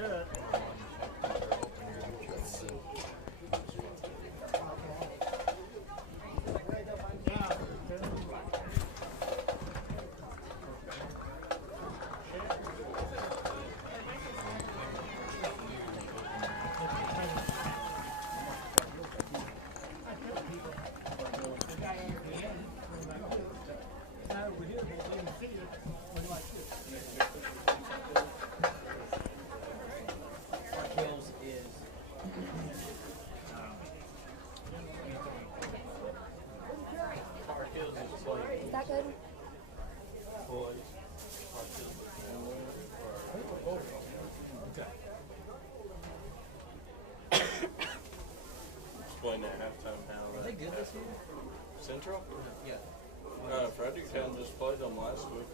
Is that good? Explain at halftime now. Are they good this year? Central? Yeah. Fredericktown just played them last week.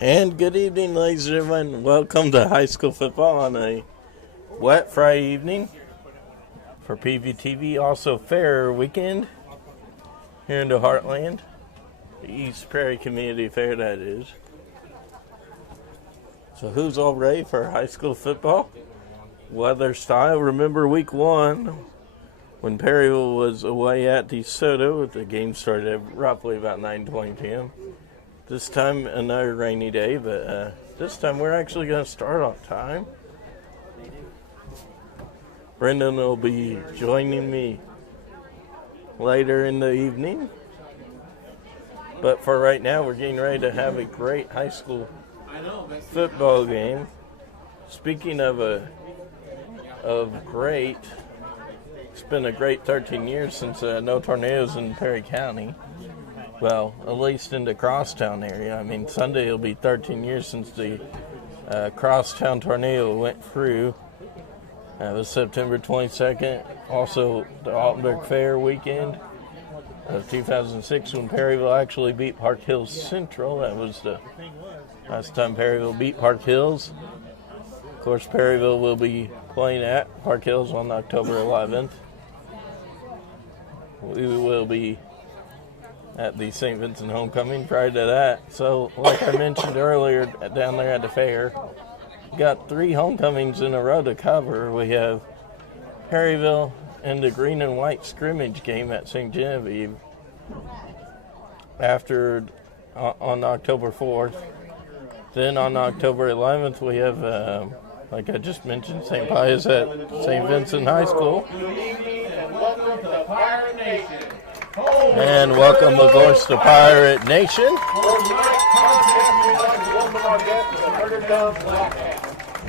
And good evening, ladies and gentlemen. Welcome to high school football on a wet Friday evening for PVTV. Also fair weekend here in the Heartland. The East Prairie Community Fair, that is. So who's all ready for high school football? Weather style. Remember week 1 when Perryville was away at DeSoto. The game started at roughly about 9:20 p.m. This time, another rainy day, but this time we're actually going to start on time. Brendan will be joining me later in the evening. But for right now, we're getting ready to have a great high school football game. Speaking of great, it's been a great 13 years since no tornadoes in Perry County. Well, at least in the Crosstown area. I mean, Sunday it'll be 13 years since the Crosstown tornado went through. It was September 22nd. Also, the Altenburg Fair weekend of 2006 when Perryville actually beat Park Hills Central. That was the last time Perryville beat Park Hills. Of course, Perryville will be playing at Park Hills on October 11th. We will be at the St. Vincent Homecoming prior to that. So, like I mentioned earlier down there at the fair, we got 3 homecomings in a row to cover. We have Perryville and the green and white scrimmage game at St. Genevieve on October 4th. Then on October 11th, we have, like I just mentioned, St. Pius at St. Vincent High School. And welcome, of course, to Pirate Nation.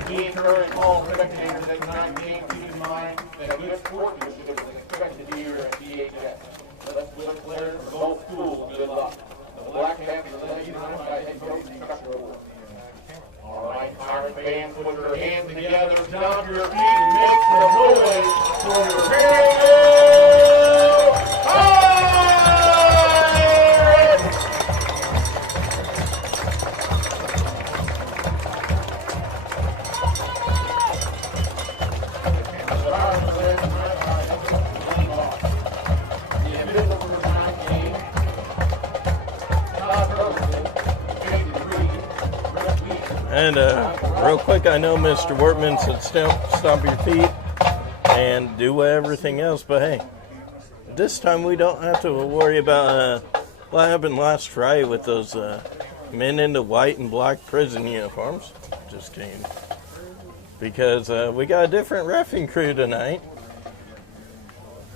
We encourage all spectators at tonight game, keep in mind that good sportsmanship is expected here at PHS. Let's wish players for both schools good luck. The Black Panthers are led by head coach Chuck Rowe. All right, Pirate fans, put your hands together, stomp your feet, and make some noise for your Perryville Pirates! And real quick, I know Mr. Wortman said stomp your feet and do everything else, but hey, this time we don't have to worry about what happened last Friday with those men in the white and black prison uniforms. Just kidding. Because we got a different reffing crew tonight.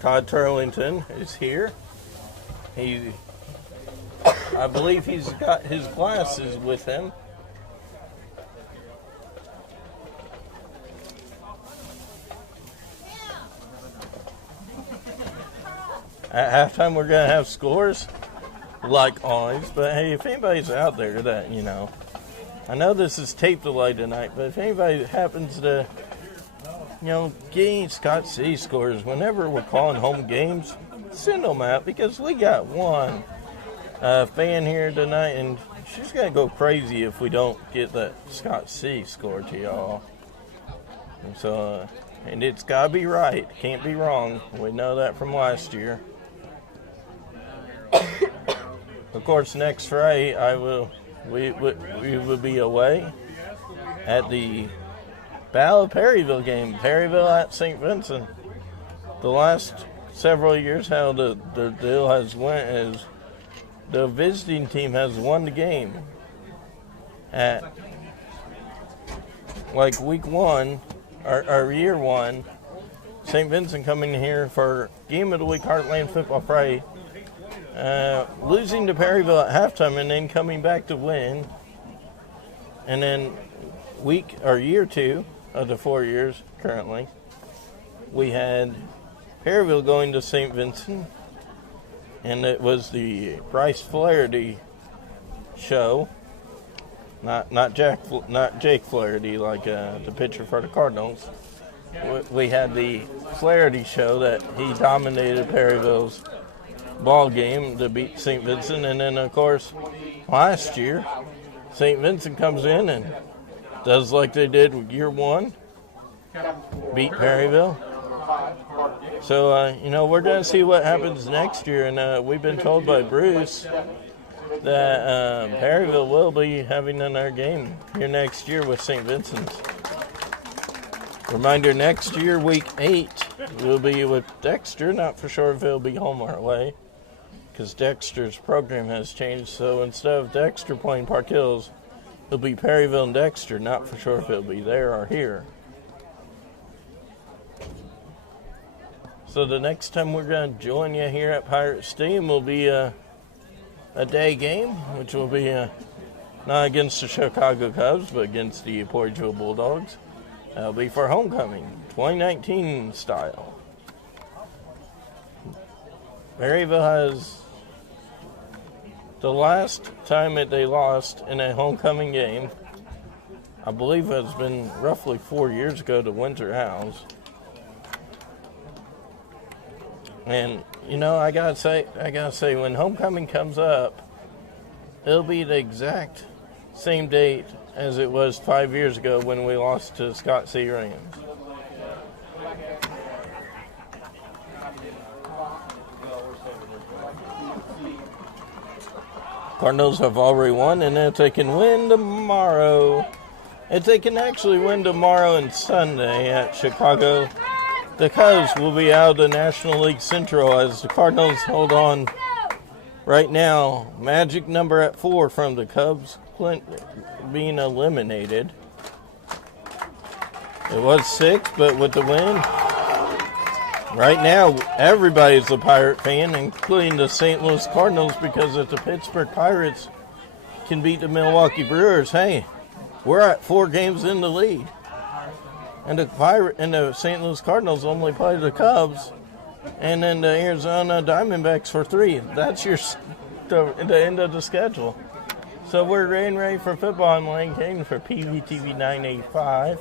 Todd Turlington is here. I believe he's got his glasses with him. At halftime, we're going to have scores, like always. But, hey, if anybody's out there that, I know this is tape delay tonight, but if anybody happens to, get any Scott City scores, whenever we're calling home games, send them out because we got one fan here tonight, and she's going to go crazy if we don't get that Scott C score to y'all. And so, and it's got to be right. Can't be wrong. We know that from last year. Of course, next Friday, we will be away at the Battle of Perryville game. Perryville at St. Vincent. The last several years, how the deal has went is the visiting team has won the game at like week 1 or year 1. St. Vincent coming here for game of the week, Heartland Football Friday, losing to Perryville at halftime and then coming back to win. And then year 2 of the 4 years currently, we had Perryville going to St. Vincent, and it was the Bryce Flaherty show, not Jake Flaherty like the pitcher for the Cardinals. We had the Flaherty show that he dominated Perryville's ball game to beat St. Vincent, and then of course last year St. Vincent comes in and does like they did with year 1, beat Perryville. So, we're going to see what happens next year, and we've been told by Bruce that Perryville will be having another game here next year with St. Vincent's. Reminder, next year, week 8, we'll be with Dexter. Not for sure if it'll be home or away, because Dexter's program has changed. So instead of Dexter playing Park Hills, it'll be Perryville and Dexter. Not for sure if it'll be there or here. So the next time we're going to join you here at Pirate Stadium will be a day game, which will be not against the Chicago Cubs, but against the Porterville Bulldogs. That'll be for homecoming, 2019 style. Perryville has, the last time that they lost in a homecoming game, I believe it's been roughly 4 years ago to Winter House. And, I gotta say, when homecoming comes up, it'll be the exact same date as it was 5 years ago when we lost to Scott C. Rams. Cardinals have already won, and if they can win tomorrow, if they can actually win tomorrow and Sunday at Chicago, the Cubs will be out of the National League Central as the Cardinals hold on right now. Magic number at 4 from the Cubs being eliminated. It was 6, but with the win, right now everybody's a Pirate fan, including the St. Louis Cardinals, because if the Pittsburgh Pirates can beat the Milwaukee Brewers, hey, we're at 4 games in the lead. And the St. Louis Cardinals only play the Cubs, and then the Arizona Diamondbacks for 3. That's the end of the schedule. So we're getting ready for football. I'm Lane Caden for PVTV 985.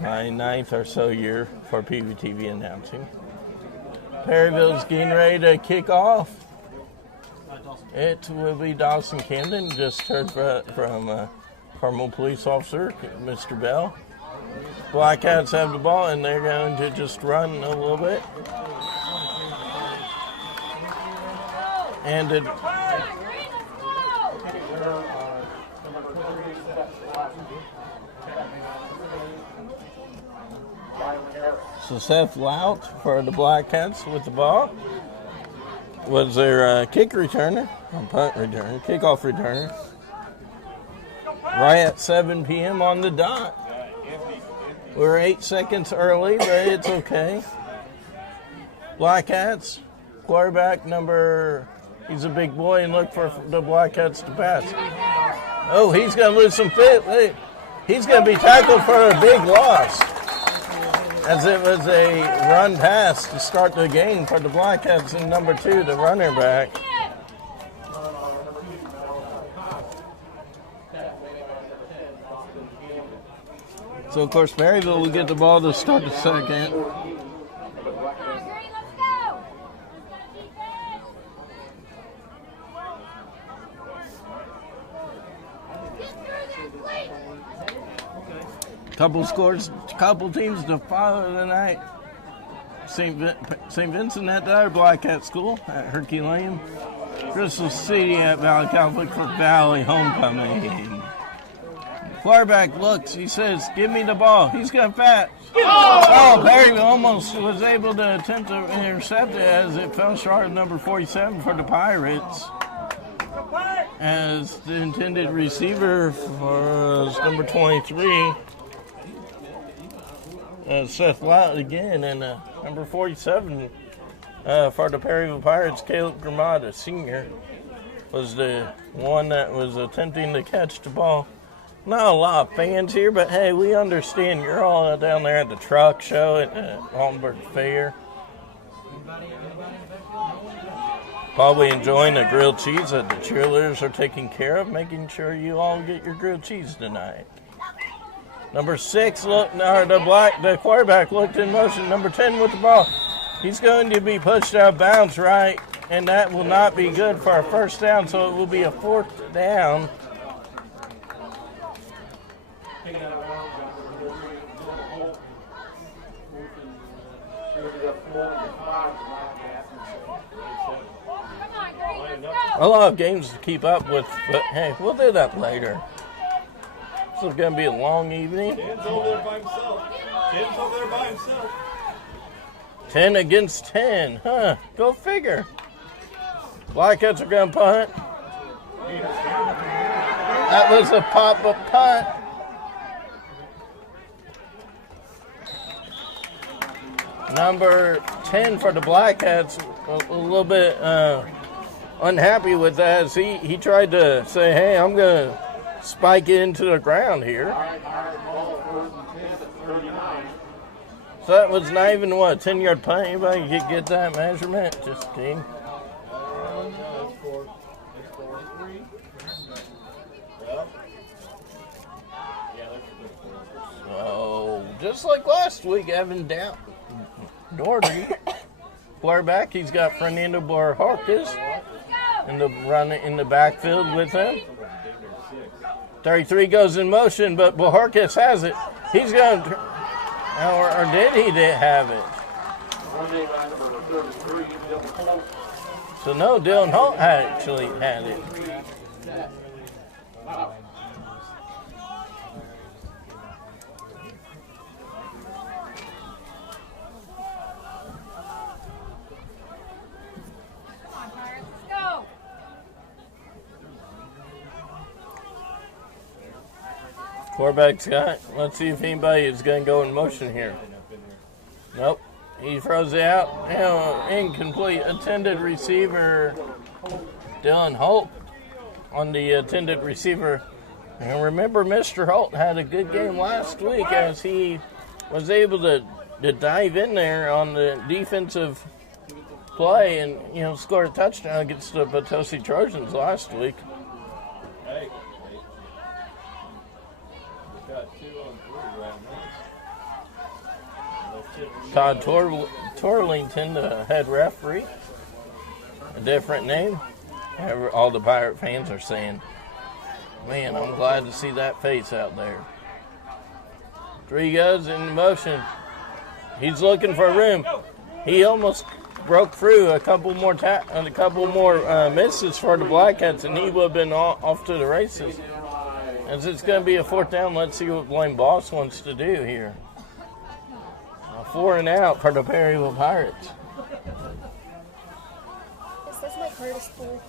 My 9th or so year for PVTV announcing. Perryville's getting ready to kick off. It will be Dawson Camden. Just heard from Carmel Police Officer, Mr. Bell. Black Cats have the ball, and they're going to just run a little bit. And so Seth Lout for the Black Cats with the ball was their kick returner, punt returner, kickoff returner. Right at 7 p.m. on the dot. We're 8 seconds early, but it's okay. Black Cats, quarterback number, he's a big boy, and look for the Black Cats to pass. Oh, he's going to lose some fit. He's going to be tackled for a big loss, as it was a run pass to start the game for the Black Cats and number 2, the runner back. So, of course, Perryville will get the ball to start the second. Couple scores, couple teams to follow tonight. St. Vincent at the other Black Cat School at Herculaneum. Crystal City at Valley Catholic for Valley Homecoming. Quarterback looks, he says, give me the ball. He's got fat. Oh, Perry almost was able to attempt to intercept it as it fell short of number 47 for the Pirates. As the intended receiver was number 23. Seth Lott again, and number 47 for the Perryville Pirates, Caleb Gramada, a senior, was the one that was attempting to catch the ball. Not a lot of fans here, but hey, we understand you're all down there at the truck show at Altenburg Fair. Probably enjoying the grilled cheese that the cheerleaders are taking care of, making sure you all get your grilled cheese tonight. Number 6, the quarterback looked in motion. Number 10 with the ball. He's going to be pushed out of bounds, right? And that will not be good for a first down, so it will be a 4th down. A lot of games to keep up with, but hey, we'll do that later. This is going to be a long evening. 10's over there by himself. 10's over there by himself. 10 against 10. Huh, go figure. Blackcats are going to punt. That was a pop-up punt. Number 10 for the Blackcats, a little bit unhappy with that as he tried to say, hey, I'm going to spike it into the ground here. So that was not even, what, a 10-yard punt? Anybody get that measurement? Just kidding. So, just like last week, Evan Doherty, quarterback, he's got Fernando Borjarquez in the backfield with him. 33 goes in motion, but Borjarquez has it. He's going to, or did he have it? So no, Dylan Holt actually had it. Quarterback's got, let's see if anybody is going to go in motion here. Nope. He throws it out. Incomplete. Intended receiver, Dylan Holt on the intended receiver. And remember, Mr. Holt had a good game last week as he was able to dive in there on the defensive play and, score a touchdown against the Potosi Trojans last week. Todd Torlington, the head referee. A different name. All the Pirate fans are saying, man, I'm glad to see that face out there. 3 goes in motion. He's looking for room. He almost broke through a couple more misses for the Blackcats, and he would have been off to the races. As it's going to be a 4th down, let's see what Blaine Boss wants to do here. 4 and out for the Perryville Pirates. Is this my Curtis pool?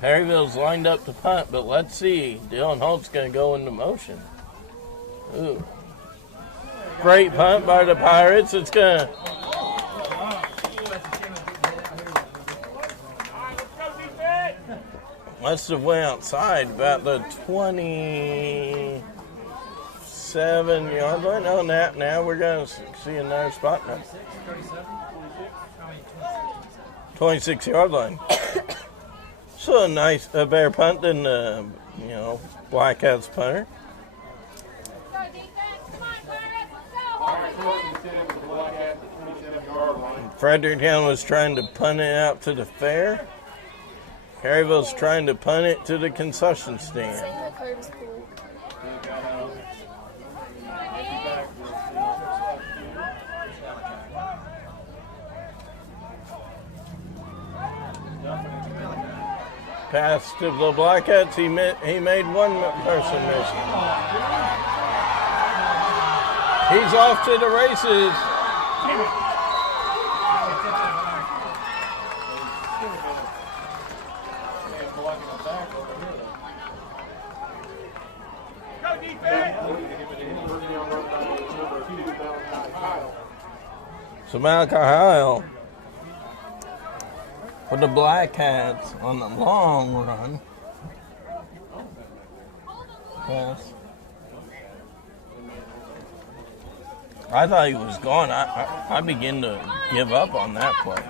Perryville's lined up to punt, but let's see. Dylan Holt's going to go into motion. Ooh. Great punt by the Pirates. It's going to... must have went outside about the 27-yard line. Oh, now we're going to see another spot now. 26-yard line. So a better punt than the, Blackcats punter. Fredericktown was trying to punt it out to the fair. Caryville's trying to punt it to the concession stand. Same my card is cool. Pass to the Blackheads. He made one person miss. He's off to the races. So Malachi Hile for the Black Hats on the long run. Pass. I thought he was gone. I begin to give up on that play.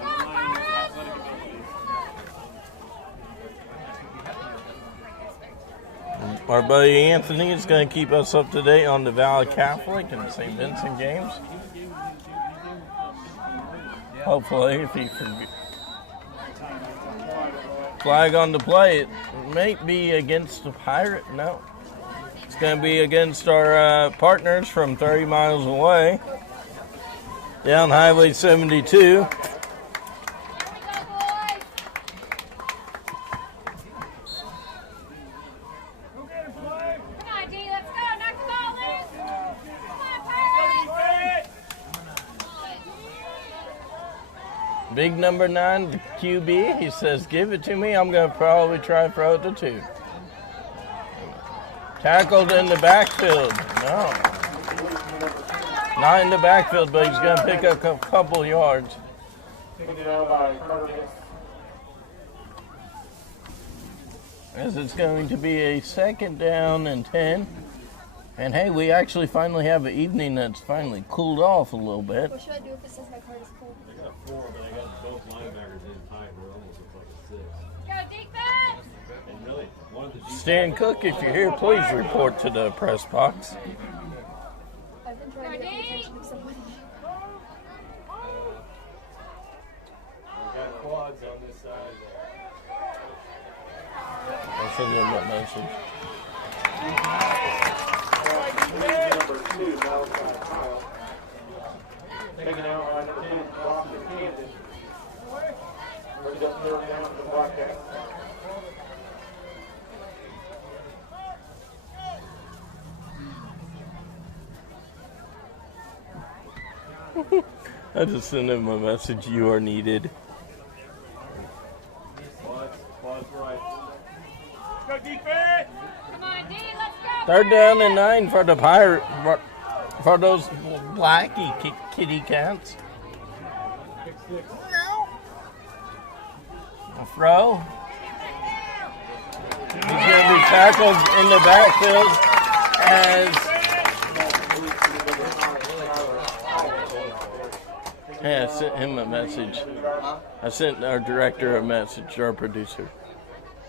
Our buddy Anthony is going to keep us up to date on the Valley Catholic and the St. Vincent games. Hopefully, if he can. Flag on the play. It may be against the Pirate. No. It's going to be against our partners from 30 miles away. Down Highway 72. Big number 9, the QB, he says, give it to me. I'm going to probably try to throw it to 2. Tackled in the backfield. No. Not in the backfield, but he's going to pick up a couple yards. As it's going to be a 2nd down and 10. And hey, we actually finally have an evening that's finally cooled off a little bit. What should I do if it says my card is cool? They got 4, but they got both linebackers in tight. We're almost at like a 6. Go defense! And really, one of the Stan Cook, if you're here, please report to the press box. I've been trying to get the attention of somebody. we got quads on this side. I'll send them that message. Number 2, Malachi Kyle. Taking out on the 10, Boston, Kansas. Ready up 3rd down to the Blackcats. I just sent him a message, you are needed. Quads right. Come on, D, let's go! 3rd down and 9 for the Pirate, for those blacky kitty cats. A throw. He's going to be tackled in the backfield as yeah, I sent him a message. I sent our director a message, our producer.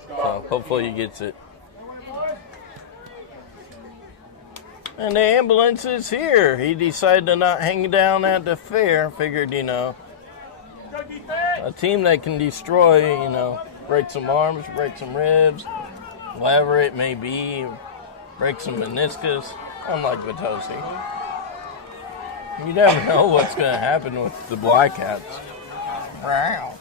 So hopefully he gets it. And the ambulance is here. He decided to not hang down at the fair. Figured, a team that can destroy, break some arms, break some ribs, whatever it may be, break some meniscus, unlike Vitosi. You never know what's going to happen with the Black Hats. Wow.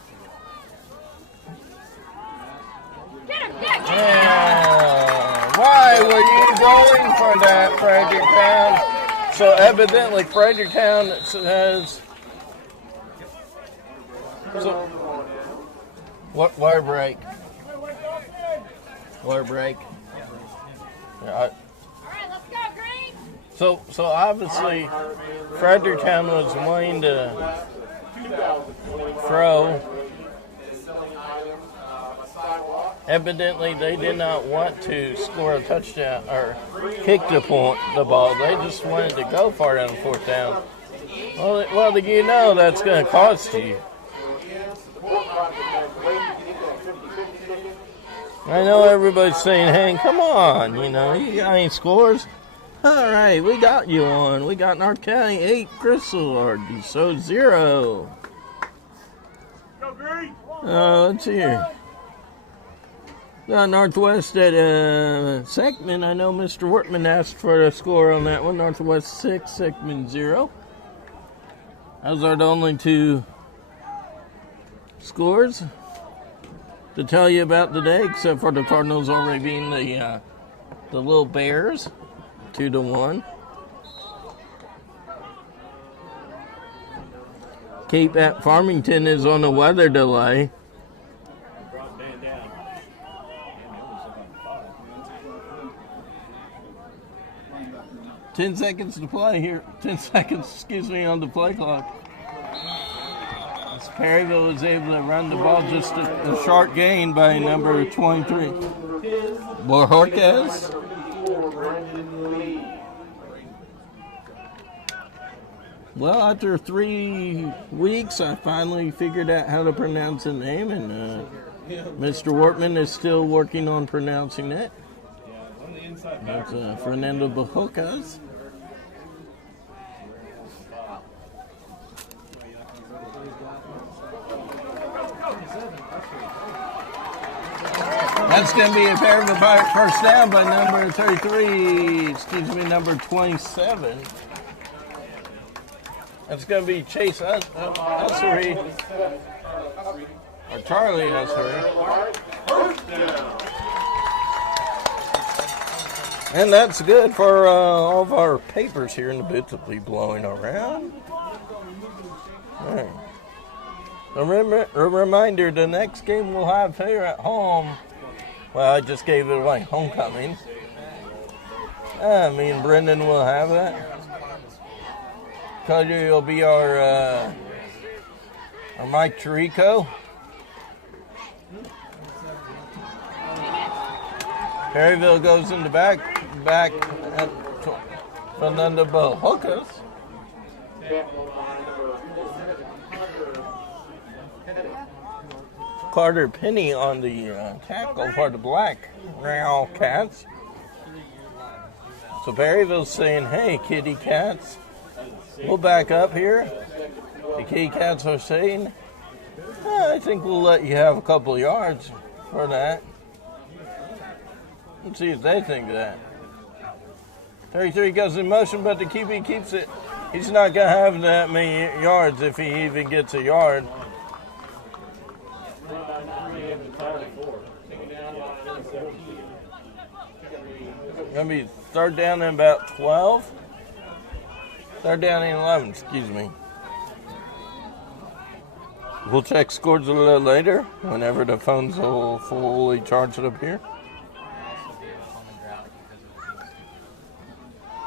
Yeah. Why were you going for that, Fredericktown? So evidently Fredericktown says... So, wire break. Wire break. Yeah, All right, let's go, Green! So obviously Fredericktown was wanting to throw. Evidently, they did not want to score a touchdown or kick the ball. They just wanted to go for it on 4th down. Well, that's going to cost you. I know everybody's saying, hey, come on, you got any scores? All right, we got you on. We got North County 8, Crystal, or so 0. Let's see here. Northwest at Seckman. I know Mr. Wortman asked for a score on that one. Northwest 6, Seckman 0. Those are the only two scores to tell you about today, except for the Cardinals already being the Little Bears, 2-1. Cape at Farmington is on a weather delay. 10 seconds to play here. 10 seconds, excuse me, on the play clock. As Perryville was able to run the ball just a short gain by number 23. Borges. Well, after 3 weeks, I finally figured out how to pronounce the name, and Mr. Wortman is still working on pronouncing it. That's Fernando Borges. That's going to be a pair of a first down by number 33, number 27. That's going to be Chase Ussery, or Charlie Ussery. And that's good for all of our papers here in the booth will be blowing around. All right. A reminder, the next game we'll have here at home, well, I just gave it away, homecoming. Me and Brendan will have that. Cody will be our Mike Chirico. Perryville goes in the back at Fernando Borges. Carter Penny on the tackle for the Black Royal Cats. So Perryville's saying, hey, kitty cats, we'll back up here. The kitty cats are saying, I think we'll let you have a couple of yards for that. Let's see if they think of that. 33 goes in motion, but the QB keeps it. He's not going to have that many yards if he even gets a yard. Going to be third down and about 12. Third down and 11, excuse me. We'll check scores a little later, whenever the phones will fully charge it up here.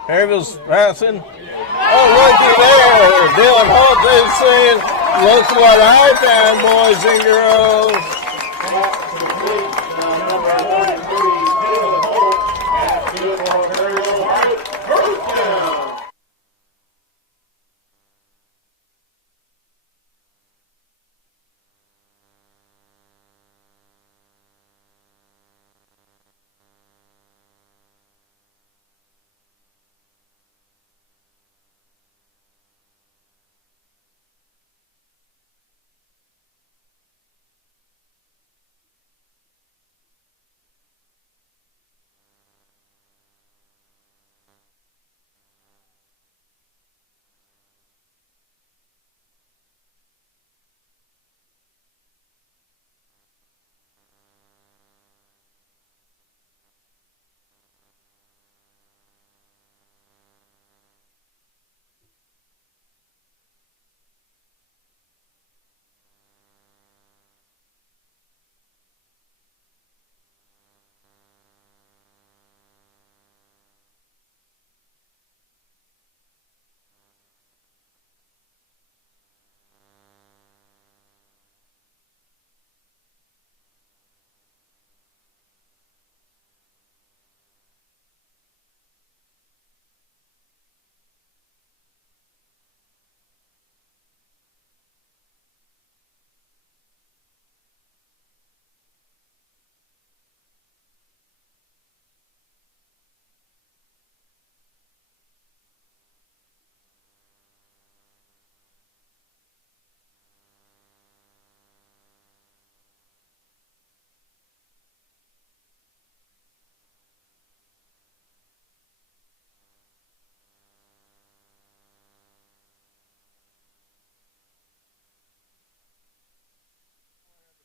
Perryville's passing. Oh, looky there. Dylan Holt is saying, look what I found, boys and girls.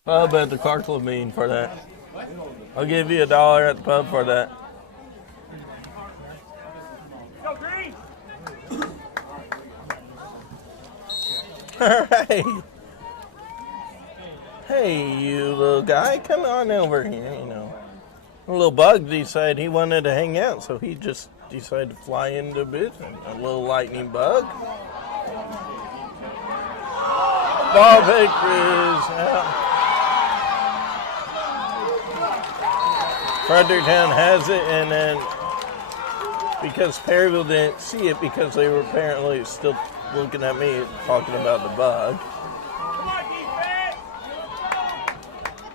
Pub at the car club meeting for that. I'll give you $1 at the pub for that. Go green! All right. Hey, you little guy, come on over here, you know. A little bug decided he wanted to hang out, so he just decided to fly into business. A little lightning bug. Ball victories out. Fredericktown has it, and then because Perryville didn't see it because they were apparently still looking at me talking about the bug. Come on, defense!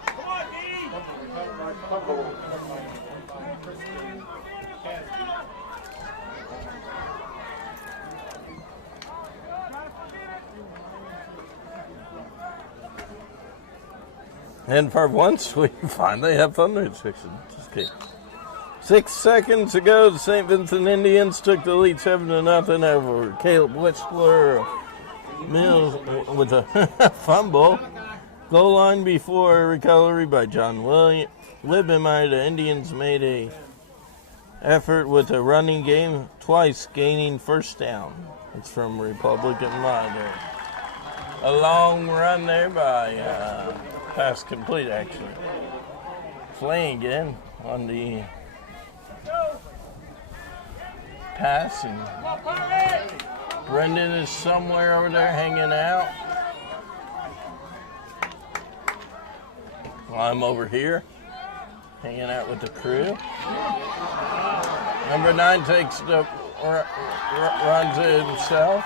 Come on, D! And for once, we finally have fun with fixing. Just kidding. 6 seconds ago, the St. Vincent Indians took the lead 7-0 over Caleb Whistler Mills with a fumble. Goal line before recovery by John Libbenmeyer. The Indians made a effort with a running game, twice gaining first down. It's from Republican Minor. A long run there by pass complete, actually. Playing again on the pass, and Brendan is somewhere over there hanging out. Well, I'm over here hanging out with the crew. Number 9 takes the runs it himself.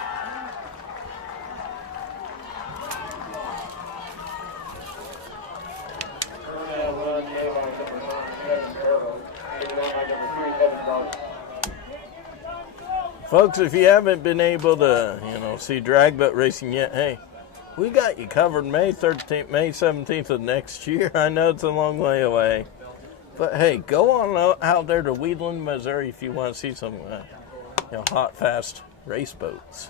Folks, if you haven't been able to, see drag butt racing yet, hey, we got you covered May 13th, May 17th of next year. I know it's a long way away. But, hey, go on out there to Wheatland, Missouri if you want to see some, hot, fast race boats.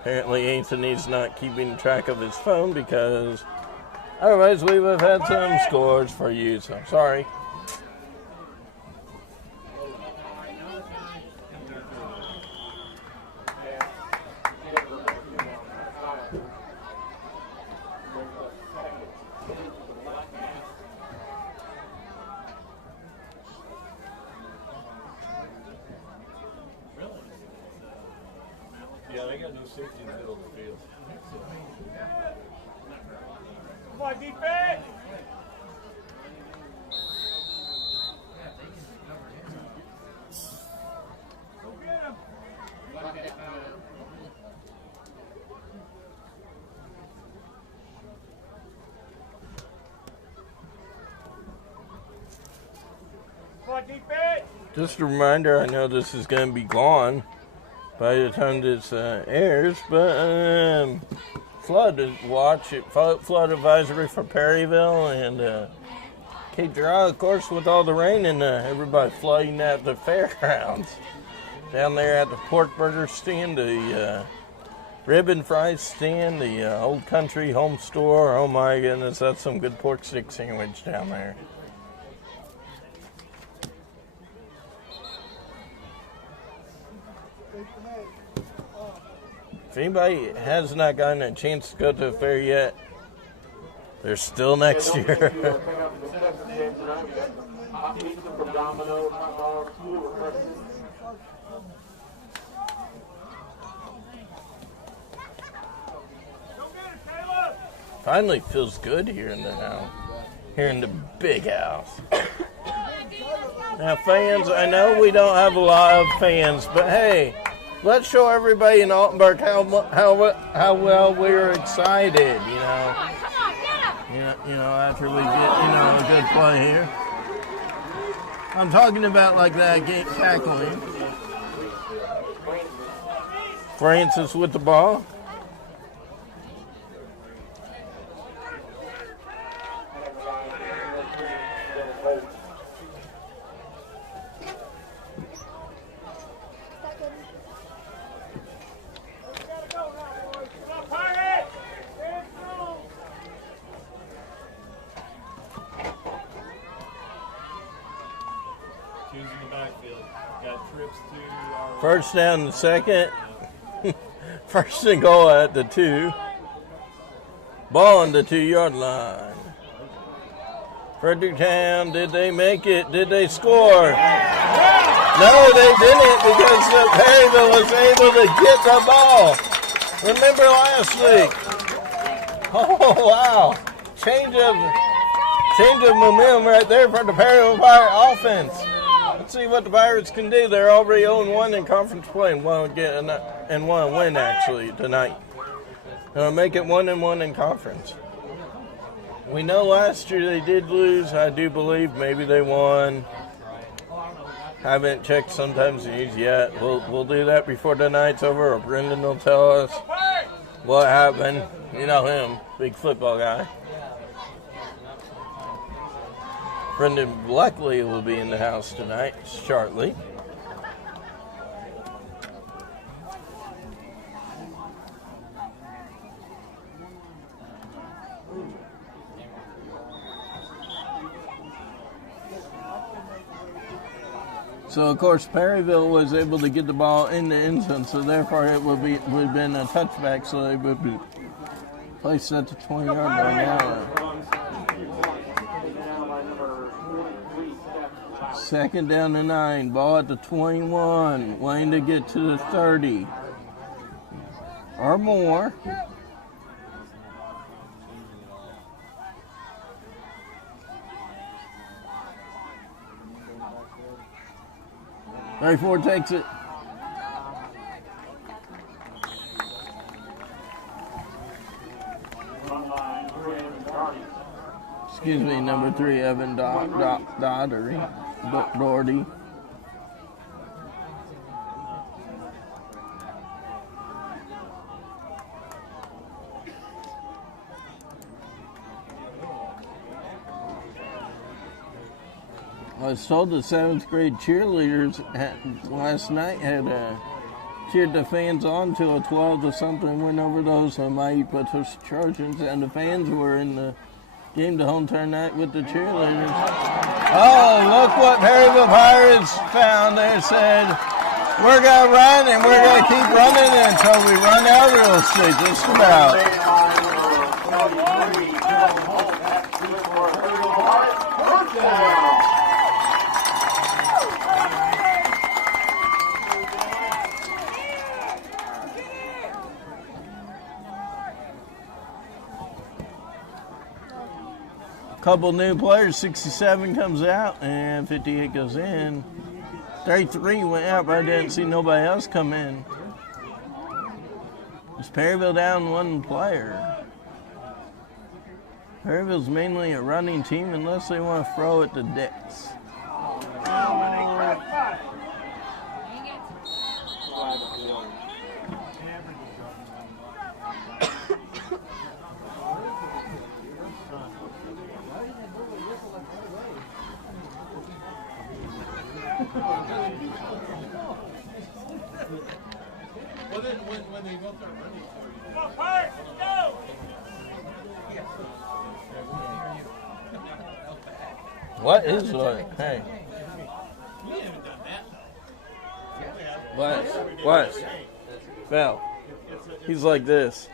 Apparently, Anthony's not keeping track of his phone because otherwise we would have had some scores for you, so sorry. Yeah, they got no safety in the middle of the field. Come on, defense! Go get him! Come on, defense! Just a reminder, I know this is going to be gone by the time this airs, but flood watch, flood advisory for Perryville and Cape Girardeau, of course, with all the rain and everybody flooding at the fairgrounds. Down there at the pork burger stand, the rib and fries stand, the Old Country Home Store. Oh my goodness, that's some good pork stick sandwich down there. If anybody has not gotten a chance to go to the fair yet, they're still next year. Finally feels good here in the house, here in the big house. Now, fans, I know we don't have a lot of fans, but hey, let's show everybody in Altenburg how well we're excited, after we get, a good play here. I'm talking about like that game tackling. Francis with the ball. First down and second. First and goal at the 2. Ball on the 2-yard line. Fredericktown, did they make it? Did they score? No, they didn't because Perryville was able to get the ball. Remember last week? Oh, wow. Change of momentum right there for the Perryville Pirate offense. Let's see what the Pirates can do. They're already 0-1 in conference play and want to win actually tonight. Make it 1-1 in conference. We know last year they did lose. I do believe maybe they won. Haven't checked sometimes news yet. We'll do that before the night's over, or Brendan will tell us what happened. You know him, big football guy. Brendan luckily will be in the house tonight shortly. So of course Perryville was able to get the ball in the end zone, so therefore it would have been a touchback, so they would be placed at the 20-yard line now. Second down and 9, ball at the 21, waiting to get to the 30 or more. Ford takes it. Excuse me, number 3, Evan Doherty. I was told the 7th grade cheerleaders last night had cheered the fans on till a 12-something win over those mighty Patricia Trojans, and the fans were in the game to home tonight with the cheerleaders. Oh, look what Perryville Pirates found. They said, we're going to run and we're going to keep running until we run out of real estate, just about. Couple new players, 67 comes out and 58 goes in. 33 went out, but I didn't see nobody else come in. Is Perryville down 1 player? Perryville's mainly a running team unless they want to throw at the decks. Well, then when they both are running for you. Come on, Pirates, let's go! What is what? Hey. We haven't done that. What? Val. He's like this.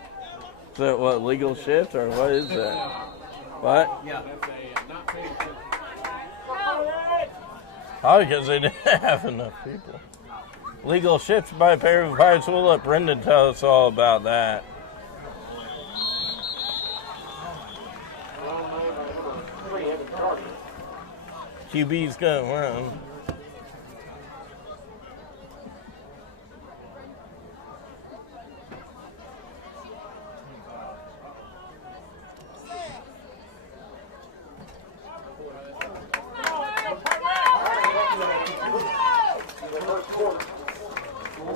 Is that what, legal shift or what is that? What? Yeah. That's a not paying attention. Probably because they didn't have enough people. Legal shifts by Perryville Pirates. We'll let Brendan tell us all about that. QB's going to run.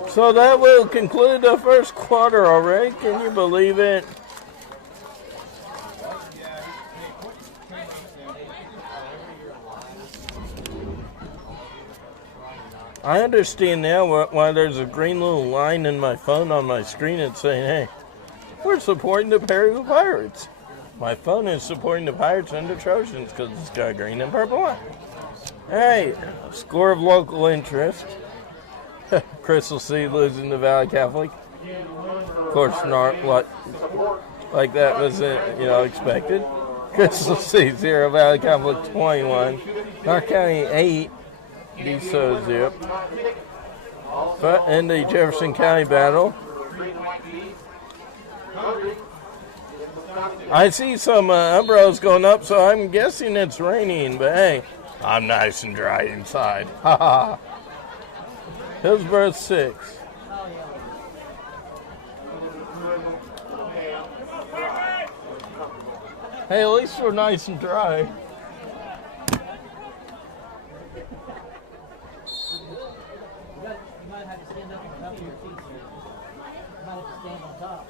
So that will conclude the first quarter already. Can you believe it? I understand now why there's a green little line in my phone on my screen that's saying, hey, we're supporting the Perryville Pirates. My phone is supporting the Pirates and the Trojans because it's got green and purple line. All right, score of local interest. Crystal C losing to Valley Catholic. Of course, not like that wasn't expected. Crystal C 0, Valley Catholic 21, North County 8, DSO zip. But in the Jefferson County battle, I see some umbrellas going up, so I'm guessing it's raining. But hey, I'm nice and dry inside. Ha ha. Hillsborough 6. Hey, at least we're nice and dry. You might have to stand up and cover your feet, sir. You might have to stand on top.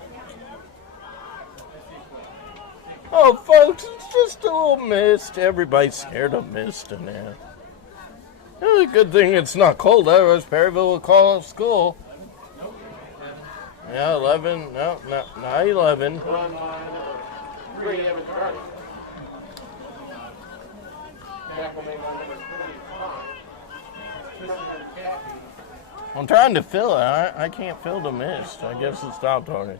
Oh, folks, it's just a little mist. Everybody's scared of mist in there. The good thing it's not cold, otherwise Perryville will call off school. Yeah, 11. No, not 11. I'm trying to fill it. I can't fill the mist. I guess it stopped already.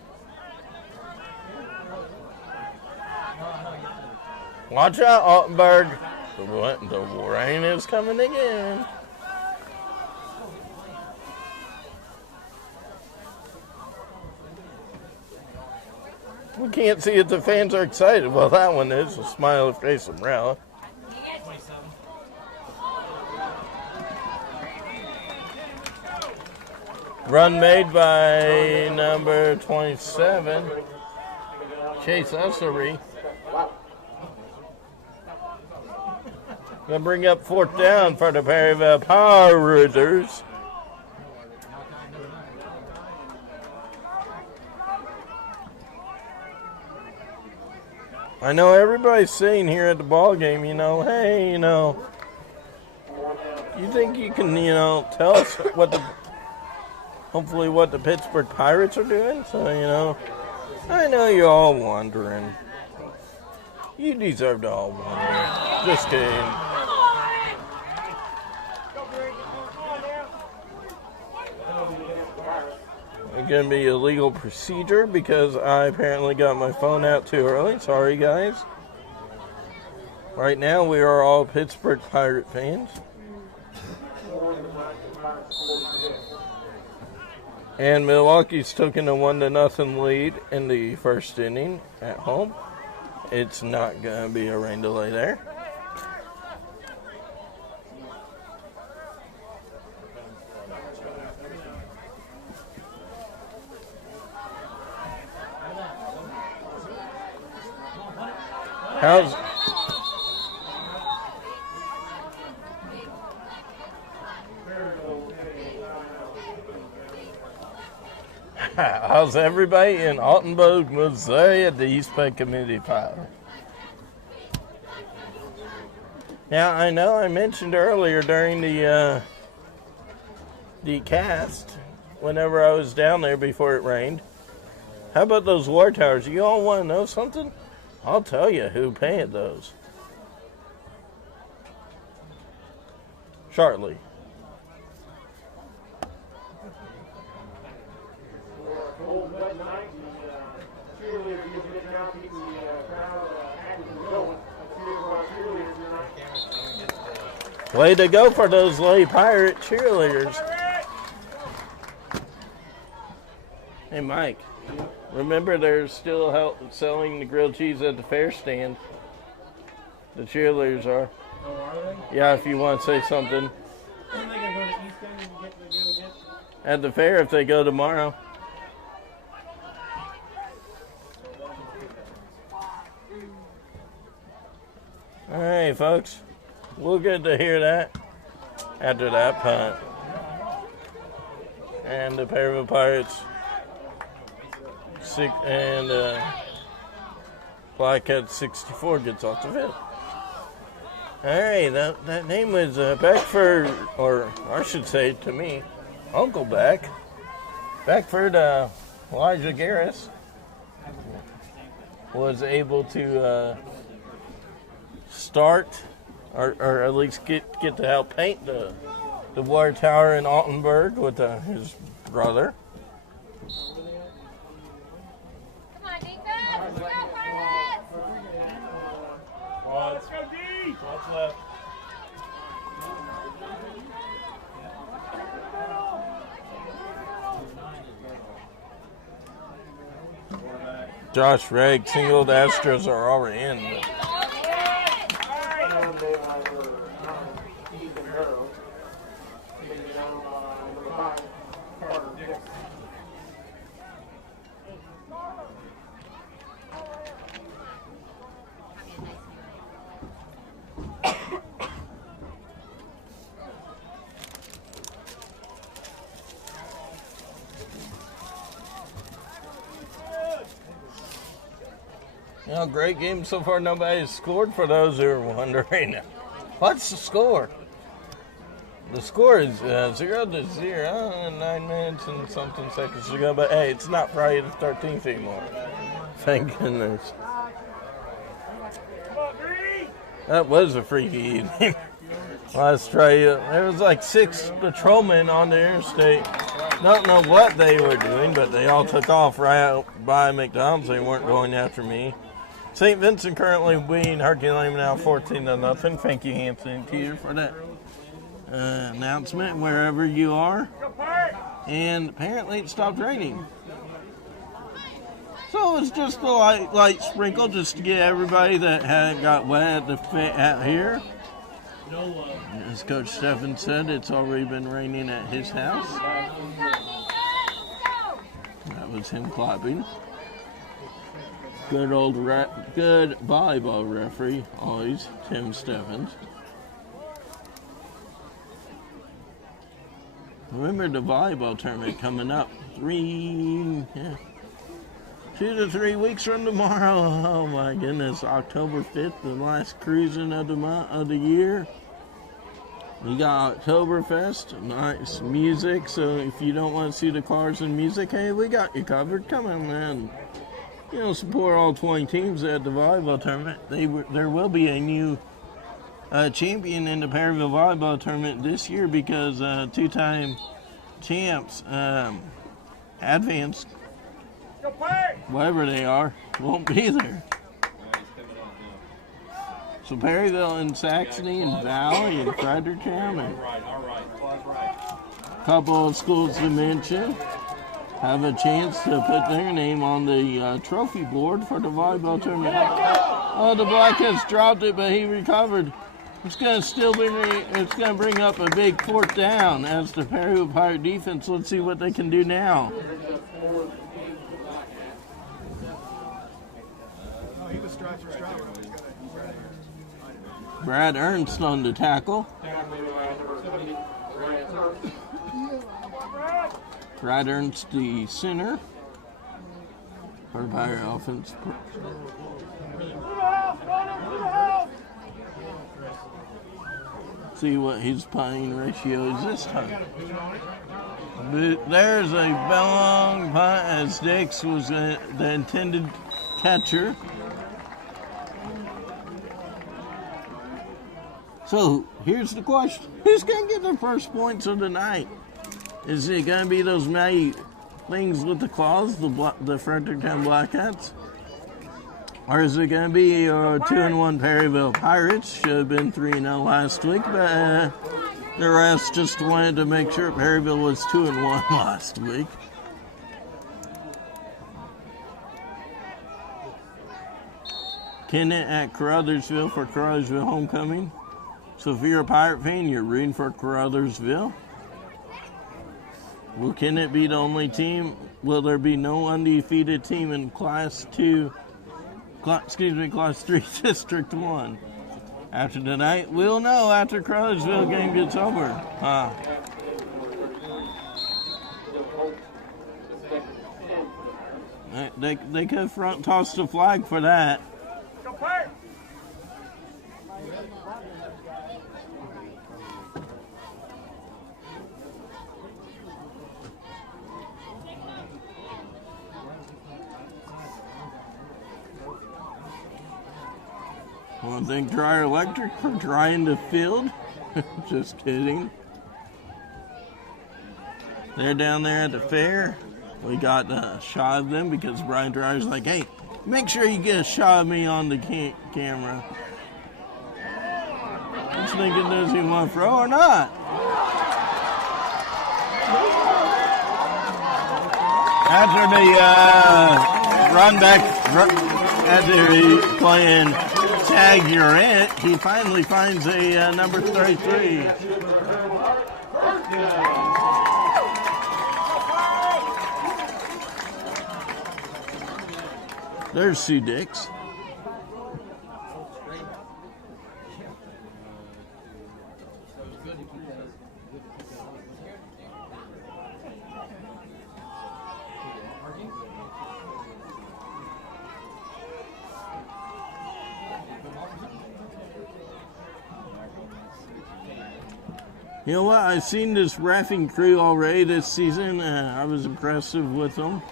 Watch out, Altenburg. The rain is coming again. We can't see if the fans are excited. Well, that one is. A smiley face umbrella. Run made by number 27, Chase Ussery. Gonna bring up 4th down for the Perryville Pirates. I know everybody's saying here at the ball game, hey, you think you can, tell us hopefully what the Pittsburgh Pirates are doing? So, I know you're all wondering. You deserve to all wonder. Just kidding. It's going to be a legal procedure because I apparently got my phone out too early. Sorry, guys. Right now, we are all Pittsburgh Pirate fans. And Milwaukee's taking a 1-0 lead in the first inning at home. It's not going to be a rain delay there. How's everybody in Altenburg, Missouri at the East Bay Community Power? Now, I know I mentioned earlier during the cast, whenever I was down there before it rained, how about those war towers? You all want to know something? I'll tell you who painted those. Shortly. Way to go for those Lady Pirate cheerleaders. Hey, Mike, remember they're still selling the grilled cheese at the fair stand. The cheerleaders are. Oh, are they? Yeah, if you want to say something. When they gonna go to East End and get At the fair if they go tomorrow. All right, folks. We'll get to hear that after that punt. And the Perryville Pirates Flycat 64 gets off the field. All right, that name was Beckford, or I should say to me, Uncle Beck. Beckford Elijah Garris was able to start or at least get to help paint the the water tower in Altenburg with his brother. Come on, defense! Let's go, Pirates! Let's go, D! What's left? Josh Reg singled. Astros are already in. You know, great game so far. Nobody's scored for those who are wondering. What's the score? The score is 0-0 9 minutes and something seconds to go. But hey, it's not Friday the 13th anymore. Thank goodness. That was a freaky evening. Let's try it. There was like 6 patrolmen on the interstate. Don't know what they were doing, but they all took off right out by McDonald's. They weren't going after me. St. Vincent currently beating Herculaneum now 14-0. Thank you, Anthony Teeter, for that announcement wherever you are. And apparently it stopped raining. So it was just a light sprinkle just to get everybody that had got wet out here. As Coach Stephen said, it's already been raining at his house. That was him clapping. Good volleyball referee, always, Tim Stevens. Remember the volleyball tournament coming up 2 to 3 weeks from tomorrow. Oh my goodness, October 5th, the last cruising of the year. We got Oktoberfest, nice music, so if you don't want to see the cars and music, hey, we got you covered. Come on, man. You know, support all 20 teams at the volleyball tournament. There will be a new champion in the Perryville volleyball tournament this year because 2-time champs, advanced, whatever they are, won't be there. So Perryville and Saxony and Valley and Fredericktown and a couple of schools to mention have a chance to put their name on the trophy board for the volleyball tournament. Oh, the Blackheads dropped it, but he recovered. It's going to bring up a big 4th down as the Perryville Pirate defense. Let's see what they can do now. Brad Ernst on the tackle. Brad Ernst, the center for Pirate offense. See what his punting ratio is this time. But there's a long punt as Dix was the intended catcher. So here's the question: who's going to get the first points of the night? Is it going to be those mighty things with the claws, the Fredericktown Blackcats? Or is it going to be 2-1 Perryville Pirates? Should have been 3-0 last week, but the refs just wanted to make sure Perryville was 2-1 last week. Kennett at Caruthersville for Caruthersville homecoming. So if you're a Pirate fan, you're rooting for Caruthersville. Will Kennett be the only team? Will there be no undefeated team in Class 3 District 1? After tonight, we'll know after Caruthersville game gets over. They could front toss the flag for that. Want to thank Dryer Electric for drying the field? Just kidding. They're down there at the fair. We got a shot of them because Brian Dryer's like, hey, make sure you get a shot of me on the camera. He's thinking, does he want to throw or not? After the run back, after he playing tag you're it, he finally finds a number 33. There's Sue Dix. You know what? I've seen this reffing crew already this season. I was impressed with them.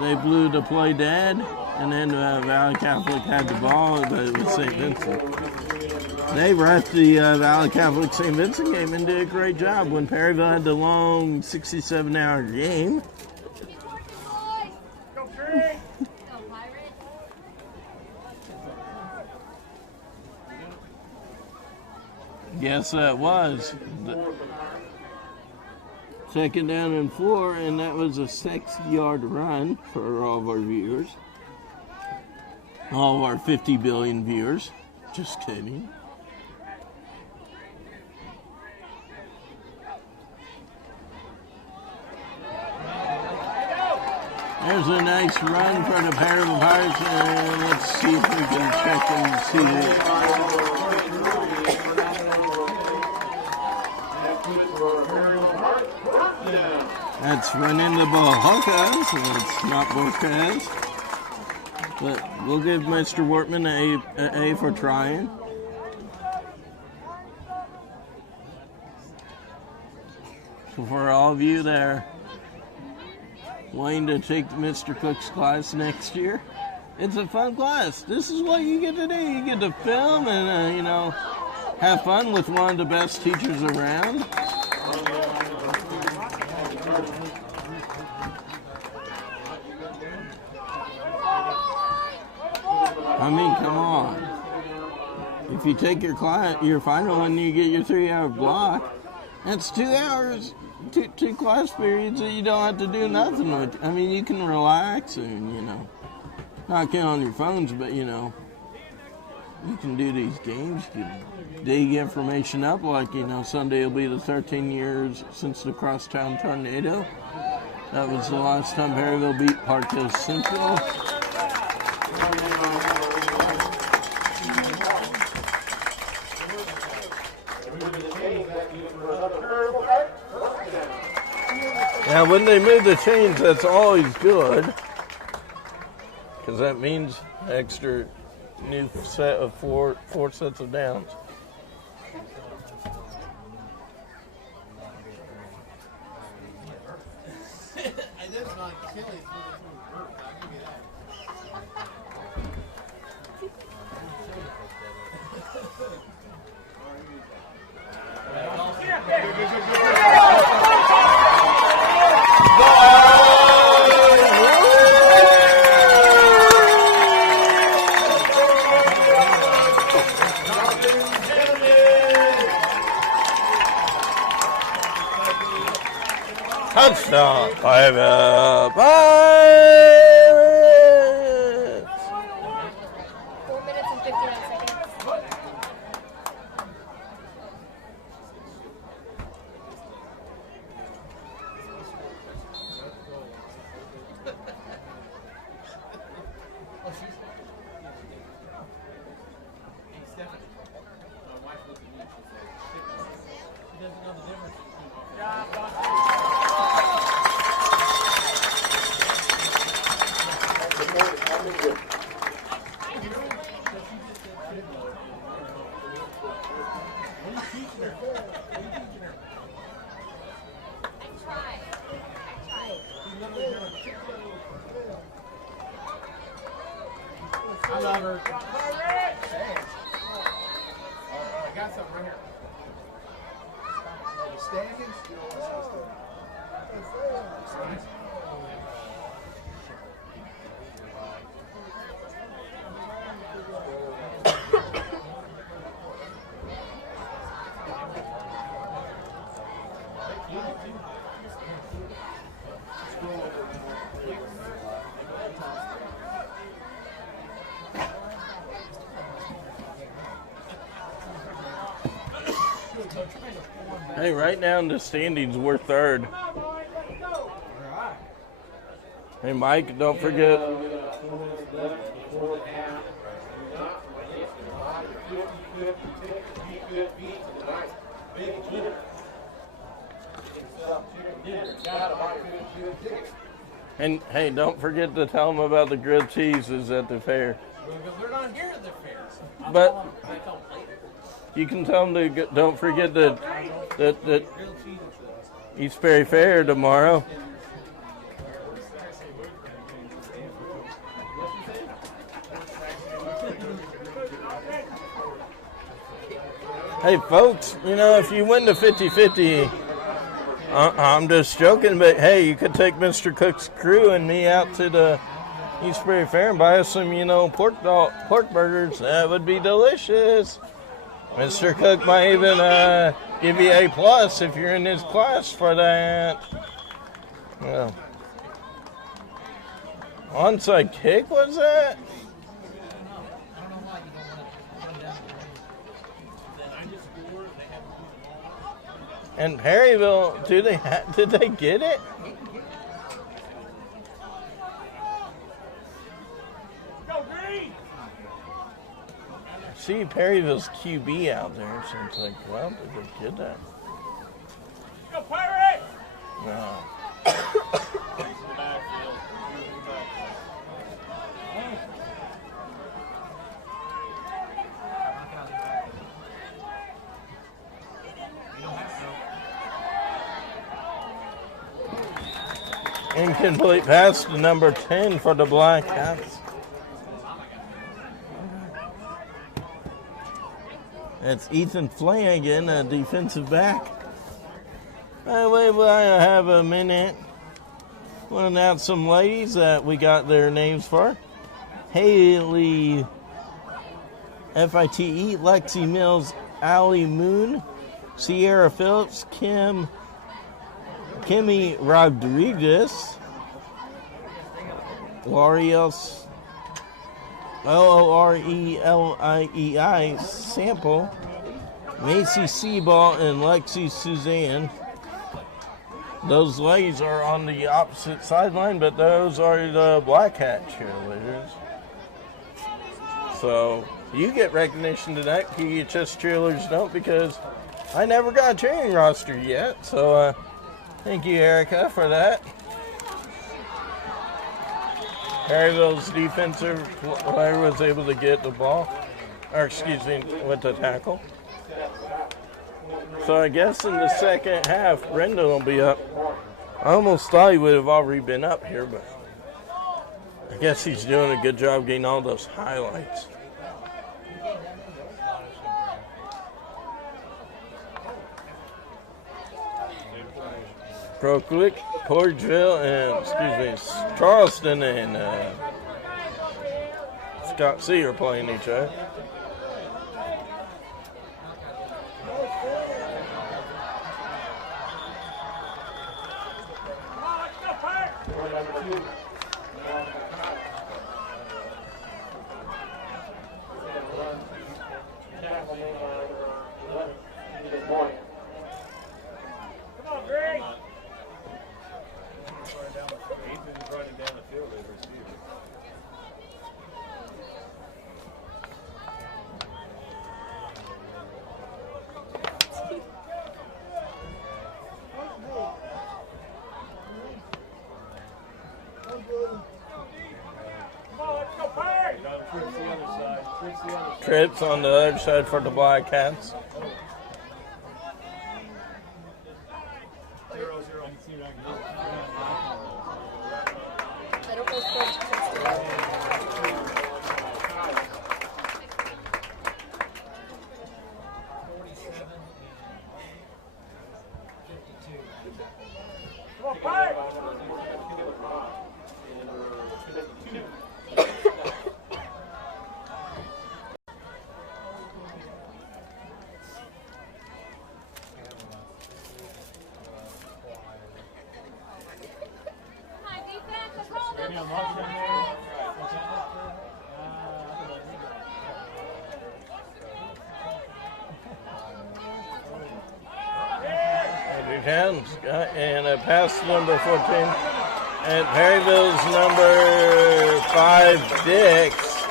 They blew the play dead, and then Valley Catholic had the ball, but it was St. Vincent. They reffed the Valley Catholic St. Vincent game and did a great job when Perryville had the long 67-hour game. Yes, that was. Second down and 4, and that was a 6-yard run for all of our viewers. All of our 50 billion viewers. Just kidding. There's a nice run for the Perryville Pirates, and let's see if we can check and see it. That's running the ball Hawkeyes, and it's not Borquez. But we'll give Mr. Wortman an A for trying. So for all of you there wanting to take Mr. Cook's class next year, it's a fun class. This is what you get to do. You get to film and, have fun with one of the best teachers around. I mean, come on. If you take your final and you get your 3-hour block, that's 2 hours, two class periods that you don't have to do nothing with. I mean, you can relax and, not get on your phones, but, you can do these games. You can dig information up, like, Sunday will be the 13 years since the Crosstown Tornado. That was the last time Perryville beat Park Hill Central. Now, when they move the chains, that's always good, because that means extra new set of four sets of downs. Touchdown, Pirates! 4 minutes and 59 seconds. I love her. I got something right here. Standing still. right now in the standings, we're third. Hey, Mike, don't forget. And hey, don't forget to tell them about the grilled cheeses at the fair. They're not here at the fair. But you can tell them to don't forget that East Perry Fair tomorrow. Hey, folks, you know, if you win the 50-50, I'm just joking, but hey, you could take Mr. Cook's crew and me out to the East Perry Fair and buy us some, you know, pork burgers. That would be delicious. Mr. Cook might even give you A+ if you're in his class for that. Well, onside kick was that? And Perryville, did they get it? See Perryville's QB out there, so it's like, well, did they get that? Go Pirate! No. Incomplete pass to number 10 for the Black Hats. That's Ethan Flanagan, a defensive back. By the way, I have a minute. I want to announce some ladies that we got their names for. Haley FITE, Lexi Mills, Allie Moon, Sierra Phillips, Kimmy Rodriguez, L'Oreal Loreleiei Sample, Macy Seaball, and Lexi Suzanne. Those ladies are on the opposite sideline, but those are the Black Hat cheerleaders. So you get recognition tonight, PHS cheerleaders don't, because I never got a cheering roster yet. So thank you, Erica, for that. Perryville's defensive player was able to get the ball, or excuse me, with the tackle. So I guess in the second half, Brendan will be up. I almost thought he would have already been up here, but I guess he's doing a good job getting all those highlights. Crowclick, Cordsville, and Charleston and Scott C are playing each other. Trips on the other side for the Black Cats. I don't know if those kids do it. Georgetown's got, and a pass to number 14. And Perryville's number 5, Dix,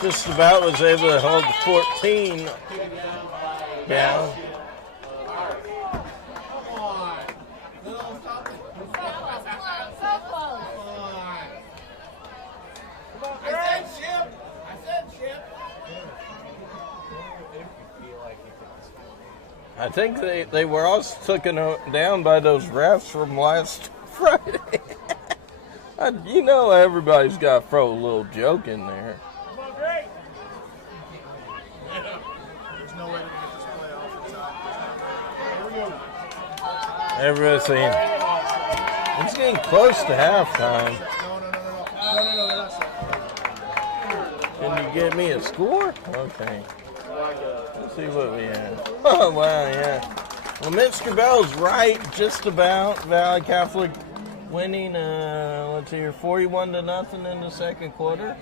just about was able to hold 14 down. I think they were also taken down by those refs from last Friday. You know everybody's got to throw a little joke in there. Everybody's saying, it's getting close to halftime. Can you get me a score? Okay. Let's see what we have. Oh, wow, yeah. Well, Mr. Bell's right, just about. Valley Catholic winning, let's see here, 41-0 in the second quarter.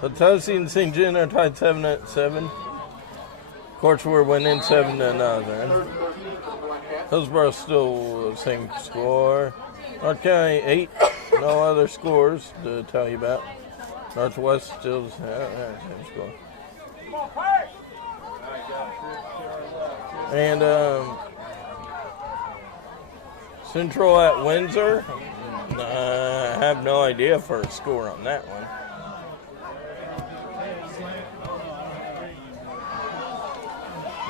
Potosi and St. John are tied 7-7. Of course, we're winning 7-0. Hillsborough still the same score. North County 8, no other scores to tell you about. Northwest still the same score. And Central at Windsor, I have no idea for a score on that one.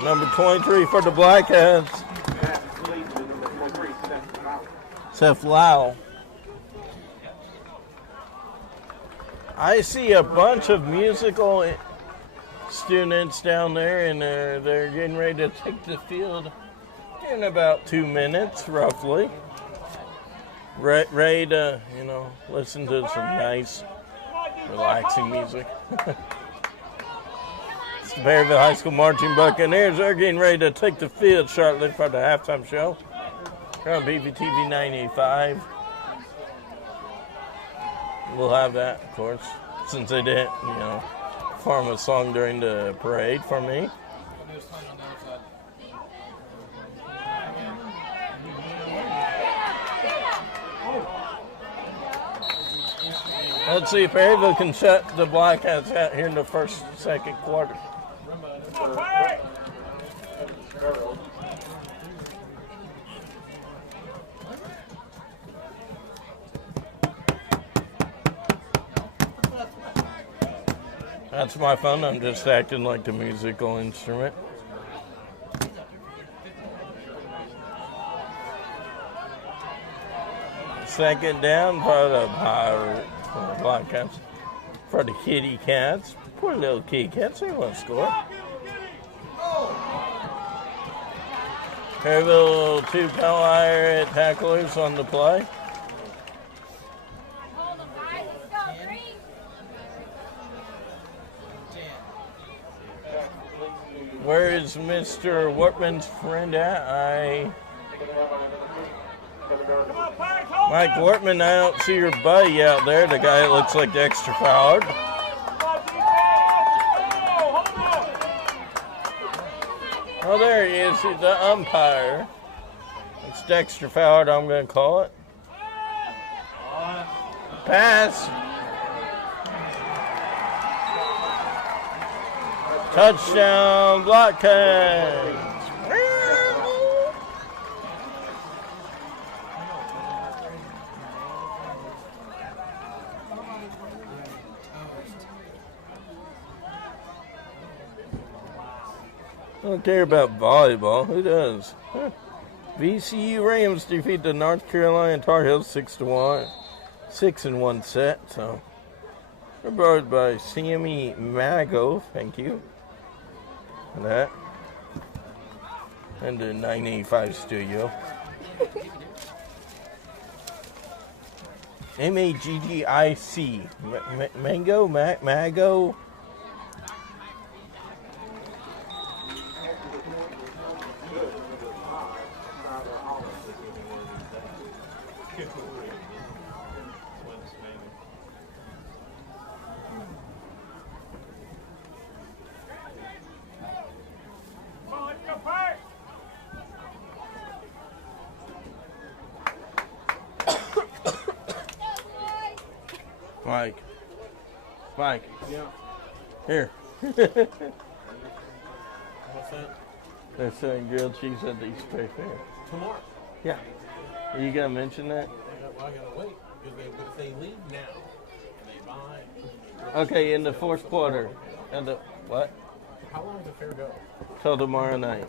Number 23 for the Blackheads, Seth Lau. I see a bunch of musical students down there, and they're getting ready to take the field in about 2 minutes, roughly. Ready to, listen to some nice, relaxing music. It's the Perryville High School Marching Buccaneers. They're getting ready to take the field shortly for the halftime show. They're on BVTV 95. We'll have that, of course, since they didn't, perform a song during the parade for me. Let's see if Perryville can shut the Blackcats out here in the second quarter. That's my phone. I'm just acting like the musical instrument. Second down for the Blackcats. For the Kitty Cats. Poor little Kitty Cats. They won't score. Perryville 2 Pellire at tacklers on the play. Where is Mr. Wortman's friend at? Mike Wortman, I don't see your buddy out there, the guy that looks like Dexter Fowler. Oh, there he is. He's the umpire. It's Dexter Fowler, I'm going to call it. Pass. Touchdown, Blockheads. I don't care about volleyball. Who does? Huh. VCU Rams defeat the North Carolina Tar Heels 6-1. 6-1 set. So, we're brought by Sammy Mago. Thank you for that. And the 985 studio. M-A-G-G-I-C. Mango? Mago? Mike. Mike. Yeah. Here. What's that? They're selling grilled cheese at the East Bay Fair. Tomorrow. Yeah. Are you gonna mention that? Well, I gotta wait because if they leave now and they buy. Okay, in the fourth quarter. And the what? How long does the fair go? Till tomorrow night.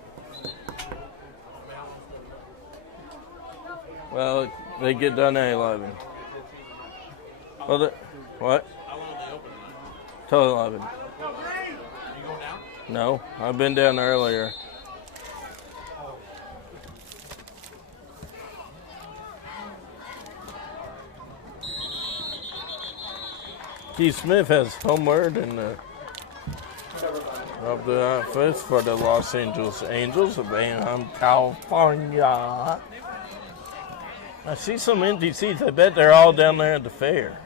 Well, they get done at 11. Well, what? How long do they open tonight? Till 11. You going down? No, I've been down earlier. Keith Smith has home word in the of the office for the Los Angeles Angels of Anaheim, California. I see some empty seats. I bet they're all down there at the fair,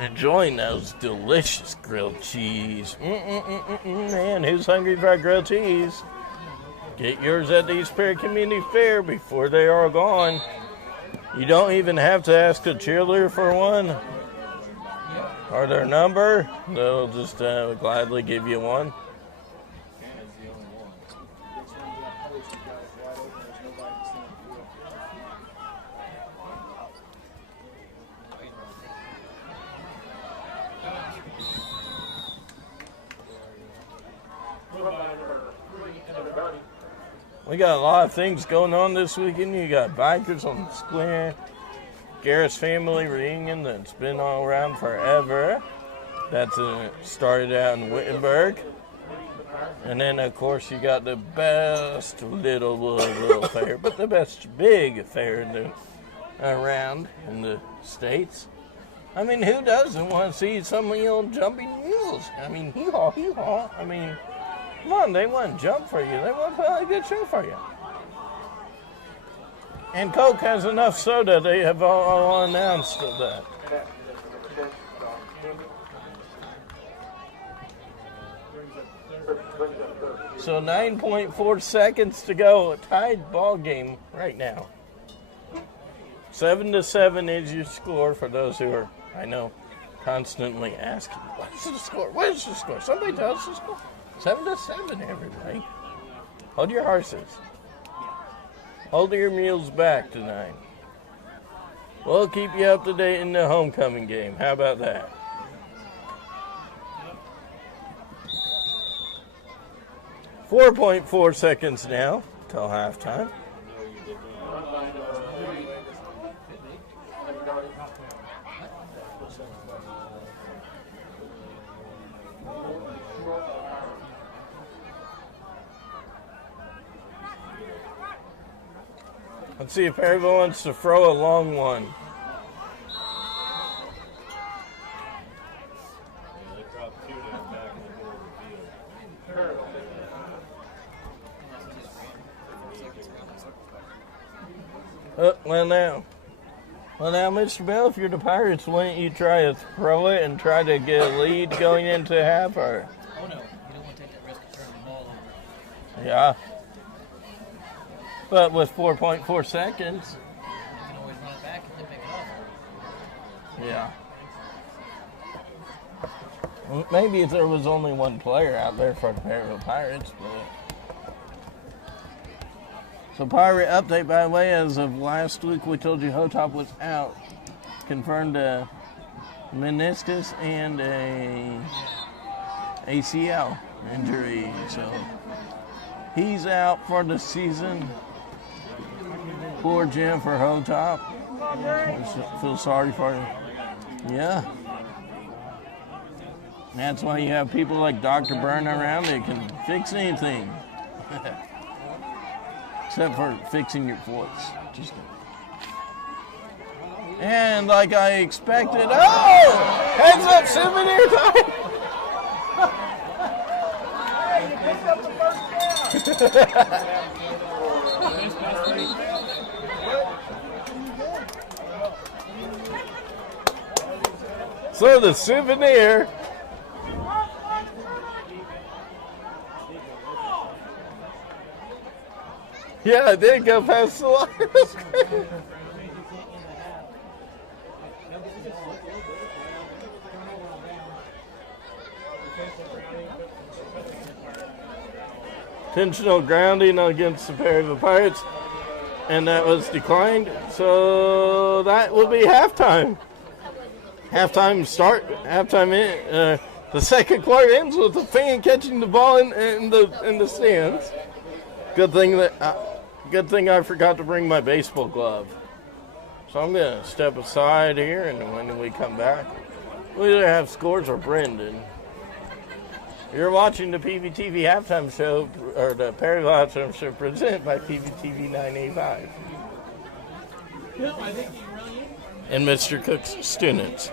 enjoying those delicious grilled cheese. Man, who's hungry for grilled cheese? Get yours at the East Perry Community Fair before they are gone. You don't even have to ask a cheerleader for one or their number. They'll just gladly give you one. We got a lot of things going on this weekend. You got Bikers on the Square, Garrett's family reunion that's been all around forever. That's started out in Wittenberg. And then, of course, you got the best little fair, but the best big fair around in the States. I mean, who doesn't want to see some of the old jumping mules? I mean, hee-haw, hee-haw. I mean, come on, they want to jump for you. They want to put on a good show for you. And Coke has enough soda. They have all announced that. So 9.4 seconds to go. A tied ball game right now. 7-7 is your score for those who are, I know, constantly asking, what's the score? What is the score? Somebody tell us the score. 7-7, everybody. Hold your horses. Hold your mules back tonight. We'll keep you up to date in the homecoming game. How about that? .4 seconds now till halftime. Let's see if everyone wants to throw a long one. Yeah, they dropped two down back in the middle of the field. Well now, Mr. Bell, if you're the Pirates, wouldn't you try to throw it and try to get a lead going into half? Or? Oh no, you don't want to take that risk of turning the ball over. Yeah. But with 4.4 seconds. You can always run it back and then pick it off. Yeah. Well, maybe if there was only one player out there for the Pirates, but. So Pirate update, by the way, as of last week, we told you Hotop was out. Confirmed a meniscus and a ACL injury. So he's out for the season. Poor Jim for Hotop. I feel sorry for him. Yeah. That's why you have people like Dr. Byrne around that can fix anything. Except for fixing your voice. Just kidding. And like I expected, heads up, souvenir time! Hey, you picked up the first down. So the souvenir. Yeah, I did go past the line. intentional grounding against the Perryville Pirates, and that was declined. So that will be halftime. Halftime in. The second quarter ends with a fan catching the ball in the stands. Good thing I forgot to bring my baseball glove. So I'm gonna step aside here, and when we come back, we either have scores or Brendan. You're watching the PVTV halftime show, or the Perryville halftime show presented by PVTV 985. And Mr. Cook's students.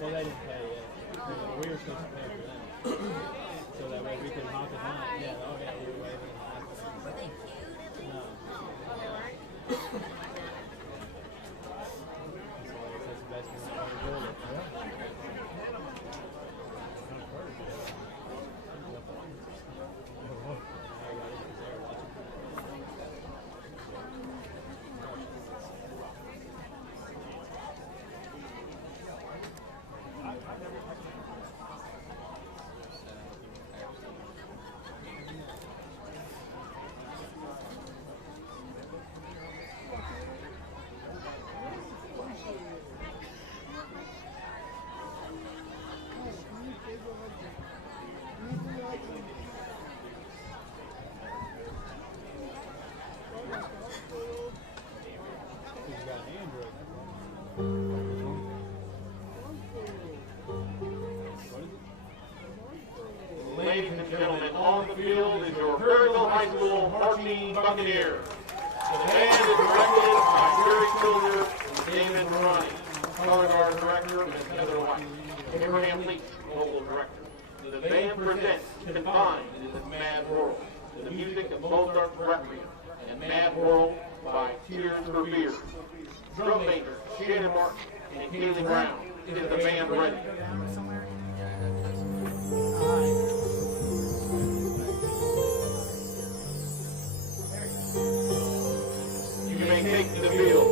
Well, they didn't pay yet. We were supposed to pay for them. So that way we could hop in line. Yeah, oh yeah, we were waiting. Were they cute? No. That's the best thing I've ever done. Ladies and gentlemen, on the field is your Perryville High School marching Buccaneers. The band is directed by Jerry Silver and David Ronnie. Color guard director is Heather White. Abraham Leach, local director. The band presents Confined in the Mad World, the music of Mozart's Requiem, and Mad World by Tears for Fears. Drum major Shannon Martin and Kaylee Brown. Is the band ready? You may take to the field.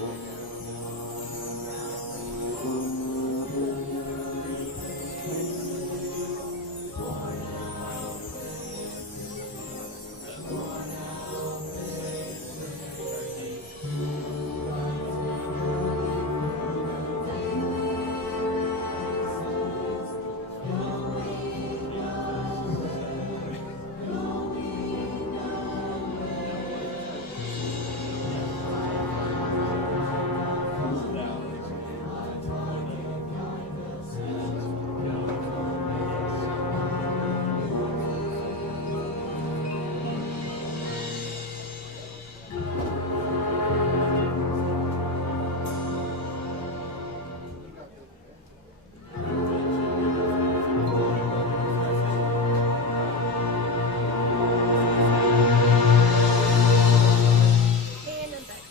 And I'm back.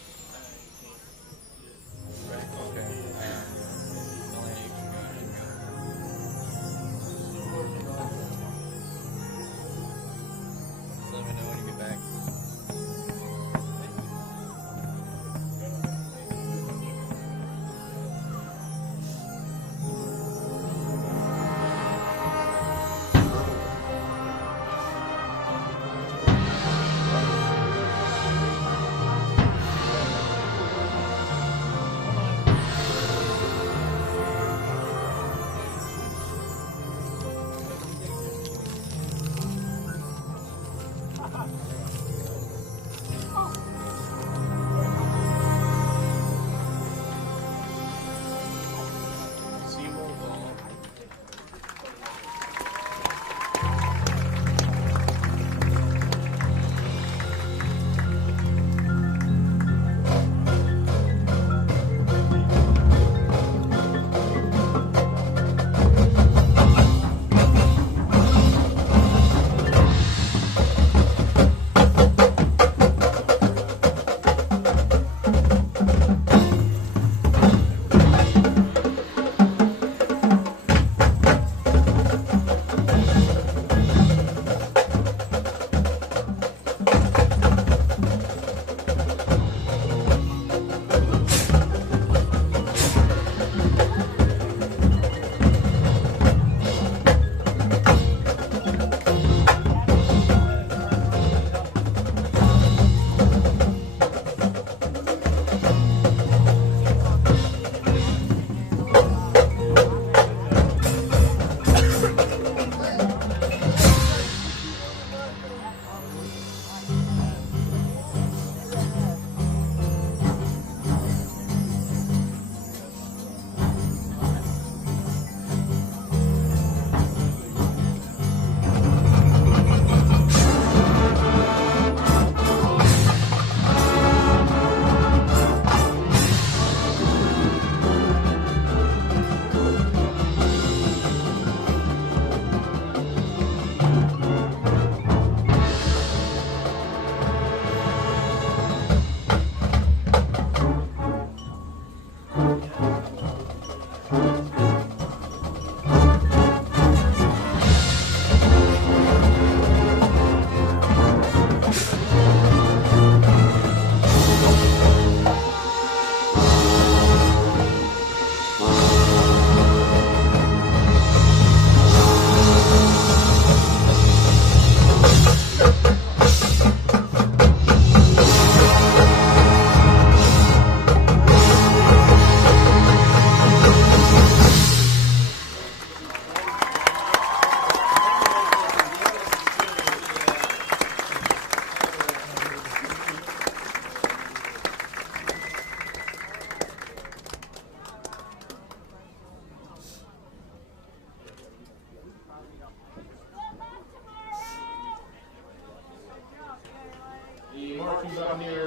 Let me know when you get back.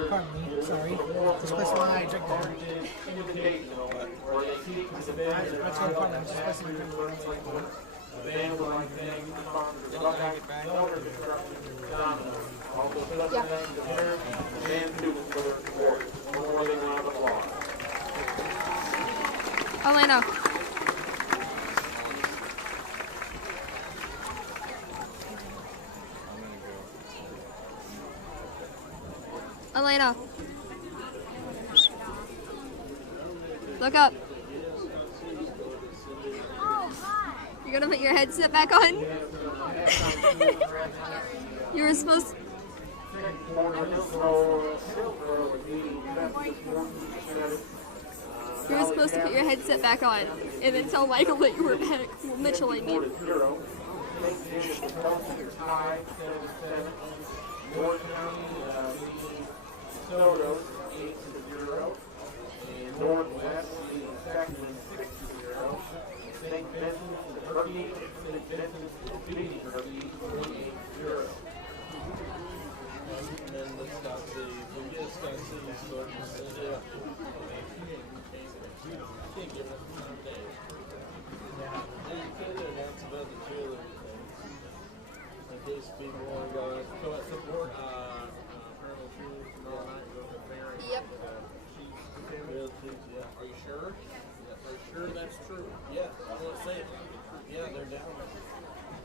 Pardon me, sorry. This place is my drink water. That's no problem. This place is my drink water. Elena. Elena. Look up. You're gonna put your headset back on? You were supposed to put your headset back on and then tell Michael that you were back. Well, Mitchell, I mean. Northwest leading second 6-0. St. Vincent's the Herky, St. Vincent's the Beatty Herky 8-0. And let's stop the biggest sort of yeah. Can't give us some days. And you could announce about the cheerleader thing. In case people want to go support Paramount Cheerleaders tomorrow night, go to the fair. Yep. Yeah. Are you sure? Yeah. Are you sure that's true? Yeah. I want to say it. Yeah, they're down there.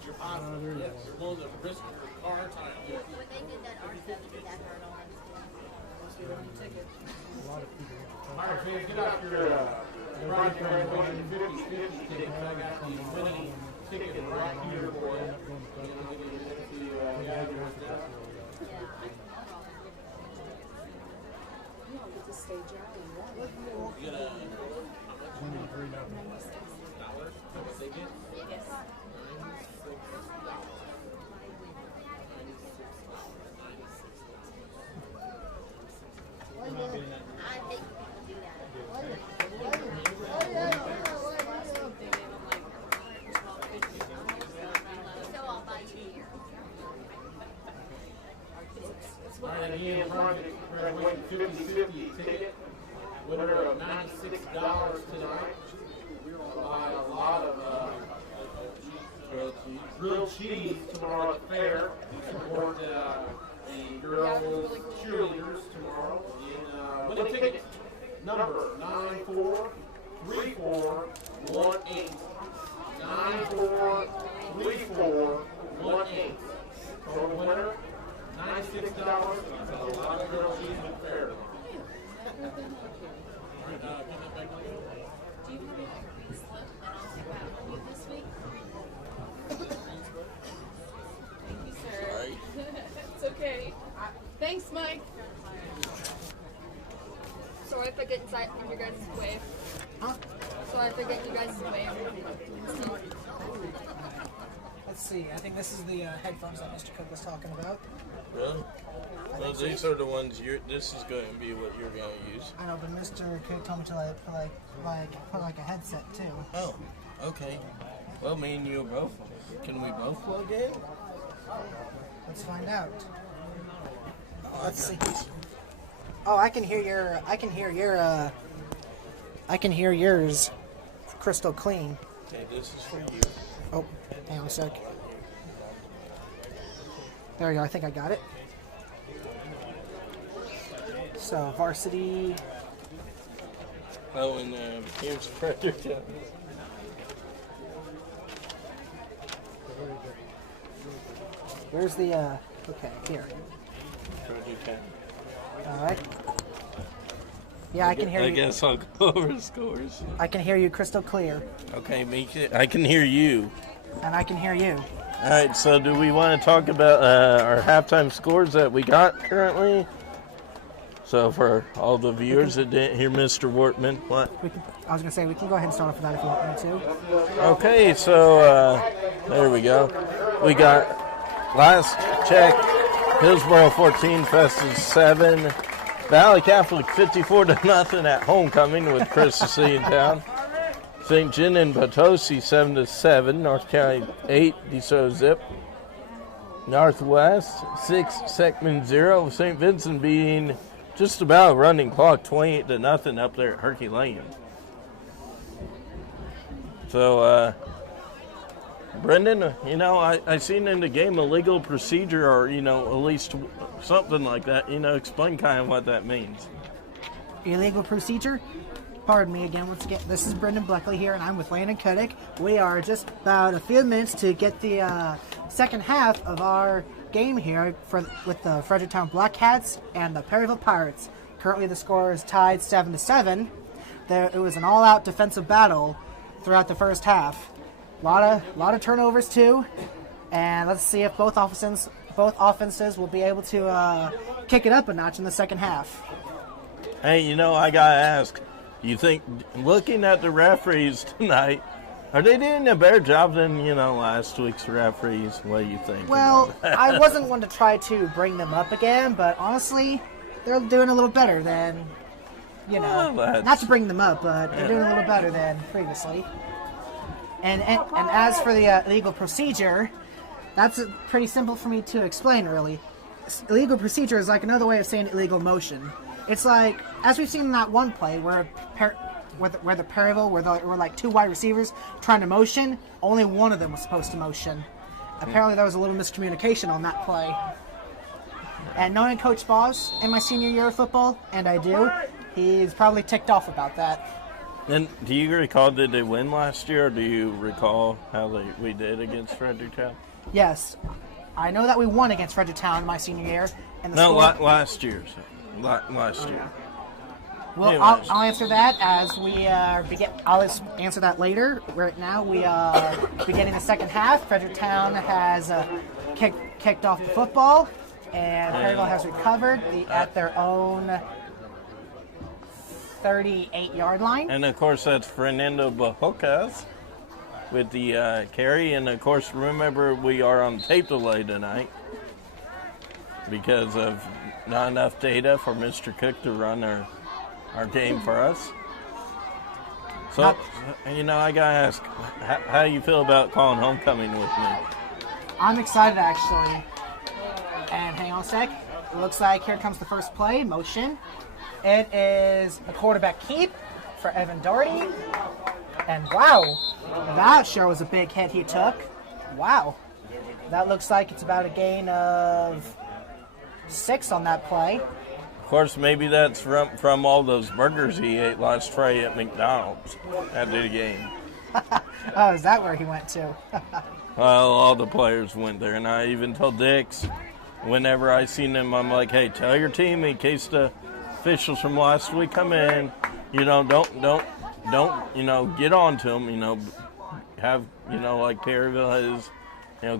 You're positive. Yes. You're willing to risk your car time. Yeah. When they did that R7, did that hurt on them? All right, fans, get out your prize graduation 50/50 tickets. I got the winning ticket right here for you. I hate to do that. So I'll buy you here. All right, again, project graduation 50/50 ticket. Winner of $96 tonight. We'll buy a lot of grilled cheese tomorrow at the fair. Support the girls cheerleaders tomorrow. Winning ticket number 943418. 943418. Total winner $96. That's a lot of grilled cheese at the fair. Do you have like a green slip and I'll see what happened with this week? Thank you, sir. Sorry. It's okay. Thanks, Mike. Sorry if I get inside in your guys' way. Huh? Sorry if I get in you guys' way. Let's see. I think this is the headphones that Mr. Cook was talking about. Really? Well, these are the ones this is going to be what you're going to use. I know, but Mr. Cook told me to put a headset too. Oh, okay. Well, me and you both. Can we both plug in? Let's find out. Let's see. Oh, I can hear yours crystal clean. Okay, this is for you. Oh, hang on a sec. There we go. I think I got it. So, varsity. Oh, and here's Frederick. Where's the, okay, here. Alright. Yeah, I can hear you. I guess I'll go over scores. I can hear you crystal clear. Okay, I can hear you. And I can hear you. All right, so do we want to talk about our halftime scores that we got currently? So for all the viewers that didn't hear Mr. Wortman, what? I was going to say, we can go ahead and start off with that if you want me to. Okay, so there we go. We got, last check, Hillsboro 14, Festus 7, Valley Catholic 54-0 at homecoming with Crystal City in town. St. John and Potosi 7-7, North County 8, DeSoto Zip. Northwest 6, Seckman 0. St. Vincent being just about a running clock, 28-0 up there at Herky Lane. So, Brendan, you know, I seen in the game a legal procedure, or you know, at least something like that. You know, explain kind of what that means. Illegal procedure? Pardon me again, once again, this is Brendan Bleckley here, and I'm with Landon Kodak. We are just about a few minutes to get the second half of our game here with the Fredericktown Black Cats and the Perryville Pirates. Currently the score is tied 7-7. it was an all-out defensive battle throughout the first half. A lot of turnovers too, and let's see if both offenses will be able to kick it up a notch in the second half. Hey, you know, I gotta ask, you think, looking at the referees tonight, are they doing a better job than, last week's referees? What do you think? Well, I wasn't one to try to bring them up again, but honestly, they're doing a little better than, not to bring them up, but they're doing a little better than previously. And as for the illegal procedure, that's pretty simple for me to explain, really. Illegal procedure is like another way of saying illegal motion. It's like, as we've seen in that one play where the parallel, where there were like two wide receivers trying to motion, only one of them was supposed to motion. Apparently there was a little miscommunication on that play. And knowing Coach Boss in my senior year of football, and I do, he's probably ticked off about that. And do you recall, did they win last year, or do you recall how we did against Fredericktown? Yes. I know that we won against Fredericktown my senior year. And last year. Last year. Well, I'll answer that as I'll answer that later. Right now, we are beginning the second half. Fredericktown has kicked off the football, and Perryville has recovered at their own 38-yard line. And, of course, that's Fernando Bajocas with the carry. And, of course, remember, we are on tape delay tonight because of not enough data for Mr. Cook to run our game for us. So, I got to ask, how do you feel about calling homecoming with me? I'm excited, actually. And hang on a sec. It looks like here comes the first play, motion. It is a quarterback keep for Evan Doherty. And wow, that sure was a big hit he took. Wow. That looks like it's about a gain of 6 on that play. Of course, maybe that's from all those burgers he ate last Friday at McDonald's after the game. Oh, is that where he went to? Well, all the players went there, and I even told Dix, whenever I seen them, I'm like, hey, tell your team in case the officials from last week come in, don't, get on to them, have, like Perryville has,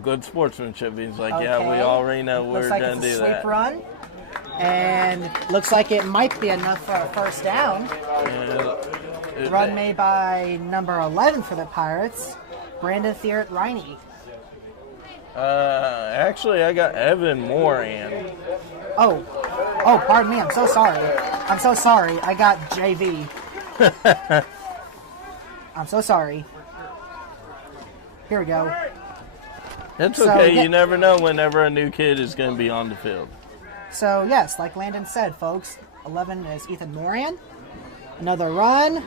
good sportsmanship. He's like, okay. Yeah, we already know we're going to do that. Sweep run, and looks like it might be enough for a first down. Run made by number 11 for the Pirates, Brandon Theart-Riney. Actually, I got Evan Moran. Oh, pardon me. I'm so sorry. I got JV. I'm so sorry. Here we go. It's okay. You never know whenever a new kid is going to be on the field. So, yes, like Landon said, folks, 11 is Ethan Moran. Another run.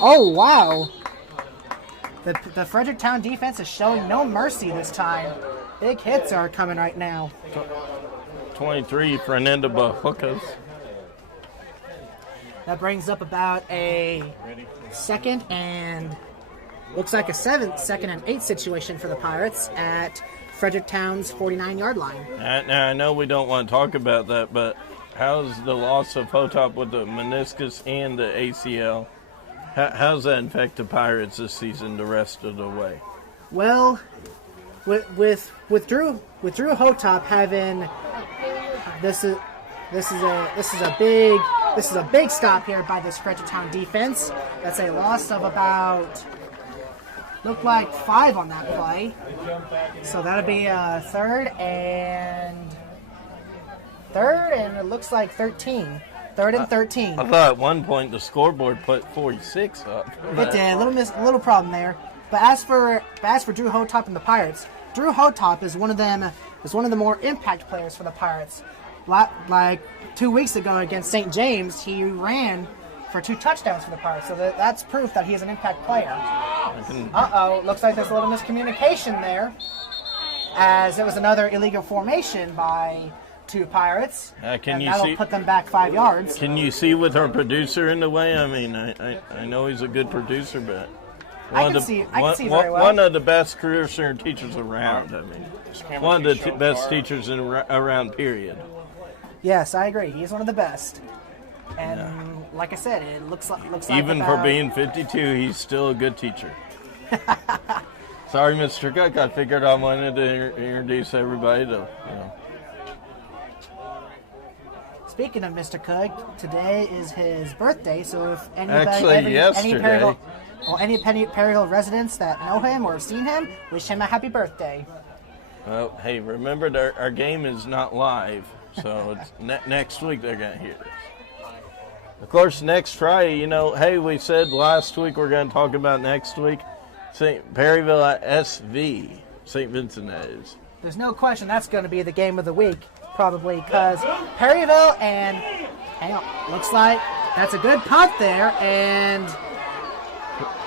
Oh, wow. The Fredericktown defense is showing no mercy this time. Big hits are coming right now. 23, Fernando Bajocas. That brings up about a second and looks like a second and 8 situation for the Pirates at Fredericktown's 49-yard line. Now, I know we don't want to talk about that, but how's the loss of Hotop with the meniscus and the ACL? How's that affect the Pirates this season the rest of the way? Well, with Drew Hotop having this is a big stop here by this Fredericktown defense. That's a loss of about looked like 5 on that play. So that'll be third and it looks like 13. Third and 13. I thought at one point the scoreboard put 46 up. It did. A little problem there. But as for Drew Hotop and the Pirates, Drew Hotop is one of the more impact players for the Pirates. Like 2 weeks ago against St. James, he ran for 2 touchdowns for the Pirates. So that's proof that he is an impact player. Looks like there's a little miscommunication there, as it was another illegal formation by 2 Pirates. That'll put them back 5 yards. Can you see with our producer in the way? I mean, I know he's a good producer, but I can see very well. One of the best career center teachers around. I mean, one of the best teachers around. Period. Yes, I agree. He's one of the best. And like I said, it looks like Even for about- being 52, he's still a good teacher. Sorry, Mr. Cook. I figured I wanted to introduce everybody to, Speaking of Mr. Cook, today is his birthday, so if anybody, Actually, yesterday. any Perryville residents that know him or have seen him, wish him a happy birthday. Well, hey, remember our game is not live, so it's next week they're going to hear this. Of course, next Friday, hey, we said last week we're going to talk about next week. Perryville SV, St. Vincent is. There's no question that's going to be the game of the week, probably, because Perryville and, hang on, looks like that's a good punt there, and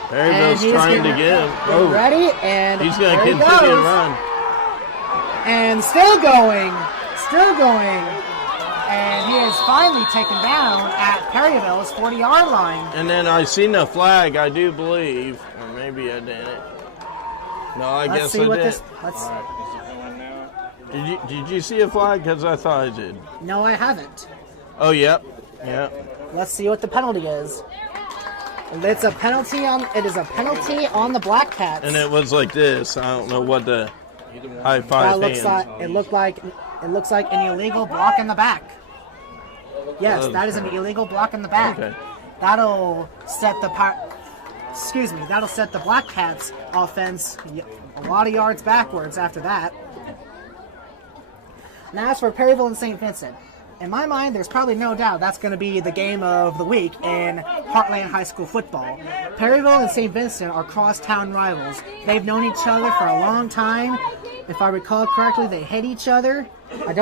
Perryville's trying to get him. Oh, ready, and he's going to there he continue to goes. run. And still going, and he is finally taken down at Perryville's 40-yard line. And then I seen a flag, I do believe, or maybe I didn't. No, I guess I did. Did you see a flag? Because I thought I did. No, I haven't. Oh, yep. Let's see what the penalty is. It's a penalty on. It is a penalty on the Black Cats. And it was like this. I don't know what the high five hands. It looks like an illegal block in the back. Yes, that is an illegal block in the back. Okay. That'll set the Black Cats offense a lot of yards backwards after that. Now as for Perryville and St. Vincent, in my mind, there's probably no doubt that's going to be the game of the week in Heartland High School football. Perryville and St. Vincent are crosstown rivals. They've known each other for a long time. If I recall correctly, they hate each other. I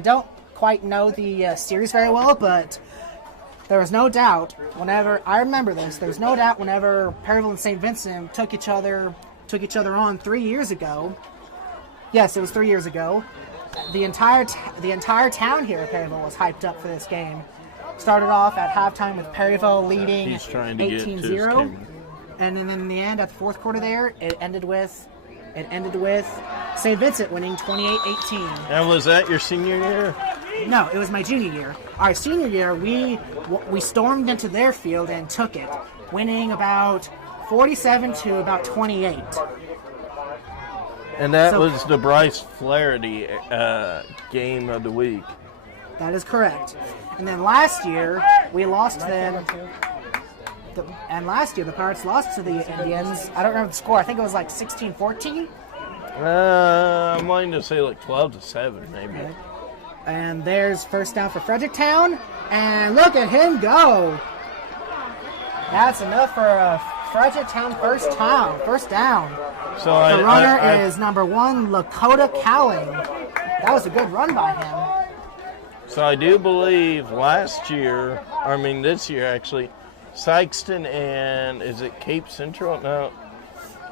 don't quite know the series very well, but there was no doubt whenever Perryville and St. Vincent took each other on 3 years ago. Yes, it was 3 years ago. The entire town here at Perryville was hyped up for this game. Started off at halftime with Perryville leading 18-0, and then in the end, at the fourth quarter there, it ended with St. Vincent winning 28-18. And was that your senior year? No, it was my junior year. Our senior year, we stormed into their field and took it, winning about 47 to about 28. And that was the Bryce Flaherty game of the week. That is correct. And then last year, we lost them. And last year, the Pirates lost to the Indians. I don't remember the score. I think it was like 16-14. I'm wanting to say like 12-7, maybe. Okay. And there's first down for Fredericktown. And look at him go. That's enough for a Fredericktown first down. So the runner is number 1, Lakota Cowling. That was a good run by him. So I do believe this year actually, Sykeston and, is it Cape Central? No.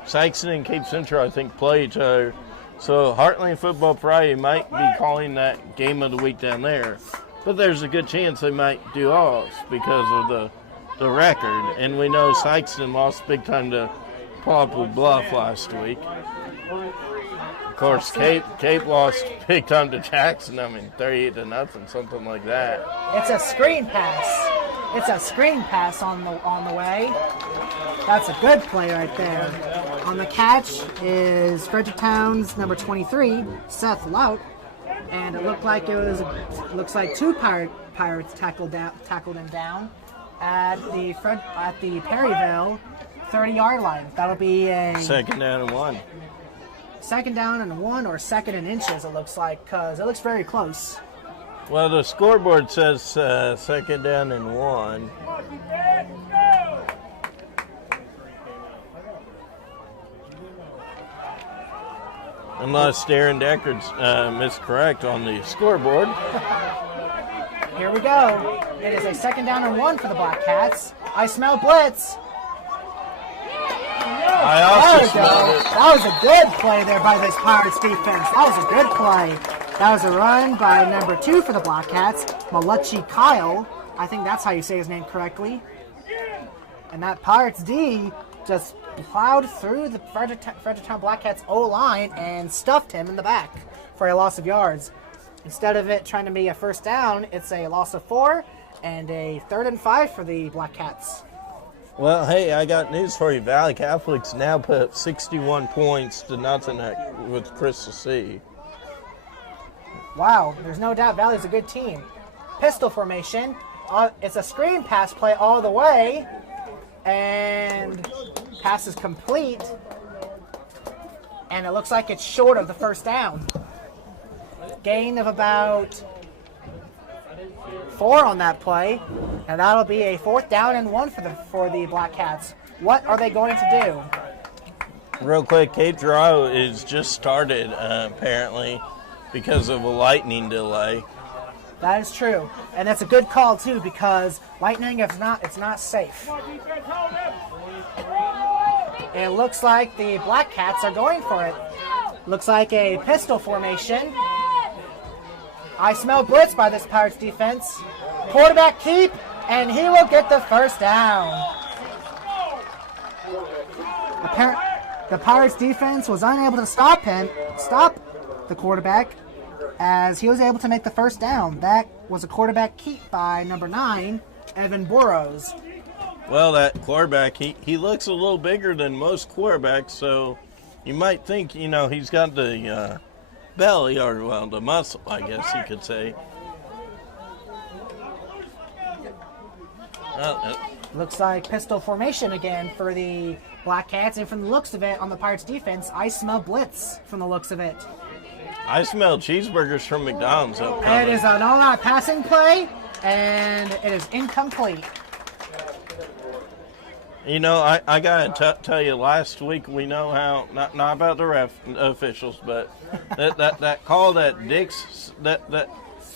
Sykeston and Cape Central, I think, play each other. So Heartland Football Friday might be calling that game of the week down there. But there's a good chance they might do ours because of the record. And we know Sykeston lost big time to Poplar Bluff last week. Of course, Cape lost big time to Jackson. 38-0, something like that. It's a screen pass. on the way. That's a good play right there. On the catch is Fredericktown's number 23, Seth Lout, and it looks like two Pirates tackled him down at the Perryville 30-yard line. That'll be a second down and 1. Second down and 1 or second and inches, it looks like, because it looks very close. Well, the scoreboard says second down and 1. Unless Darren Deckard's miscorrect on the scoreboard. Here we go. It is a second down and 1 for the Black Cats. I smell blitz. I also smelled it. That was a good play there by this Pirates defense. That was a good play. That was a run by number 2 for the Black Cats, Malachi Kyle. I think that's how you say his name correctly. And that Pirates D just plowed through the Fredericktown Black Cats O-line and stuffed him in the back for a loss of yards. Instead of it trying to be a first down, it's a loss of 4, And a 3rd and 5 for the Black Cats. Well, hey, I got news for you. Valley Catholics now put up 61 points to nothing with Crystal C. Wow, there's no doubt Valley's a good team. Pistol formation. It's a screen pass play all the way. And pass is complete. And it looks like it's short of the first down. Gain of about 4 on that play. And that'll be a 4th down and 1 for the Black Cats. What are they going to do? Real quick, Cape Girardeau is just started, apparently, because of a lightning delay. That is true. And that's a good call, too, because lightning, it's not safe. It looks like the Black Cats are going for it. Looks like a pistol formation. I smell blitz by this Pirates defense. Quarterback keep, and he will get the first down. The Pirates defense was unable to stop the quarterback, as he was able to make the first down. That was a quarterback keep by number 9, Evan Burrows. Well, that quarterback, he looks a little bigger than most quarterbacks, so you might think, he's got the belly, or, well, the muscle, I guess you could say. Looks like pistol formation again for the Black Cats, and from the looks of it, on the Pirates defense, I smell blitz from the looks of it. I smell cheeseburgers from McDonald's upcoming. It is an all-out passing play, and it is incomplete. I gotta tell you, last week we know how, not about the officials, but that call that Dix, that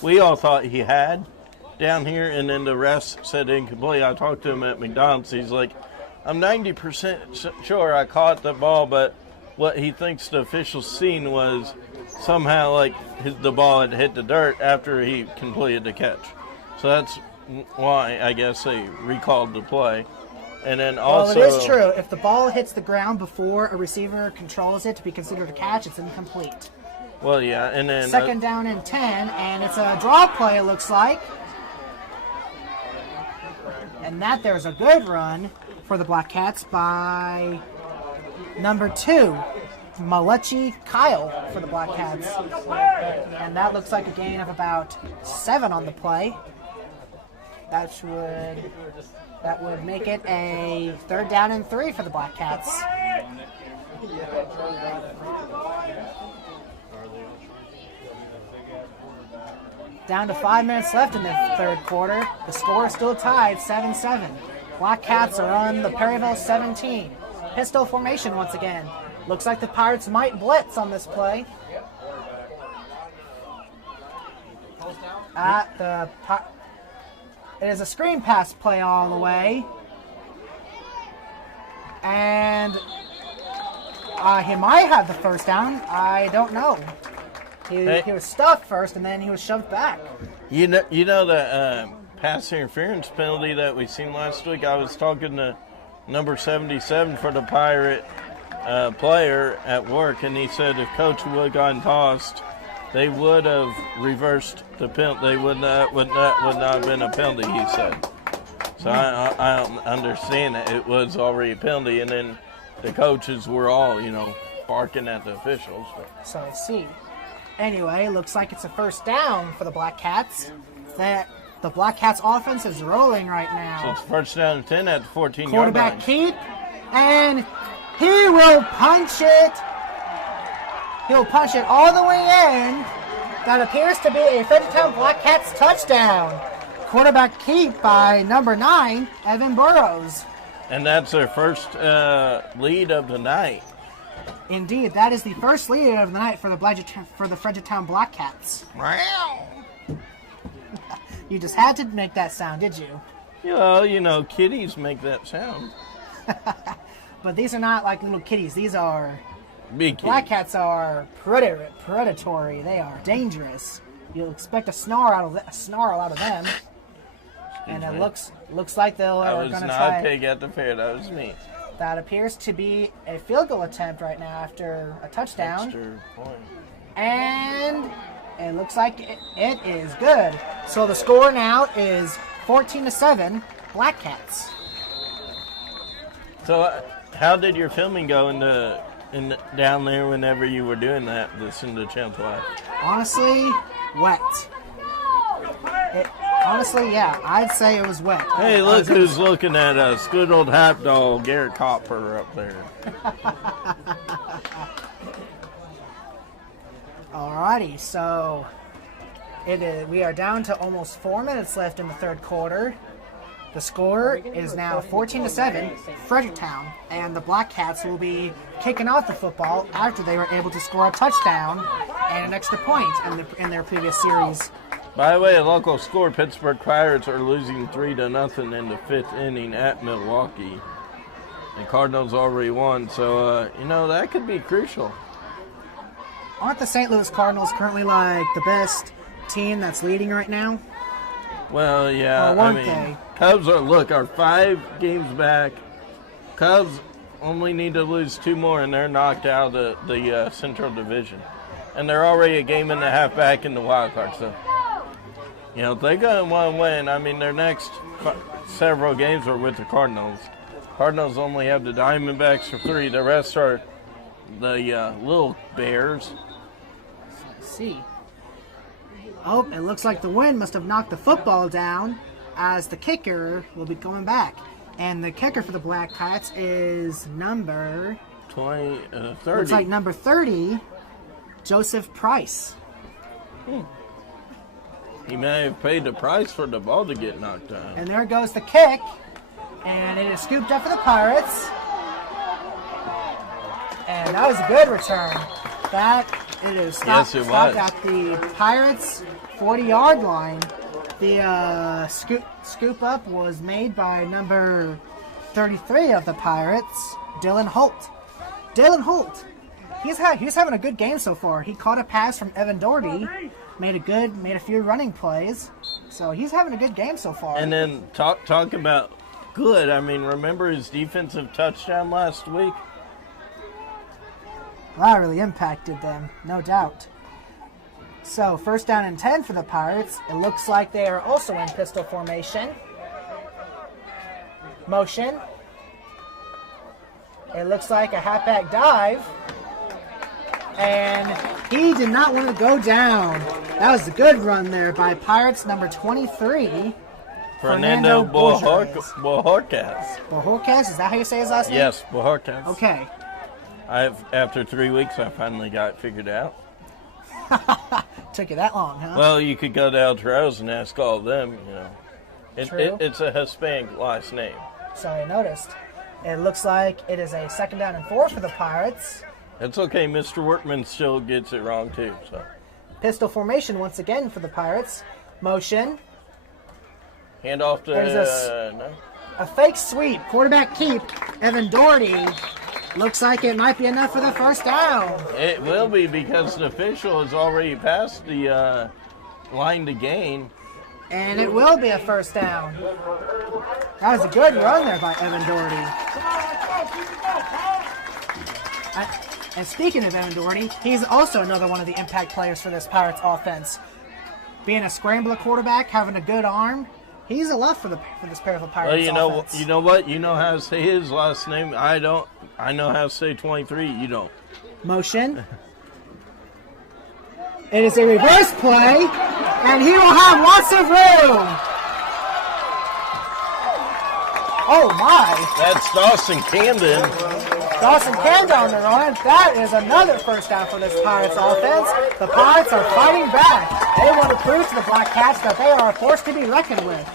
we all thought he had down here, and then the refs said incomplete. I talked to him at McDonald's. He's like, I'm 90% sure I caught the ball, but what he thinks the officials seen was somehow like the ball had hit the dirt after he completed the catch. So that's why I guess they recalled the play. And then also, well, it is true. If the ball hits the ground before a receiver controls it to be considered a catch, it's incomplete. Well, yeah, and then 2nd down and 10, and it's a draw play, it looks like. And there's a good run for the Black Cats by number 2, Malachi Kyle for the Black Cats. And that looks like a gain of about 7 on the play. That would make it a 3rd down and 3 for the Black Cats. Down to 5 minutes left in the 3rd quarter. The score is still tied, 7-7. Black Cats are on the Perryville 17. Pistol formation once again. Looks like the Pirates might blitz on this play. It is a screen pass play all the way. And he might have the first down. I don't know. He was stuffed first, and then he was shoved back. You know the pass interference penalty that we seen last week? I was talking to number 77 for the Pirate player at work, and he said if Coach would have gotten tossed, they would have reversed the penalty. They would not have been a penalty, he said. So I don't understand it. It was already a penalty, and then the coaches were all, barking at the officials. So I see. Anyway, looks like it's a first down for the Black Cats. The Black Cats offense is rolling right now. So it's first down and 10 at the 14-yard line. Quarterback keep, and he will punch it. He'll punch it all the way in. That appears to be a Fredericktown Black Cats touchdown. Quarterback keep by number 9, Evan Burrows. And that's their first lead of the night. Indeed, that is the first lead of the night for the Fredericktown Black Cats. Wow. You just had to make that sound, did you? Well, kitties make that sound. But these are not like little kitties. These are big kitties. Black Cats are predatory. They are dangerous. You'll expect a snarl out of them. And it looks like they're going to try. That was not a pig at the fair. That was me. That appears to be a field goal attempt right now after a touchdown. Extra point. And it looks like it is good. So the score now is 14-7, Black Cats. So, how did your filming go down there whenever you were doing that, this in the Champs Life? Honestly, wet. Honestly, yeah, I'd say it was wet. Hey, look who's looking at us. Good old hap dog, Garrett Copper up there. Alrighty, so we are down to almost 4 minutes left in the third quarter. The score is now 14-7, Fredericktown, and the Black Cats will be kicking off the football after they were able to score a touchdown and an extra point in their previous series. By the way, a local score, Pittsburgh Pirates are losing 3-0 in the 5th inning at Milwaukee. The Cardinals already won, so, that could be crucial. Aren't the St. Louis Cardinals currently like the best team that's leading right now? Well, yeah, Or weren't they? Cubs are 5 games back. Cubs only need to lose 2 more, and they're knocked out of the Central Division. And they're already a game and a half back in the wild card, so, if they go and want to win, their next several games are with the Cardinals. Cardinals only have the Diamondbacks for 3. The rest are the little Bears. Let's see. Oh, it looks like the wind must have knocked the football down, as the kicker will be going back. And the kicker for the Black Cats is number 30. Looks like number 30, Joseph Price. He may have paid the price for the ball to get knocked down. And there goes the kick, and it is scooped up for the Pirates. And that was a good return. It is stopped at the Pirates' 40-yard line. The scoop up was made by number 33 of the Pirates, Dylan Holt. Dylan Holt, he's having a good game so far. He caught a pass from Evan Doherty, made a few running plays. So he's having a good game so far. And then talk about good. Remember his defensive touchdown last week? That really impacted them, no doubt. So, 1st down and 10 for the Pirates. It looks like they are also in pistol formation. Motion. It looks like a halfback dive. And he did not want to go down. That was a good run there by Pirates number 23. Fernando Bojorquez. Bojorquez, is that how you say his last name? Yes, Bojorquez. Okay. After 3 weeks, I finally got it figured out. Took you that long, huh? Well, you could go to El Toro's and ask all of them, True. It's a Hispanic last name. So I noticed. It looks like it is a 2nd down and 4 for the Pirates. It's okay. Mr. Workman still gets it wrong, too. So Pistol formation once again for the Pirates. Motion. Hand off to... a fake sweep. Quarterback keep. Evan Doherty. Looks like it might be enough for the 1st down. It will be, because the official has already passed the line to gain. And it will be a 1st down. That was a good run there by Evan Doherty. And speaking of Evan Doherty, he's also another one of the impact players for this Pirates offense. Being a scrambler quarterback, having a good arm, he's a lot for this pair of the Pirates offense. You know what? You know how to say his last name. I don't. I know how to say 23. You don't. Motion. It is a reverse play, and he will have lots of room. Oh my! That's Dawson Camden. Dawson Camden on the run. That is another 1st down for this Pirates offense. The Pirates are fighting back. They want to prove to the Black Cats that they are a force to be reckoned with.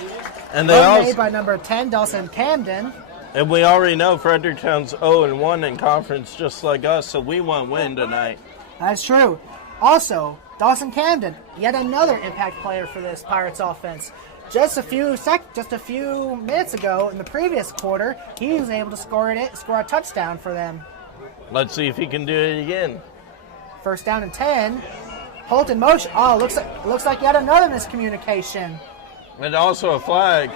And they also made by number 10, Dawson Camden. And we already know Fredericktown's 0-1 in conference, just like us, so we won't win tonight. That's true. Also, Dawson Camden, yet another impact player for this Pirates offense. Just a few minutes ago in the previous quarter, he was able to score a touchdown for them. Let's see if he can do it again. 1st down and 10. Holt in motion. Oh, looks like yet another miscommunication. And also a flag.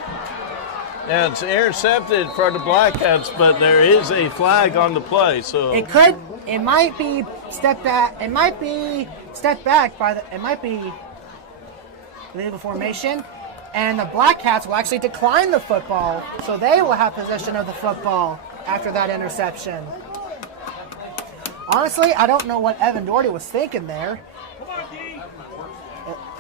Now it's intercepted for the Black Cats, but there is a flag on the play. So it might be step back. It might be step back by the. It might be legal formation. And the Black Cats will actually decline the football, so they will have possession of the football after that interception. Honestly, I don't know what Evan Doherty was thinking there.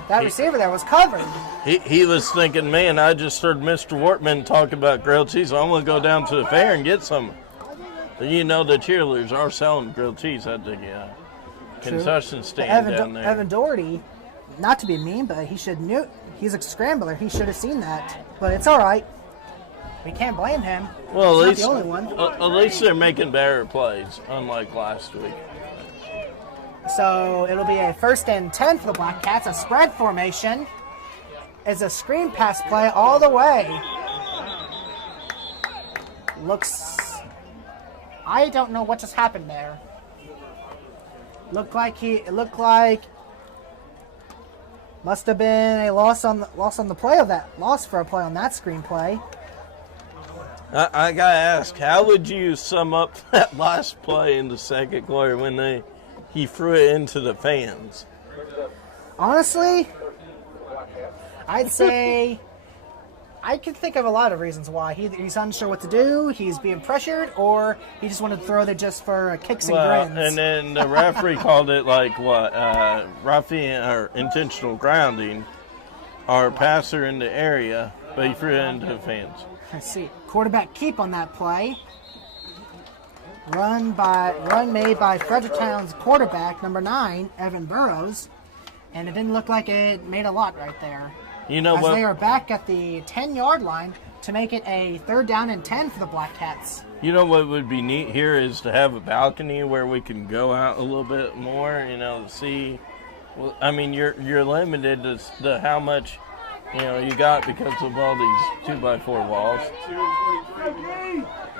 That receiver there was covered. He was thinking, man, I just heard Mr. Wortman talk about grilled cheese, so I'm going to go down to the fair and get some. You know, the cheerleaders are selling grilled cheese at the concession stand down there. Evan Doherty, not to be mean, but he should knew. He's a scrambler. He should have seen that. But it's all right. We can't blame him. Well, He's not the only one. At least they're making better plays, unlike last week. So it'll be a 1st and 10 for the Black Cats. A spread formation. It's a screen pass play all the way. I don't know what just happened there. It looked like must have been a loss on the play of that for a play on that screenplay. I gotta ask, how would you sum up that last play in the second quarter when he threw it into the fans? Honestly, I'd say I could think of a lot of reasons why. He's unsure what to do, he's being pressured, or he just wanted to throw it just for kicks and grins. And then the referee called it like what? Roughing or intentional grounding, or passer in the area, but he threw it into the fans. Let's see. Quarterback keep on that play. Run made by Fredericktown's quarterback, number 9, Evan Burrows. And it didn't look like it made a lot right there. You know what? They are back at the 10-yard line to make it a 3rd down and 10 for the Black Cats. You know what would be neat here is to have a balcony where we can go out a little bit more, to see. Well, I mean, you're limited to how much, you got because of all these 2x4 walls.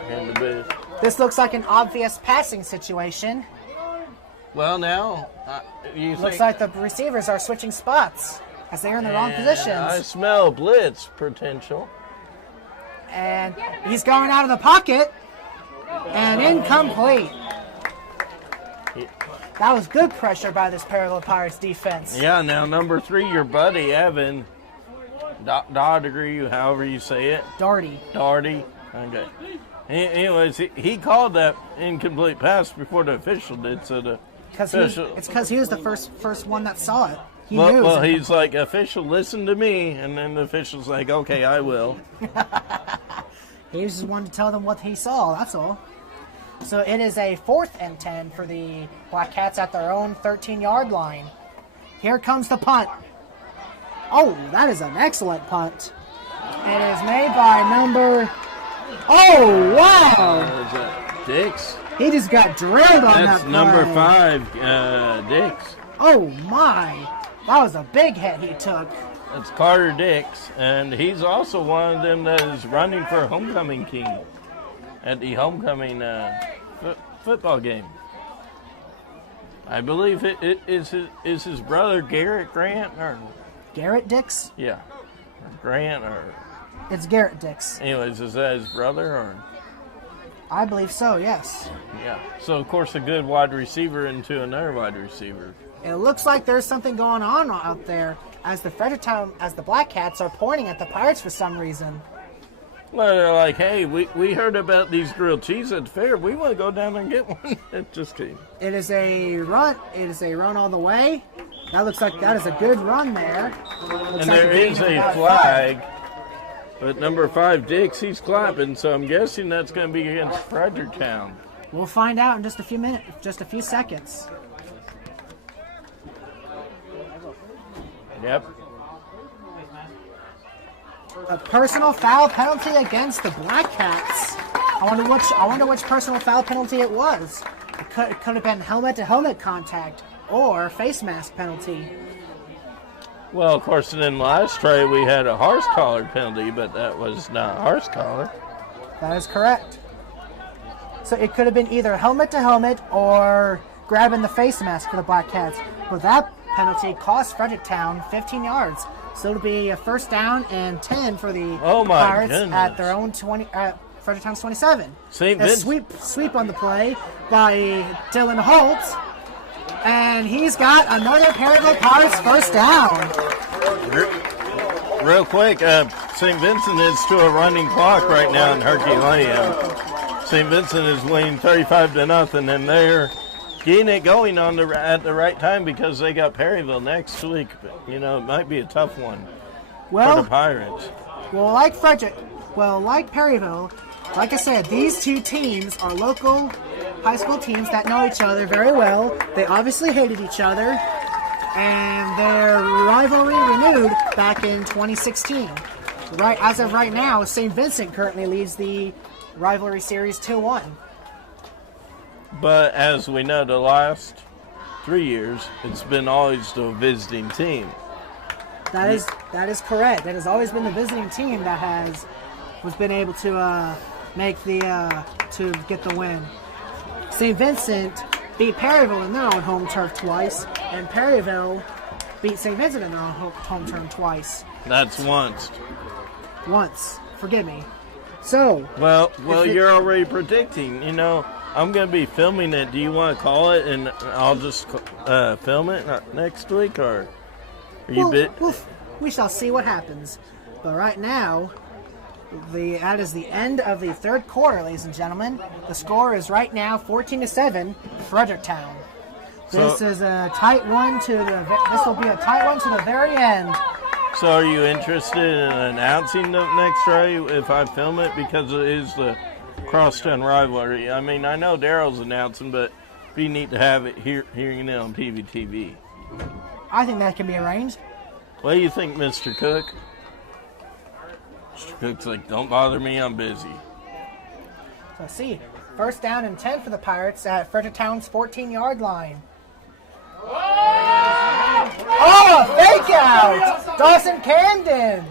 And the bit. This looks like an obvious passing situation. Well, now, looks like the receivers are switching spots as they are in the wrong positions. I smell blitz potential. And he's going out of the pocket. And incomplete. That was good pressure by this Parallel Pirates defense. Yeah, now number 3, your buddy, Evan. Doherty, however you say it. Doherty. Okay. Anyways, he called that incomplete pass before the official did, so it's because he was the first one that saw it. He knew. Well, he's like, official, listen to me, and then the official's like, okay, I will. He just wanted to tell them what he saw, that's all. So it is a 4th and 10 for the Black Cats at their own 13-yard line. Here comes the punt. Oh, that is an excellent punt. It is made by number... Oh, wow! Dix. He just got drilled on that play. That's number 5, Dix. Oh, my. That was a big hit he took. That's Carter Dix, and he's also one of them that is running for homecoming king at the homecoming football game. I believe it is his brother Garrett Grant or Garrett Dix? Yeah, or Grant or it's Garrett Dix. Anyways, is that his brother or? I believe so. Yes. Yeah. So of course a good wide receiver into another wide receiver. It looks like there's something going on out there as the Black Cats are pointing at the Pirates for some reason. Well, they're like, hey, we heard about these grilled cheese at the fair. We want to go down there and get one. Just kidding. It is a run. It is a run all the way. That looks like that is a good run there. And there is a flag. But number 5, Dix, he's clapping, so I'm guessing that's going to be against Fredericktown. We'll find out in just a few minutes, just a few seconds. Yep. A personal foul penalty against the Black Cats. I wonder which personal foul penalty it was. It could have been helmet-to-helmet contact or face mask penalty. Well, of course, in last try we had a horse collar penalty, but that was not a horse collar. That is correct. So it could have been either helmet-to-helmet or grabbing the face mask for the Black Cats. But that penalty cost Fredericktown 15 yards. So it'll be a 1st down and 10 for the Pirates at their own Fredericktown's 27. A sweep on the play by Dylan Holt. And he's got another pair of the Pirates 1st down. real quick, St. Vincent is to a running clock right now in Herculaneum. St. Vincent is winning 35-0, and they're getting it going at the right time because they got Perryville next week. But, you know, it might be a tough one for the Pirates. Well, like Perryville, like I said, these two teams are local high school teams that know each other very well. They obviously hated each other, and their rivalry renewed back in 2016. Right, as of right now, St. Vincent currently leads the rivalry series 2-1. But as we know, the last 3 years, it's been always the visiting team. That is correct. That has always been the visiting team that was been able to to get the win. St. Vincent beat Perryville in their own home turf twice, and Perryville beat St. Vincent in their own home turf twice. That's once. Once. Forgive me. So. Well, you're already predicting. You know, I'm going to be filming it. Do you want to call it, and I'll just film it next week, or are you we shall see what happens. But right now, that is the end of the third quarter, ladies and gentlemen. The score is right now 14-7, Fredericktown. This is a tight one this will be a tight one to the very end. So are you interested in announcing the next try if I film it? Because it is the crosstown rivalry. I mean, I know Daryl's announcing, but it'd be neat to have it hearing it on PVTV. I think that can be arranged. What do you think, Mr. Cook? Mr. Cook's like, don't bother me, I'm busy. Let's see. First down and 10 for the Pirates at Fredericktown's 14-yard line. Oh, fake out! Dawson Camden!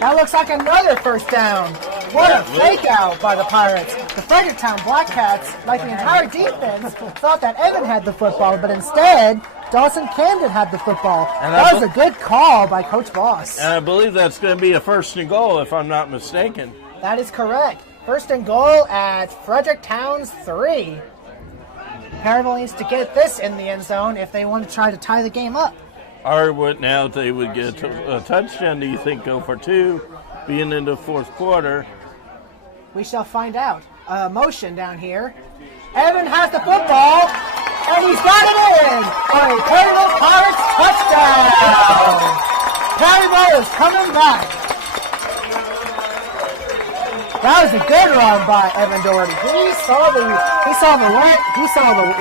That looks like another first down. What a fake out by the Pirates. The Fredericktown Black Cats, like the entire defense, thought that Evan had the football, but instead, Dawson Camden had the football. That was a good call by Coach Voss. And I believe that's going to be a first and goal, if I'm not mistaken. That is correct. First and goal at Fredericktown's 3. Perryville needs to get this in the end zone if they want to try to tie the game up. Or what now if they would get a touchdown, do you think go for 2, being in the fourth quarter? We shall find out. Motion down here. Evan has the football, and he's got it in for a Perryville Pirates touchdown. Perryville is coming back. That was a good run by Evan Doherty. He saw the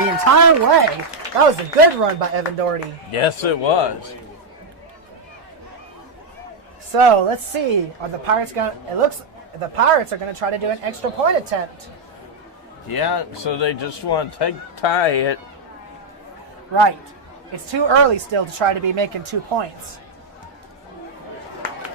entire way. That was a good run by Evan Doherty. Yes, it was. So let's see. Are the Pirates going? It looks the Pirates are going to try to do an extra point attempt. Yeah, so they just want to tie it. Right. It's too early still to try to be making 2 points.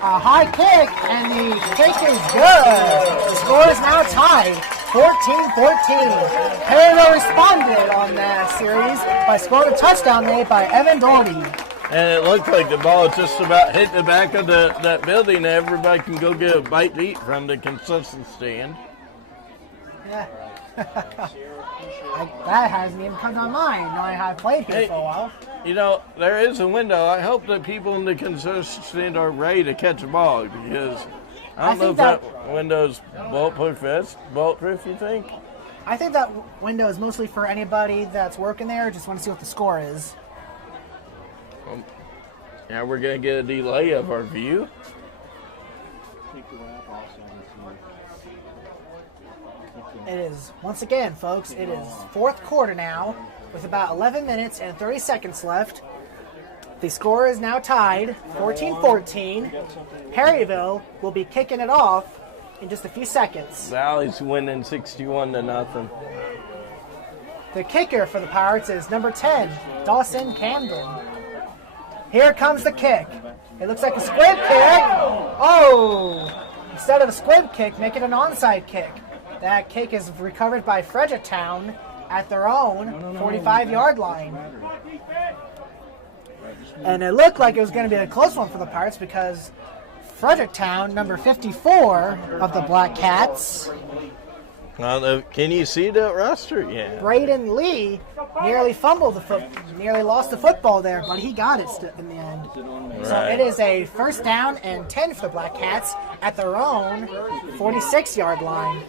A high kick, and the kick is good. The score is now tied, 14-14. Perryville responded on that series by scoring a touchdown made by Evan Doherty. And it looked like the ball just about hit the back of that building, and everybody can go get a bite to eat from the concession stand. Yeah. That hasn't even come to my mind, knowing how I played here for a while. You know, there is a window. I hope that people in the concession stand are ready to catch a ball, because I don't know if that window's bulletproof, you think? I think that window is mostly for anybody that's working there, just want to see what the score is. Now we're going to get a delay of our view. It is, once again, folks, it is fourth quarter now, with about 11 minutes and 30 seconds left. The score is now tied, 14-14. Perryville will be kicking it off in just a few seconds. Valley's winning 61-0. The kicker for the Pirates is number 10, Dawson Camden. Here comes the kick. It looks like a squib kick. Oh! Instead of a squib kick, make it an onside kick. That kick is recovered by Fredericktown at their own 45-yard line. And it looked like it was going to be a close one for the Pirates because Fredericktown, number 54 of the Black Cats, Can you see that roster? Yeah. Braden Lee nearly nearly lost the football there, but he got it in the end. So Right. it is a first down and 10 for the Black Cats at their own 46-yard line.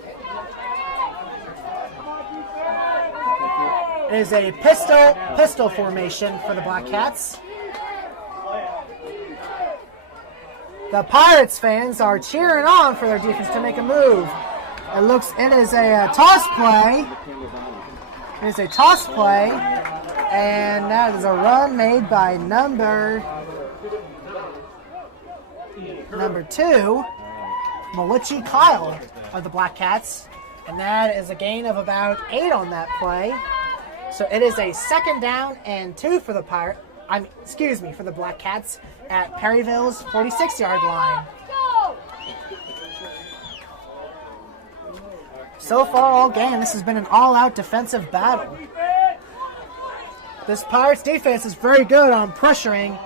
It is a pistol formation for the Black Cats. The Pirates fans are cheering on for their defense to make a move. It is a toss play. It is a toss play, and that is a run made by number 2, Malucci Kyle of the Black Cats, and that is a gain of about 8 on that play. So it is a second down and 2 for the for the Black Cats at Perryville's 46-yard line. So far all game, this has been an all-out defensive battle. This Pirates defense is very good on pressuring.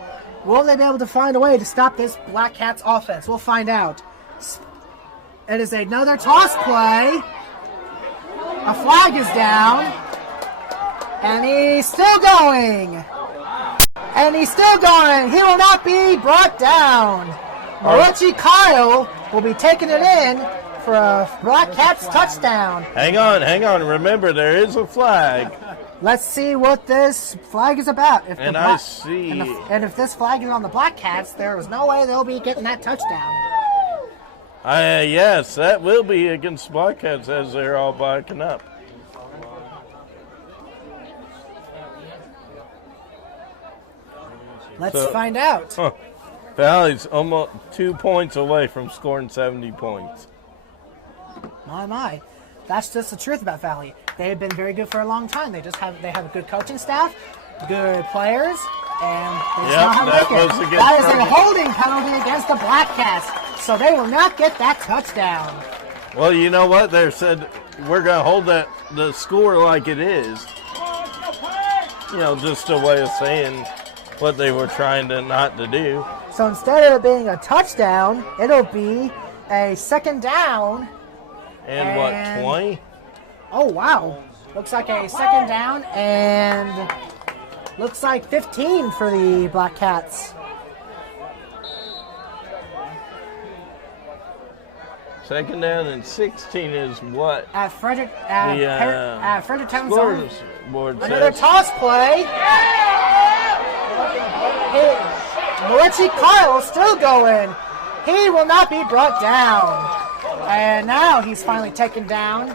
Will they be able to find a way to stop this Black Cats offense? We'll find out. It is another toss play. A flag is down. And he's still going. He will not be brought down. Marucci Kyle will be taking it in for a Black Cats touchdown. Hang on. Remember, there is a flag. Let's see what this flag is about. If I see. And if this flag is on the Black Cats, there is no way they'll be getting that touchdown. Yes, that will be against Black Cats as they're all backing up. Let's find out. Valley's almost 2 points away from scoring 70 points. My. That's just the truth about Valley. They've been very good for a long time. They have a good coaching staff, good players, and they just know how to make it. That is a holding penalty against the Black Cats, so they will not get that touchdown. Well, you know what? They said we're going to hold the score like it is. Just a way of saying what they were trying not to do. So instead of it being a touchdown, it'll be a second down. And what, 20? Oh, wow. Looks like a second down and looks like 15 for the Black Cats. Second down and 16 is what? At Fredericktown Board another says. toss play. Marucci Kyle still going. He will not be brought down. And now he's finally taken down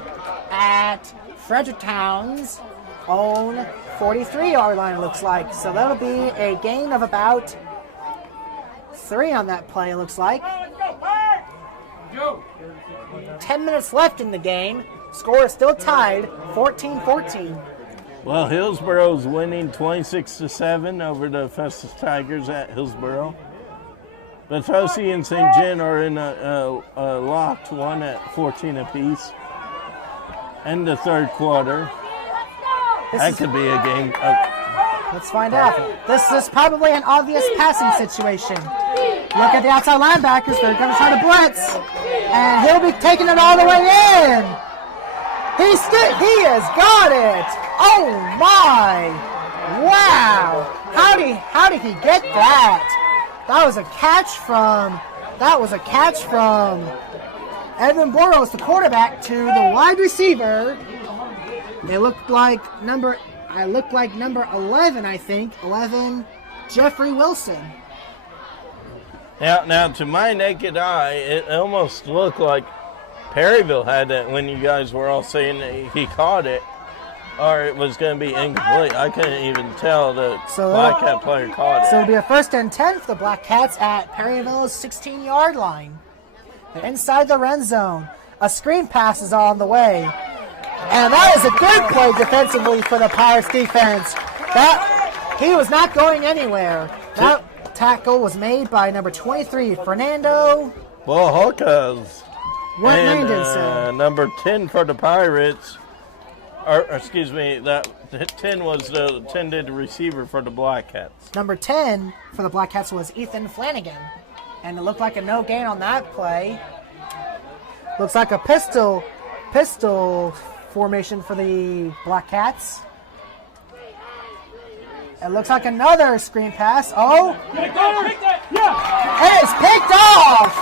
at Fredericktown's own 43-yard line, it looks like. So that'll be a gain of about 3 on that play, it looks like. 10 minutes left in the game. Score is still tied, 14-14. Well, Hillsboro's winning 26-7 over the Festus Tigers at Hillsboro. Potosi and St. John are in a locked one at 14 apiece. And the third quarter. That could be a game. Let's find out. This is probably an obvious passing situation. Look at the outside linebackers. They're going to try to blitz. And he'll be taking it all the way in. He has got it. Oh, my. Wow. How did he get that? That was a catch from Edwin Boros, the quarterback, to the wide receiver. It looked like number 11, I think. 11, Jeffrey Wilson. Now, to my naked eye, it almost looked like Perryville had that when you guys were all saying that he caught it, or it was going to be incomplete. I couldn't even tell the Black Cat player caught it. So it'll be a 1st and 10 for the Black Cats at Perryville's 16-yard line. They're inside the red zone. A screen pass is on the way. And that is a good play defensively for the Pirates defense. He was not going anywhere. That tackle was made by number 23, Fernando. Well, Hawkeyes. What name And did it say? number 10 for the Pirates. Or excuse me, that 10 was the intended receiver for the Black Cats. Number 10 for the Black Cats was Ethan Flanagan. And it looked like a no gain on that play. Looks like a pistol pistol formation for the Black Cats. It looks like another screen pass. Oh! Yeah. It is picked off!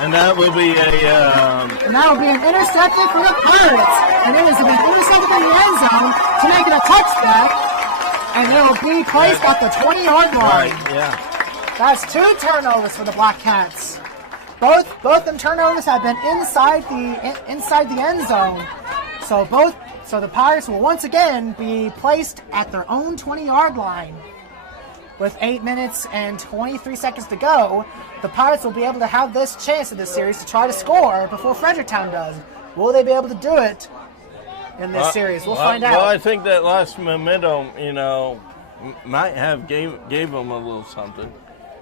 And that will be And that will be an interception for the Pirates. And it is an interception in the end zone to make it a touchback. And it will be placed at the 20-yard line. yeah. That's 2 turnovers for the Black Cats. Both them turnovers have been inside the end zone. So the Pirates will once again be placed at their own 20-yard line. With 8 minutes and 23 seconds to go, the Pirates will be able to have this chance in this series to try to score before Fredericktown does. Will they be able to do it in this series? We'll find out. Well, I think that last momentum, might have gave them a little something.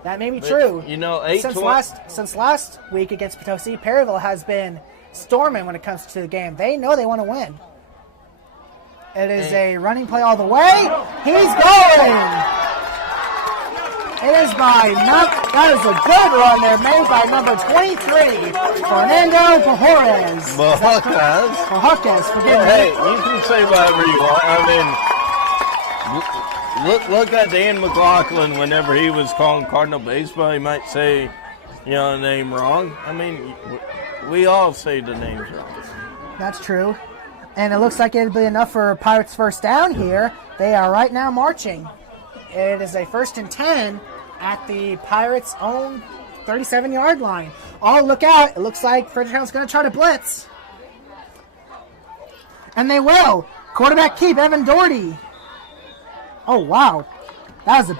That may be true. Since last week against Potosi, Perryville has been storming when it comes to the game. They know they want to win. It is a running play all the way. He's going! It is that is a good run there made by number 23, Fernando Pajores. Pajores, forgive me. Hey, you can say whatever you want. I mean, look at Dan McLaughlin whenever he was calling Cardinal baseball. He might say, the name wrong. I mean, we all say the names wrong. That's true. And it looks like it'll be enough for Pirates first down here. They are right now marching. It is a 1st and 10 at the Pirates' own 37-yard line. Oh, look out. It looks like Fredericktown's going to try to blitz. And they will. Quarterback keep, Evan Doherty. Oh, wow. That was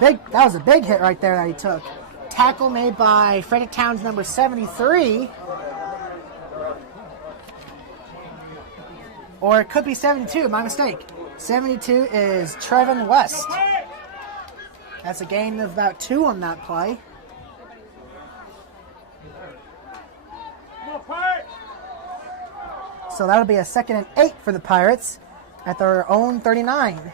a big hit right there that he took. Tackle made by Fredericktown's number 73. Or it could be 72, my mistake. 72 is Trevin West. That's a gain of about 2 on that play. So that'll be a 2nd and 8 for the Pirates at their own 39.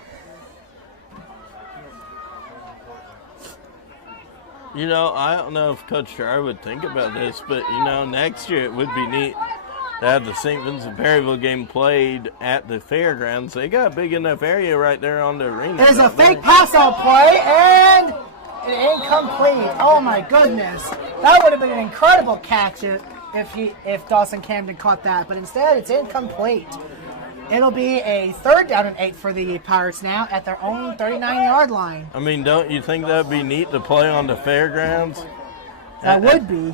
I don't know if Coach Shar would think about this, but, next year it would be neat to have the St. Vincent Perryville game played at the fairgrounds. They got a big enough area right there on the arena. There's a fake pass out play, and incomplete. Oh, my goodness. That would have been an incredible catch if Dawson Camden caught that, but instead it's incomplete. It'll be a 3rd down and 8 for the Pirates now at their own 39-yard line. I mean, don't you think that'd be neat to play on the fairgrounds? That would be.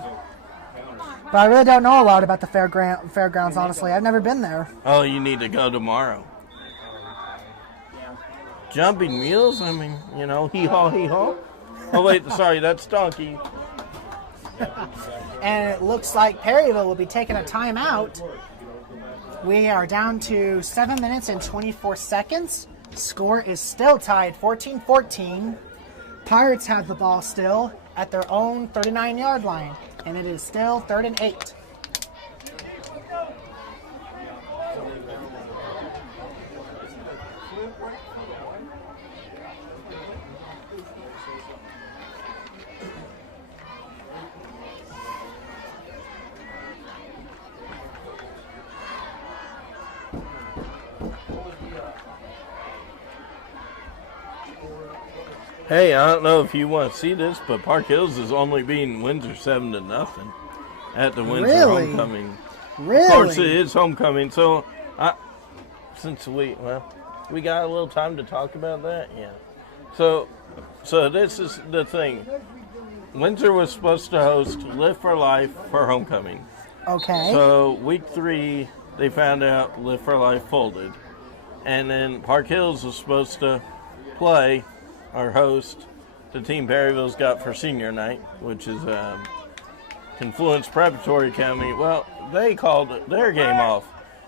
But I really don't know a lot about the fairgrounds, honestly. I've never been there. Oh, you need to go tomorrow. Jumping mules? I mean, hee-haw, hee-haw. Oh, wait, sorry, that's Donkey. And it looks like Perryville will be taking a timeout. We are down to 7 minutes and 24 seconds. Score is still tied 14-14. Pirates have the ball still at their own 39-yard line. And it is still 3rd and 8. Hey, I don't know if you want to see this, but Park Hills is only beating Windsor 7-0 at the Windsor homecoming. Really? Of course, it is homecoming, so we got a little time to talk about that. Yeah. So this is the thing. Windsor was supposed to host Live for Life for homecoming. Okay. So week 3, they found out Live for Life folded, and then Park Hills was supposed to play or host the team Perryville's got for senior night, which is Confluence Preparatory Academy. Well, they called their game off.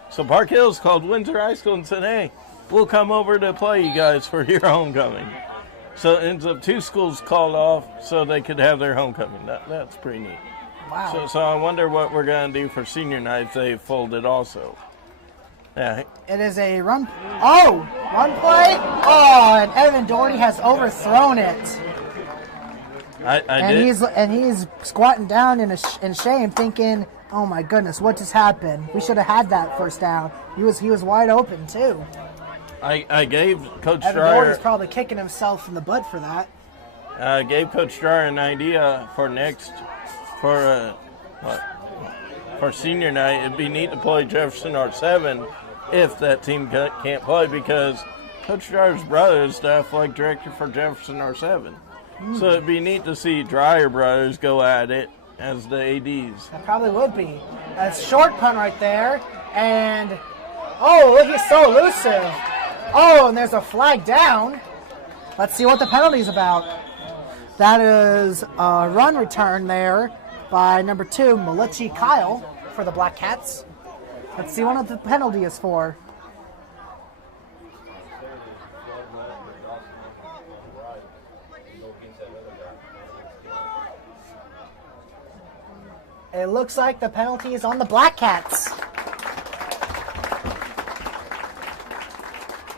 So Park Hills called Windsor High School and said, hey, we'll come over to play you guys for your homecoming. So it ends up 2 schools called off so they could have their homecoming. That's pretty neat. Wow. So I wonder what we're going to do for senior night if they folded also. Yeah. It is a run play. Oh, and Evan Doherty has overthrown it. I did. He's squatting down in shame, thinking Oh my goodness, what just happened? We should have had that first down. He was wide open too. I gave Coach Evan Doherty's Dreyer probably kicking himself in the butt for that. gave Coach Dreyer an idea for senior night. It'd be neat to play Jefferson R7 if that team can't play, because Coach Dryer's brother is the athletic director for Jefferson R7. So it'd be neat to see Dreyer brothers go at it as the ADs. That probably would be. A short punt right there, and oh, look, he's so elusive. Oh, and there's a flag down. Let's see what the penalty's about. That is a run return there by number 2, Malichi Kyle, for the Black Cats. Let's see what the penalty is for. It looks like the penalty is on the Black Cats.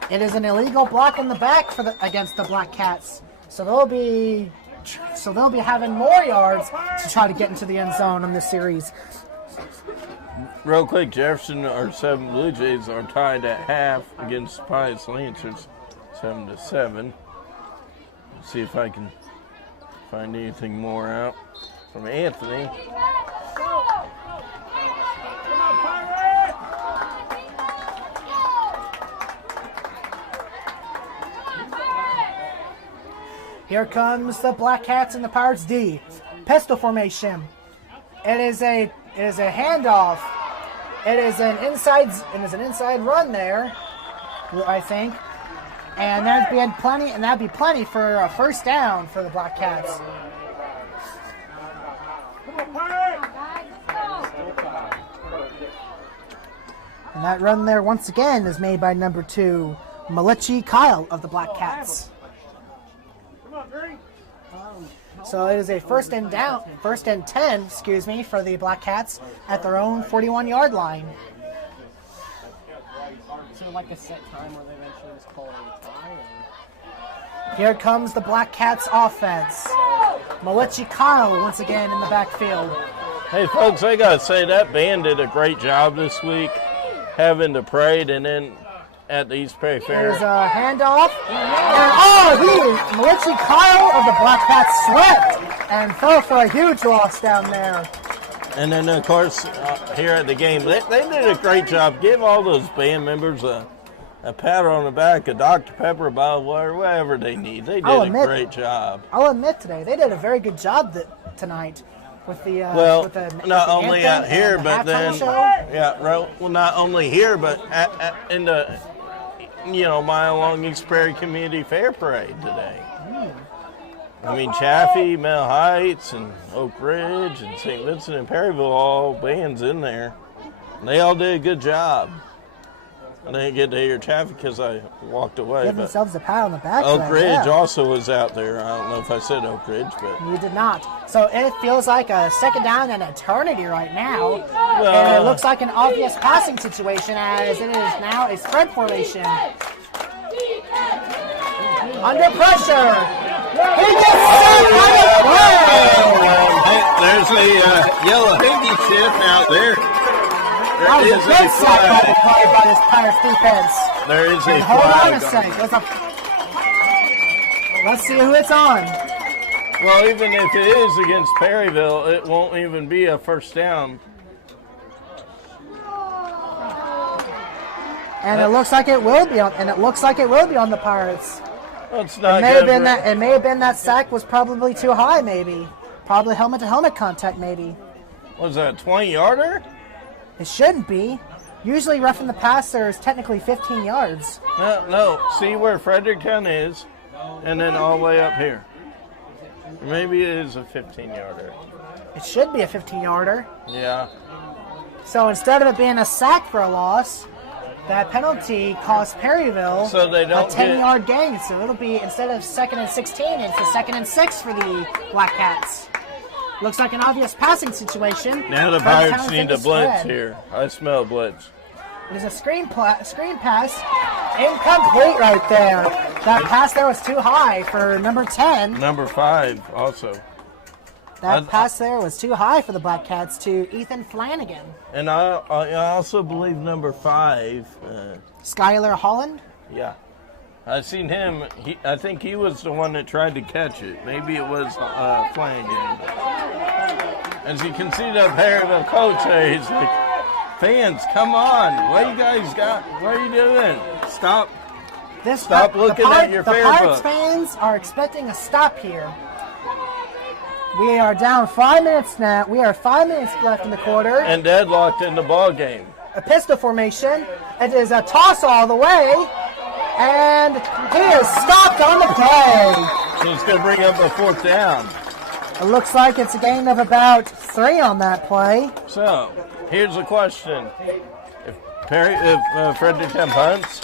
It is an illegal block in the back against the Black Cats. So they'll be having more yards to try to get into the end zone in this series. Real quick, Jefferson R7 Blue Jays are tied at half against Pius Lancers, 7-7. Let's see if I can find anything more out from Anthony. Here comes the Black Cats and the Pirates D. Pistol formation. It is a handoff. It is an inside run there, I think. And that'd be plenty for a first down for the Black Cats. And that run there once again is made by number 2, Malichi Kyle of the Black Cats. So it is a first and 10, for the Black Cats at their own 41-yard line. So like a set time where they eventually just call it a tie? Here comes the Black Cats offense. Malichi Kyle once again in the backfield. Hey folks, I gotta say that band did a great job this week, having the parade and then at the East Perry Fair. There's a handoff. And Malichi Kyle of the Black Cats slipped and fell for a huge loss down there. And then, of course, here at the game, they did a great job. Give all those band members a pat on the back, a Dr. Pepper, a bottle of water, whatever they need. They did a great job. I'll admit today, they did a very good job tonight. With the, not only out here, but then, not only here, but in the, Mile Long East Prairie Community Fair Parade today. I mean, Chaffee, Mel Heights, and Oak Ridge, and St. Vincent and Perryville, all bands in there. And they all did a good job. I didn't get to hear Chaffee because I walked away. Give themselves a pat on the back. Oak Ridge also was out there. I don't know if I said Oak Ridge, but you did not. So it feels like a second down and eternity right now. And it looks like an obvious passing situation as it is now a spread formation. Under pressure. He gets set by the play. There's a yellow handkerchief out there. That was a good sack by the play by this Pirates defense. There is a hold flag on a second. Let's see who it's on. Well, even if it is against Perryville, it won't even be a first down. And it looks like it will be on. And it looks like it will be on the Pirates. Well, it's not. It may have been that sack was probably too high. Maybe, probably helmet to helmet contact. Maybe. Was that a 20-yarder? It shouldn't be. Usually, roughing the passer is technically 15 yards. No. See where Fredericktown is, and then all the way up here. Maybe it is a 15-yarder. It should be a 15-yarder. Yeah. So instead of it being a sack for a loss, that penalty cost Perryville a 10-yard gain. So it'll be, instead of 2nd and 16, it's a 2nd and 6 for the Black Cats. Looks like an obvious passing situation. Now the Pirates need a blitz here. I smell blitz. It is a screen pass. Incomplete right there. That pass there was too high for number 10. Number 5 also. That pass there was too high for the Black Cats to Ethan Flanagan. And I also believe number 5. Skylar Holland? Yeah. I seen him. I think he was the one that tried to catch it. Maybe it was Flanagan. As you can see, the pair of the coach there, he's like, fans, come on. What you guys got? What are you doing? Stop looking at your fair The Pirates book. fans are expecting a stop here. We are down 5 minutes now. We are 5 minutes left in the quarter. And deadlocked in the ball game. A pistol formation. It is a toss all the way. And he is stopped on the play. So it's going to bring up a 4th down. It looks like it's a gain of about 3 on that play. So, here's the question. If Fredericktown punts,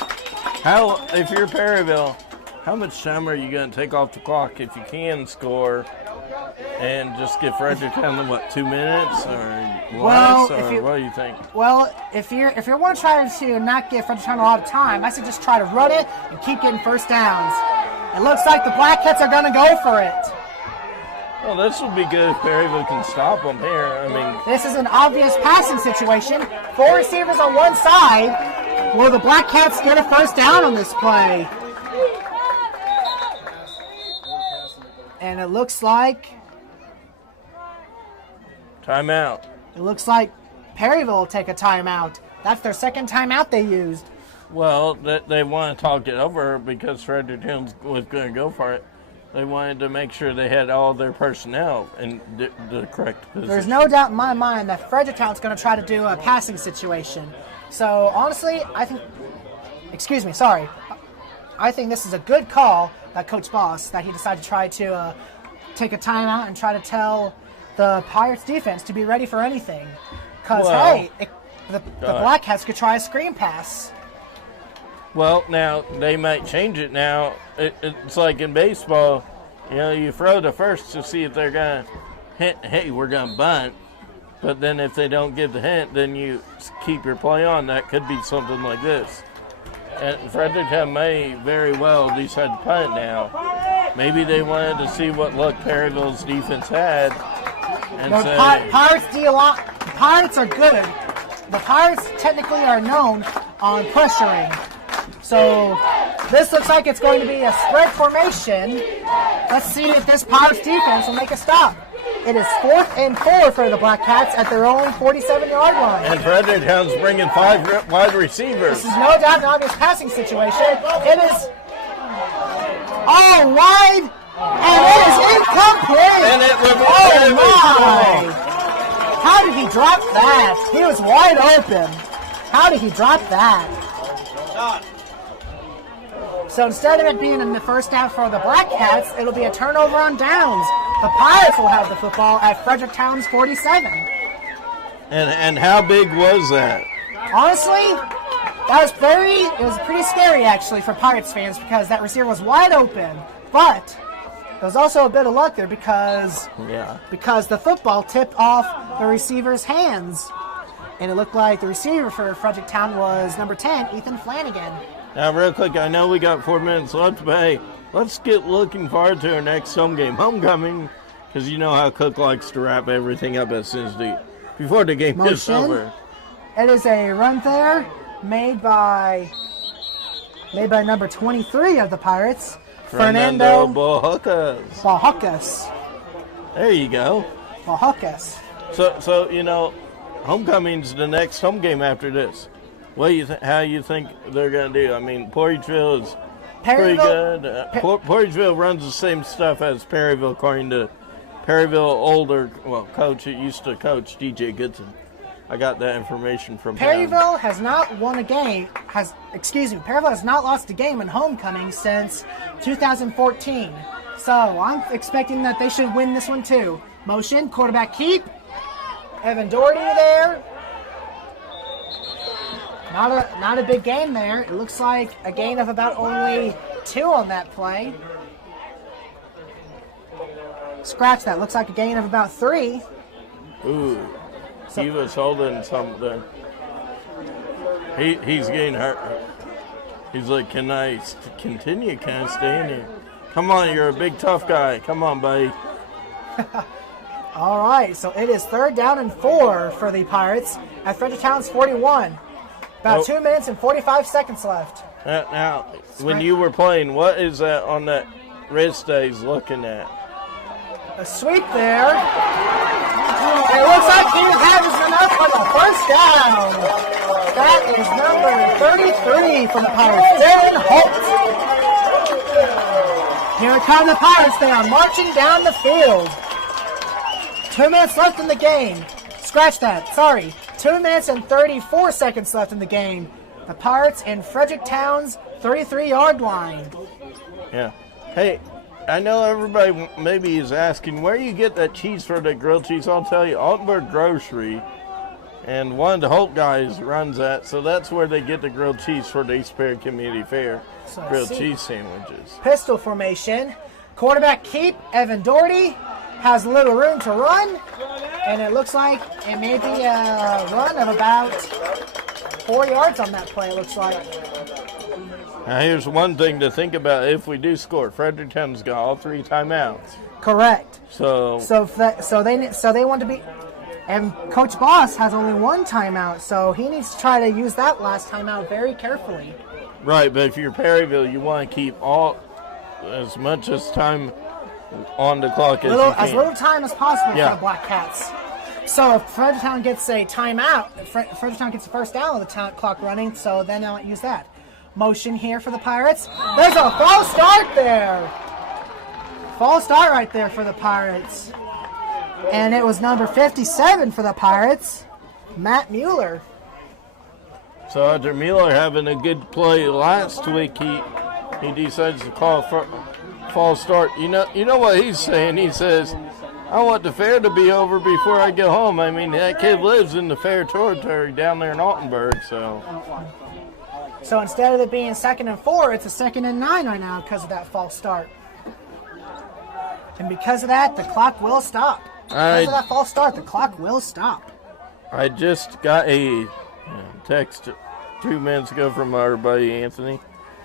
if you're Perryville, how much time are you going to take off the clock if you can score and just give Fredericktown, 2 minutes or less? What do you think? Well, if you want to try to not give Fredericktown a lot of time, I suggest try to run it and keep getting first downs. It looks like the Black Cats are going to go for it. Well, this would be good if Perryville can stop them here. I mean, this is an obvious passing situation. 4 receivers on one side. Will the Black Cats get a first down on this play? And it looks like timeout. It looks like Perryville will take a timeout. That's their second timeout they used. Well, they want to talk it over because Fredericktown was going to go for it. They wanted to make sure they had all their personnel in the correct position. There's no doubt in my mind that Fredericktown's going to try to do a passing situation. So, honestly, I think this is a good call that Coach Boss, that he decided to try to take a timeout and try to tell the Pirates defense to be ready for anything. Because, the Black Cats could try a screen pass. Well, now, they might change it now. It's like in baseball, you throw to first to see if they're going to hint, hey, we're going to bunt. But then if they don't give the hint, then you keep your play on. That could be something like this. And Fredericktown may very well decide to punt now. Maybe they wanted to see what luck Perryville's defense had. And Pirates are good. The Pirates technically are known on pressuring. So this looks like it's going to be a spread formation. Let's see if this Pirates defense will make a stop. It is 4th and 4 for the Black Cats at their own 47-yard line. And Fredericktown's bringing 5 wide receivers. This is no doubt an obvious passing situation. It is all wide, and it is incomplete. And it was my! How did he drop that? He was wide open. How did he drop that? So instead of it being in the first half for the Black Cats, it'll be a turnover on downs. The Pirates will have the football at Fredericktown's 47. And how big was that? Honestly, it was pretty scary actually for Pirates fans because that receiver was wide open. But there was also a bit of luck there because the football tipped off the receiver's hands. And it looked like the receiver for Fredericktown was number 10, Ethan Flanagan. Now, real quick, I know we got 4 minutes left, but hey, let's get looking forward to our next home game, homecoming, because you know how Cook likes to wrap everything up as soon as before the game is over. It is a run there made by number 23 of the Pirates, Fernando Bajucas. There you go. Bajucas. So homecoming's the next home game after this. What do you how you think they're going to do? I mean, Portageville is pretty good. Portageville runs the same stuff as Perryville, according to Perryville coach. It used to coach DJ Goodson. I got that information from Perryville him. has not won a game. Perryville has not lost a game in homecoming since 2014. So I'm expecting that they should win this one too. Motion, quarterback keep. Evan Doherty there. Not a big gain there. It looks like a gain of about only 2 on that play. Scratch that. Looks like a gain of about 3. Ooh. He was holding something. He's getting hurt. He's like, can I continue? Can I stay in here? Come on, you're a big tough guy. Come on, buddy. All right, so it is 3rd down and 4 for the Pirates at Fredericktown's 41. About 2 minutes and 45 seconds left. Now, when you were playing, what is that on that wrist that he's looking at? A sweep there. It looks like he has enough for the first down. That is number 33 for the Pirates, Darren Holt. Here come the Pirates. They are marching down the field. 2 minutes left in the game. Scratch that. Sorry. 2 minutes and 34 seconds left in the game. The Pirates in Fredericktown's 33-yard line. Yeah. Hey, I know everybody maybe is asking where you get that cheese for the grilled cheese. I'll tell you, Altenburg Grocery, and one of the Holt guys runs that, so that's where they get the grilled cheese for the East Perry Community Fair grilled cheese sandwiches. Pistol formation. Quarterback keep. Evan Doherty has a little room to run, and it looks like it may be a run of about 4 yards on that play, it looks like. Now here's one thing to think about if we do score. Fredericktown's got all 3 timeouts. Correct. So they want to be, and Coach Boss has only 1 timeout, so he needs to try to use that last timeout very carefully. Right, but if you're Perryville, you want to keep as much as time on the clock as you can. As little time as possible for the Black Cats. So if Fredericktown gets a timeout, Fredericktown gets the first down with the clock running, so then they'll use that. Motion here for the Pirates. There's a false start there. False start right there for the Pirates. And it was number 57 for the Pirates, Matt Mueller. So after Mueller having a good play last week, he decides to call for false start. You know what he's saying? He says, I want the fair to be over before I get home. I mean, that kid lives in the fair territory down there in Altenburg, so. So instead of it being 2nd and 4, it's a 2nd and 9 right now because of that false start. And because of that, the clock will stop. Because of that false start, the clock will stop. I just got a text 2 minutes ago from our buddy Anthony.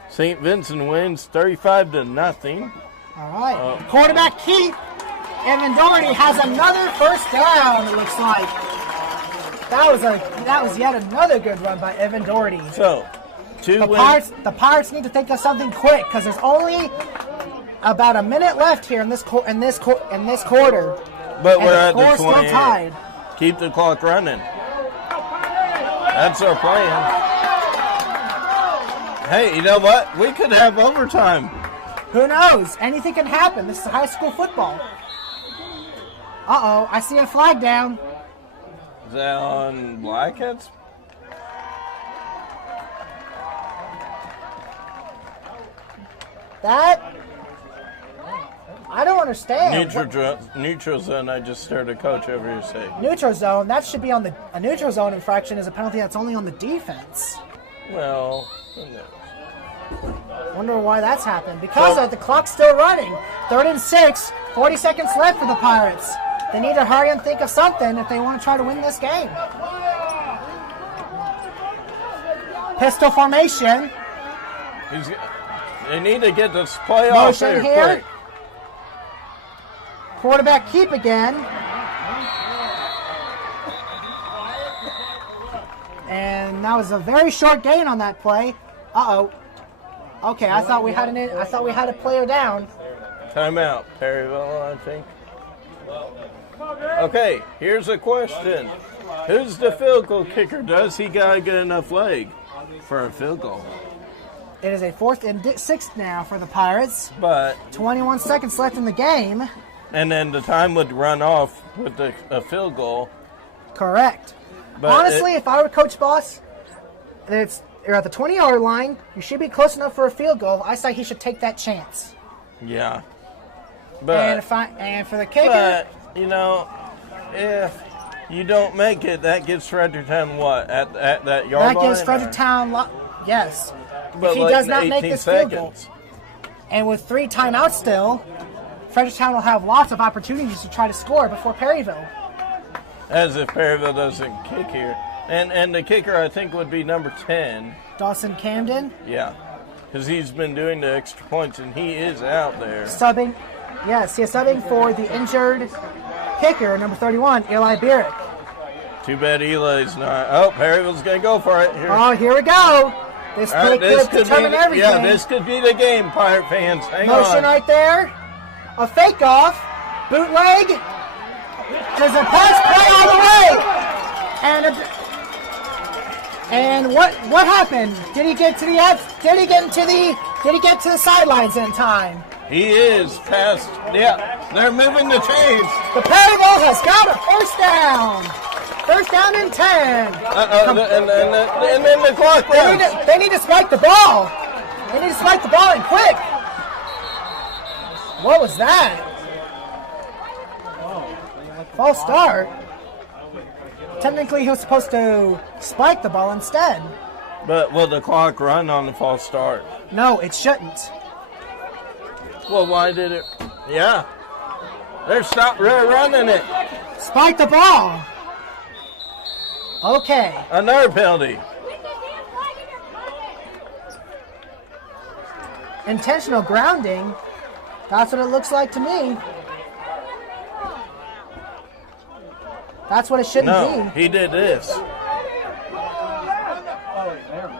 St. Vincent wins 35-0. All right. Quarterback Keith, Evan Doherty has another first down, it looks like. That was yet another good run by Evan Doherty. So, the Pirates need to think of something quick because there's only about a minute left here in this quarter. But we're at the 20. Still tied. Keep the clock running. That's our plan. Hey, you know what? We could have overtime. Who knows? Anything can happen. This is high school football. Uh-oh, I see a flag down. Is that on Blackheads? That? I don't understand. Neutral zone, I just started a coach over here saying. Neutral zone, that should be on the... A neutral zone infraction is a penalty that's only on the defense. Well, who knows? Wonder why that's happened. Because the clock's still running. 3rd and 6, 40 seconds left for the Pirates. They need to hurry and think of something if they want to try to win this game. Pistol formation. They need to get this play off here. Quick. Quarterback keep again. And that was a very short gain on that play. Uh-oh. Okay, I thought we had a player down. Timeout, Perryville, I think. Okay, here's a question. Who's the field goal kicker? Does he got a good enough leg for a field goal? It is a 4th and 6 now for the Pirates. But 21 seconds left in the game. And then the time would run off with a field goal. Correct. But honestly, if I were Coach Boss, you're at the 20-yard line. You should be close enough for a field goal. I say he should take that chance. Yeah. But and for the kicker, but if you don't make it, that gives Fredericktown what at that yard line? That gives Fredericktown yes. But if he does not make this field goal, and with 3 timeouts still, Fredericktown will have lots of opportunities to try to score before Perryville. As if Perryville doesn't kick here. And the kicker, I think, would be number 10. Dawson Camden? Yeah. Because he's been doing the extra points, and he is out there. Subbing. Yes, he is subbing for the injured kicker, number 31, Eli Burek. Too bad Eli's not. Oh, Perryville's going to go for it. Here. Oh, here we go. This could determine everything. Yeah, this could be the game, Pirate fans. Hang Motion on. right there. A fake off. Bootleg. There's a pass play all the way. And what happened? Did he get to the sidelines in time? He is past. Yeah, they're moving the chains. The Perryville has got a first down. First down and 10. And then the clock runs. They need to spike the ball. They need to spike the ball and quick. What was that? False start. Technically, he was supposed to spike the ball instead. But will the clock run on the false start? No, it shouldn't. Well, why did it? Yeah. They're running it. Spike the ball. Okay. Another penalty. Intentional grounding. That's what it looks like to me. That's what it shouldn't be. No, he did this.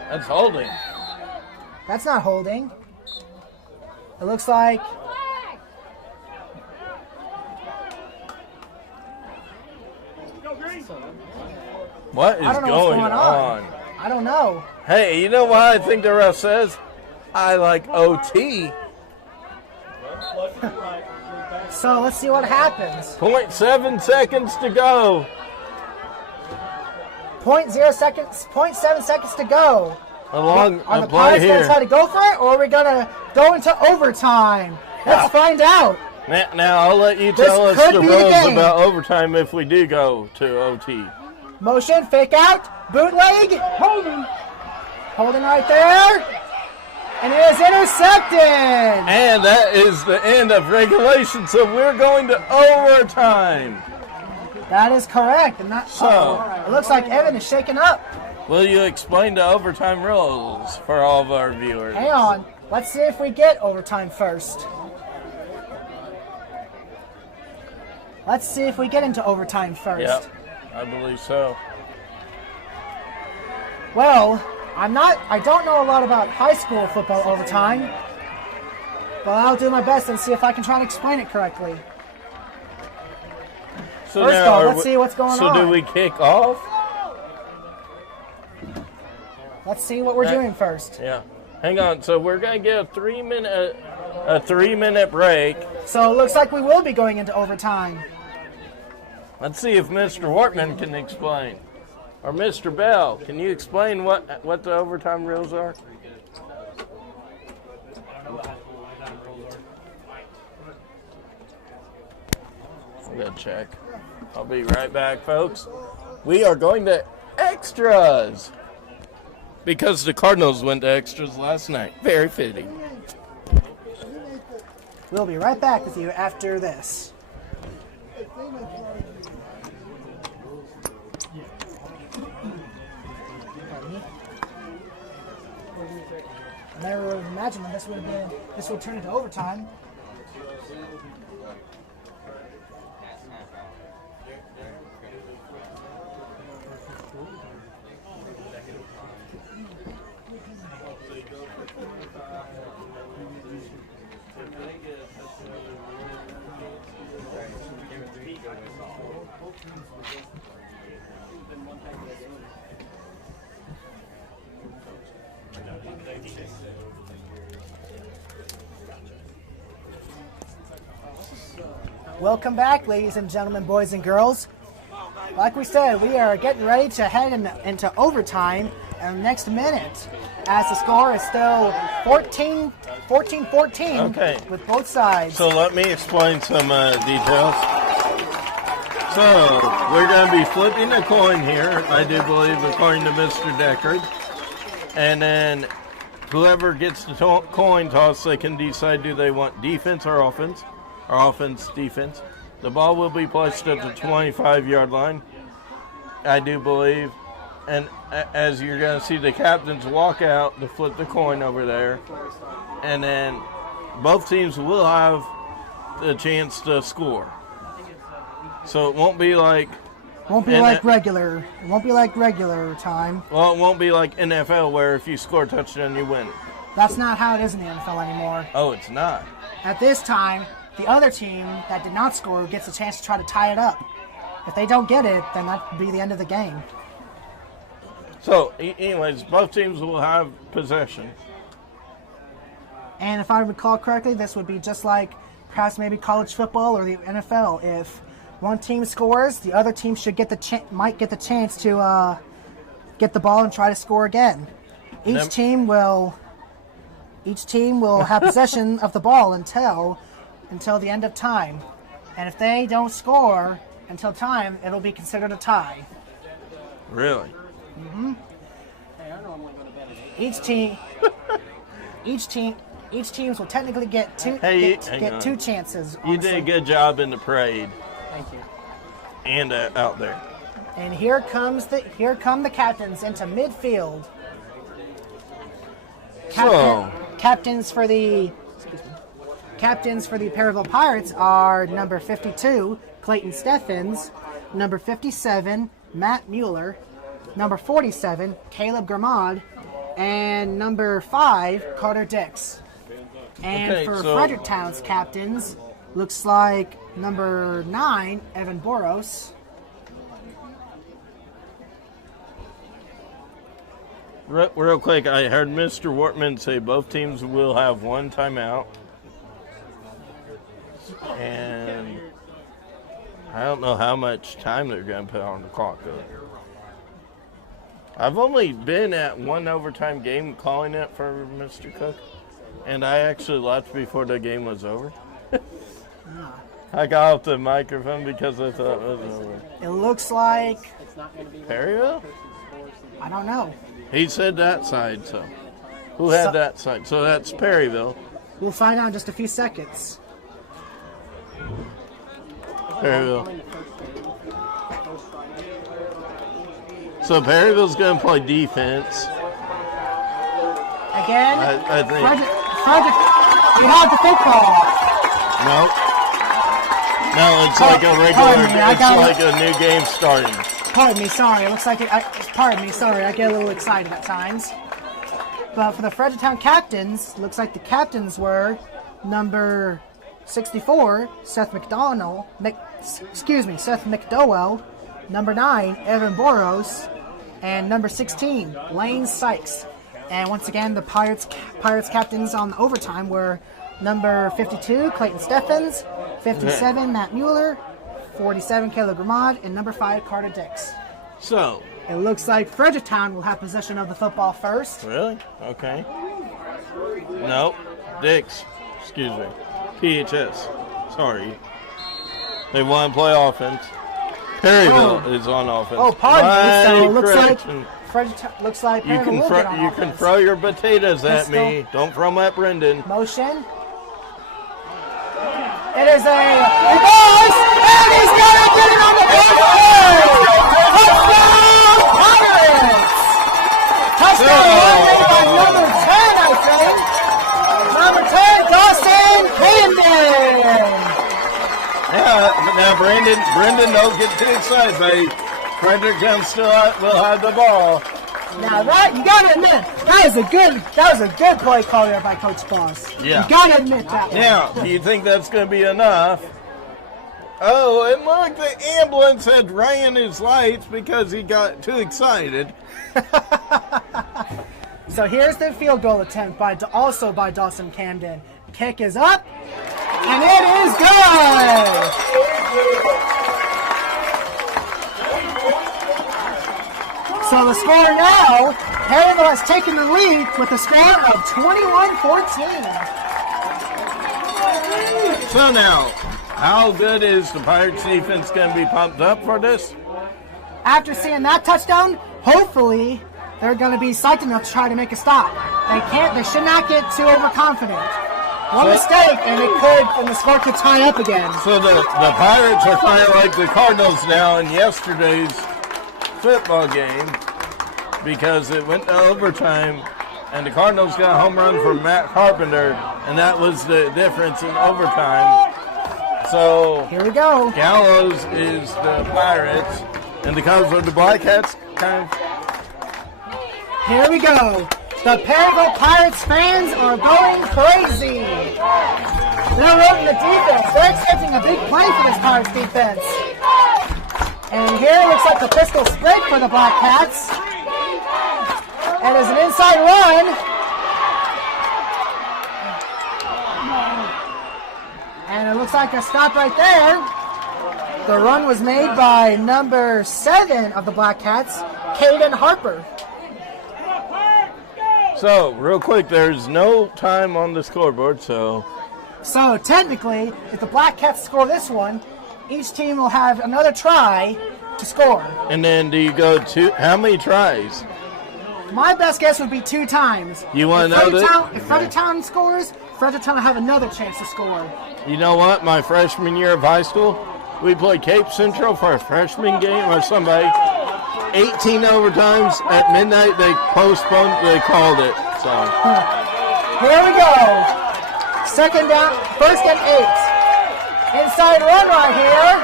That's holding. That's not holding. It looks like... What is I don't know going what's going on. I don't know. Hey, you know what I think the ref says? I like OT. So let's see what happens. 0.7 seconds to go. 0.7 seconds to go. Are the play Pirates going here. to try to go for it, or are we going to go into overtime? Let's find out. Now I'll let you tell This us could the be the rules game. about overtime if we do go to OT. Motion, fake out, bootleg. Holding right there. And it is intercepted. And that is the end of regulation, so we're going to overtime. That is correct. And that, it looks like Evan is shaken up. Will you explain the overtime rules for all of our viewers? Hang on. Let's see if we get overtime first. Let's see if we get into overtime first. Yep, I believe so. Well, I don't know a lot about high school football overtime, but I'll do my best and see if I can try to explain it correctly. So First off, let's see what's going on. So do we kick off? Let's see what we're doing first. Yeah. Hang on. So we're going to get a 3-minute break. So it looks like we will be going into overtime. Let's see if Mr. Wortman can explain. Or Mr. Bell, can you explain what the overtime rules are? I'm going to check. I'll be right back, folks. We are going to extras. Because the Cardinals went to extras last night. Very fitting. We'll be right back with you after this. I never would have imagined that this would turn into overtime. Welcome back, ladies and gentlemen, boys and girls. Like we said, we are getting ready to head into overtime in the next minute, as the score is still 14-14 Okay. with both sides. So let me explain some details. So we're going to be flipping a coin here, I do believe, according to Mr. Deckard. And then whoever gets the coin toss, they can decide do they want defense or offense. Or offense, defense. The ball will be placed at the 25-yard line, I do believe. And as you're going to see the captains walk out to flip the coin over there. And then both teams will have the chance to score. So it won't be like. Won't be like regular. It won't be like regular time. Well, it won't be like NFL where if you score a touchdown, you win. That's not how it is in the NFL anymore. Oh, it's not. At this time, the other team that did not score gets a chance to try to tie it up. If they don't get it, then that would be the end of the game. So, anyways, both teams will have possession. And if I recall correctly, this would be just like perhaps maybe college football or the NFL. If one team scores, the other team should get might get the chance to get the ball and try to score again. Each team will have possession of the ball until the end of time. And if they don't score until time, it'll be considered a tie. Really? Mm-hmm. Each teams will technically get two chances. You did a good job in the parade. Thank you. And out there. And here come the captains into midfield. Captains for the Perryville Pirates are number 52, Clayton Steffens, number 57, Matt Mueller, number 47, Caleb Gramad, and number 5, Carter Dix. And for Fredericktown's captains, looks like number 9, Evan Boros. Real quick, I heard Mr. Wortman say both teams will have one timeout. And I don't know how much time they're going to put on the clock, though. I've only been at one overtime game calling it for Mr. Cook, and I actually left before the game was over. I got off the microphone because I thought it was over. It looks like Perryville? I don't know. He said that side, so. Who had that side? So that's Perryville. We'll find out in just a few seconds. Perryville. So Perryville's going to play defense. Again, I think. Frederick, you have the football. Nope. No, it's like a regular, it's like a new game starting. Pardon me, sorry. It looks like pardon me, sorry. I get a little excited at times. But for the Fredericktown captains, looks like the captains were number 64, Seth McDowell, number 9, Evan Boros, and number 16, Lane Sykes. And once again, the Pirates captains on overtime were number 52, Clayton Steffens, 57, Matt Mueller, 47, Caleb Gramad, and number 5, Carter Dix. So it looks like Fredericktown will have possession of the football first. Really? Okay. Nope. Dix. Excuse me. PHS. Sorry. They want to play offense. Perryville is on offense. Oh, pardon me. So it looks correction. like Fredericktown looks like You can throw your potatoes at me. Don't throw them at Brendan. Motion. It is a reverse, and he's gonna get it on the board! Touchdown, Pirates! Touchdown by number 10, I think. Number 10, Dawson Camden. Yeah, now Brendan, don't get too excited, buddy. Fredericktown still will have the ball. Now that you gotta admit, that was a good play call there by Coach Boss. Yeah. You gotta admit that. Now, do you think that's going to be enough? Oh, and look, the ambulance had ran his lights because he got too excited. So here's the field goal attempt also by Dawson Camden. Kick is up, and it is good. So the score now, Perryville has taken the lead with a score of 21-14. So now, how good is the Pirates defense going to be pumped up for this? After seeing that touchdown, hopefully they're going to be psyched enough to try to make a stop. They should not get too overconfident. One mistake and the score could tie up again. So the Pirates are kind of like the Cardinals now in yesterday's football game, because it went to overtime and the Cardinals got a home run from Matt Carpenter, and that was the difference in overtime. So Here we go. Gallows is the Pirates, and the Cubs are the Black Cats. Kind of. Here we go. The Perryville Pirates fans are going crazy. They're loading the defense. They're expecting a big play for this Pirates defense. And here it looks like the pistol split for the Black Cats. And as an inside run. And it looks like a stop right there. The run was made by number 7 of the Black Cats, Caden Harper. So, real quick, there's no time on the scoreboard, so technically, if the Black Cats score this one, each team will have another try to score. And then do you go to how many tries? My best guess would be 2 times. You want to know this? If Fredericktown scores, Fredericktown will have another chance to score. You know what? My freshman year of high school, we played Cape Central for a freshman game with somebody. 18 overtimes at midnight. They postponed. They called it. So here we go. Second down, 1st and 8. Inside run right here.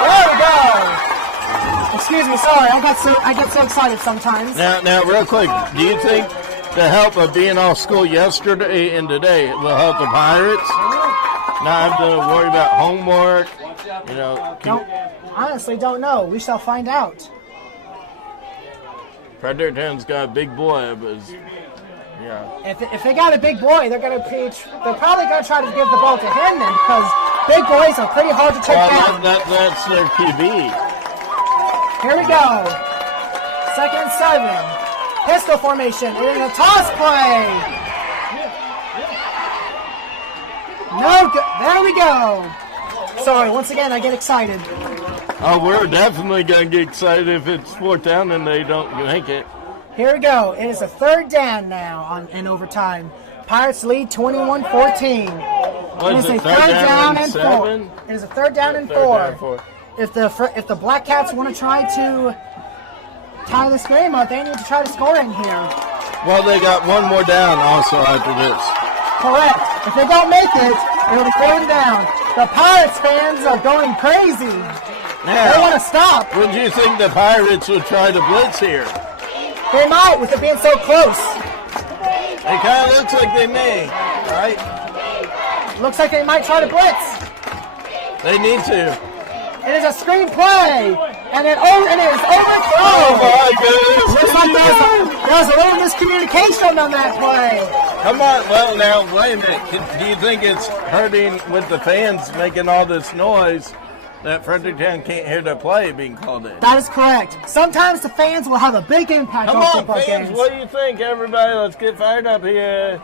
There we go. Excuse me, sorry. I get so excited sometimes. now, real quick, do you think the help of being off school yesterday and today will help the Pirates? Not have to worry about homework. You know, honestly don't know. We shall find out. Fredericktown's got a big boy, but yeah. If they got a big boy, they're probably gonna try to give the ball to him then, because big boys are pretty hard to take down. That's their QB. Here we go. 2nd and 7. Pistol formation. It is a toss play. No good. There we go. Sorry, once again, I get excited. Oh, we're definitely going to get excited if it's 4th down and they don't make it. Here we go. It is a 3rd down now in overtime. Pirates lead 21-14. It is a 3rd down and 4. It is a 3rd down and 4. If the Black Cats want to try to tie this game up, they need to try to score in here. Well, they got one more down also after this. Correct. If they don't make it, it'll be 4th down. The Pirates fans are going crazy. Now, they want to stop. Would you think the Pirates would try to blitz here? They might, with it being so close. It kind of looks like they may, right? Looks like they might try to blitz. They need to. It is a screen play, and it is overthrown. Oh my goodness! Looks like there's a little miscommunication on that play. Come on, well now, wait a minute. Do you think it's hurting with the fans making all this noise that Fredericktown can't hear the play being called in? That is correct. Sometimes the fans will have a big impact on football games. Come on, fans, what do you think, everybody? Let's get fired up here.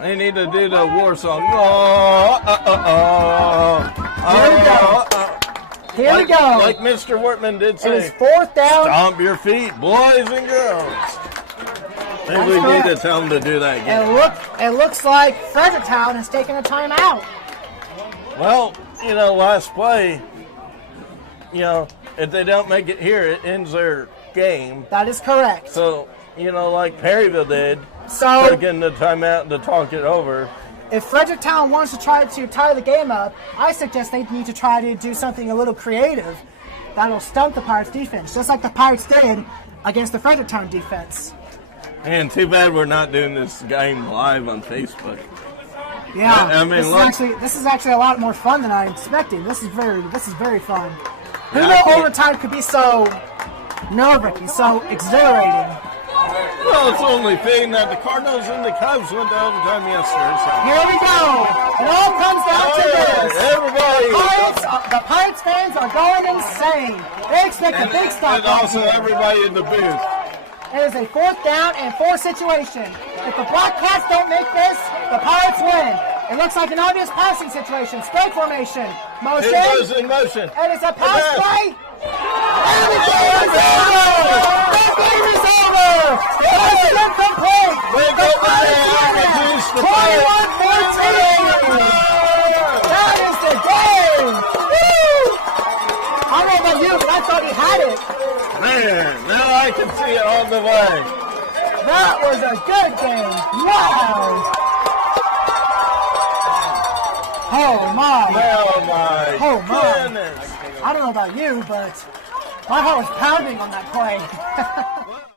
They need to do the war song. Here we go. Like Mr. Wortman did say. It is 4th down. Stomp your feet, boys and girls. Maybe we need to tell them to do that again. It looks like Fredericktown has taken a timeout. Well, last play, if they don't make it here, it ends their game. That is correct. So, like Perryville did, taking the timeout to talk it over. If Fredericktown wants to try to tie the game up, I suggest they need to try to do something a little creative that'll stump the Pirates defense, just like the Pirates did against the Fredericktown defense. And too bad we're not doing this game live on Facebook. Yeah, I mean, this is actually a lot more fun than I expected. This is very fun. Who knew overtime could be so nerve-wracking, so exhilarating? Well, it's only fitting that the Cardinals and the Cubs went to overtime yesterday. So. Here we go. It all comes down to this. Everybody. The Pirates fans are going insane. They expect a big stop. And also everybody in the booth. It is a 4th down and 4 situation. If the Black Cats don't make this, the Pirates win. It looks like an obvious passing situation. Strike formation. Motion. It goes in motion. It is a pass play. And the game is over. The game is over. It is incomplete. The Pirates win it. 21-14. That is the game. Woo! I don't know about you, but I thought he had it. Man, now I can see it all the way. That was a good game. Wow. Oh my! Oh my Oh my! goodness! I don't know about you, but my heart was pounding on that play.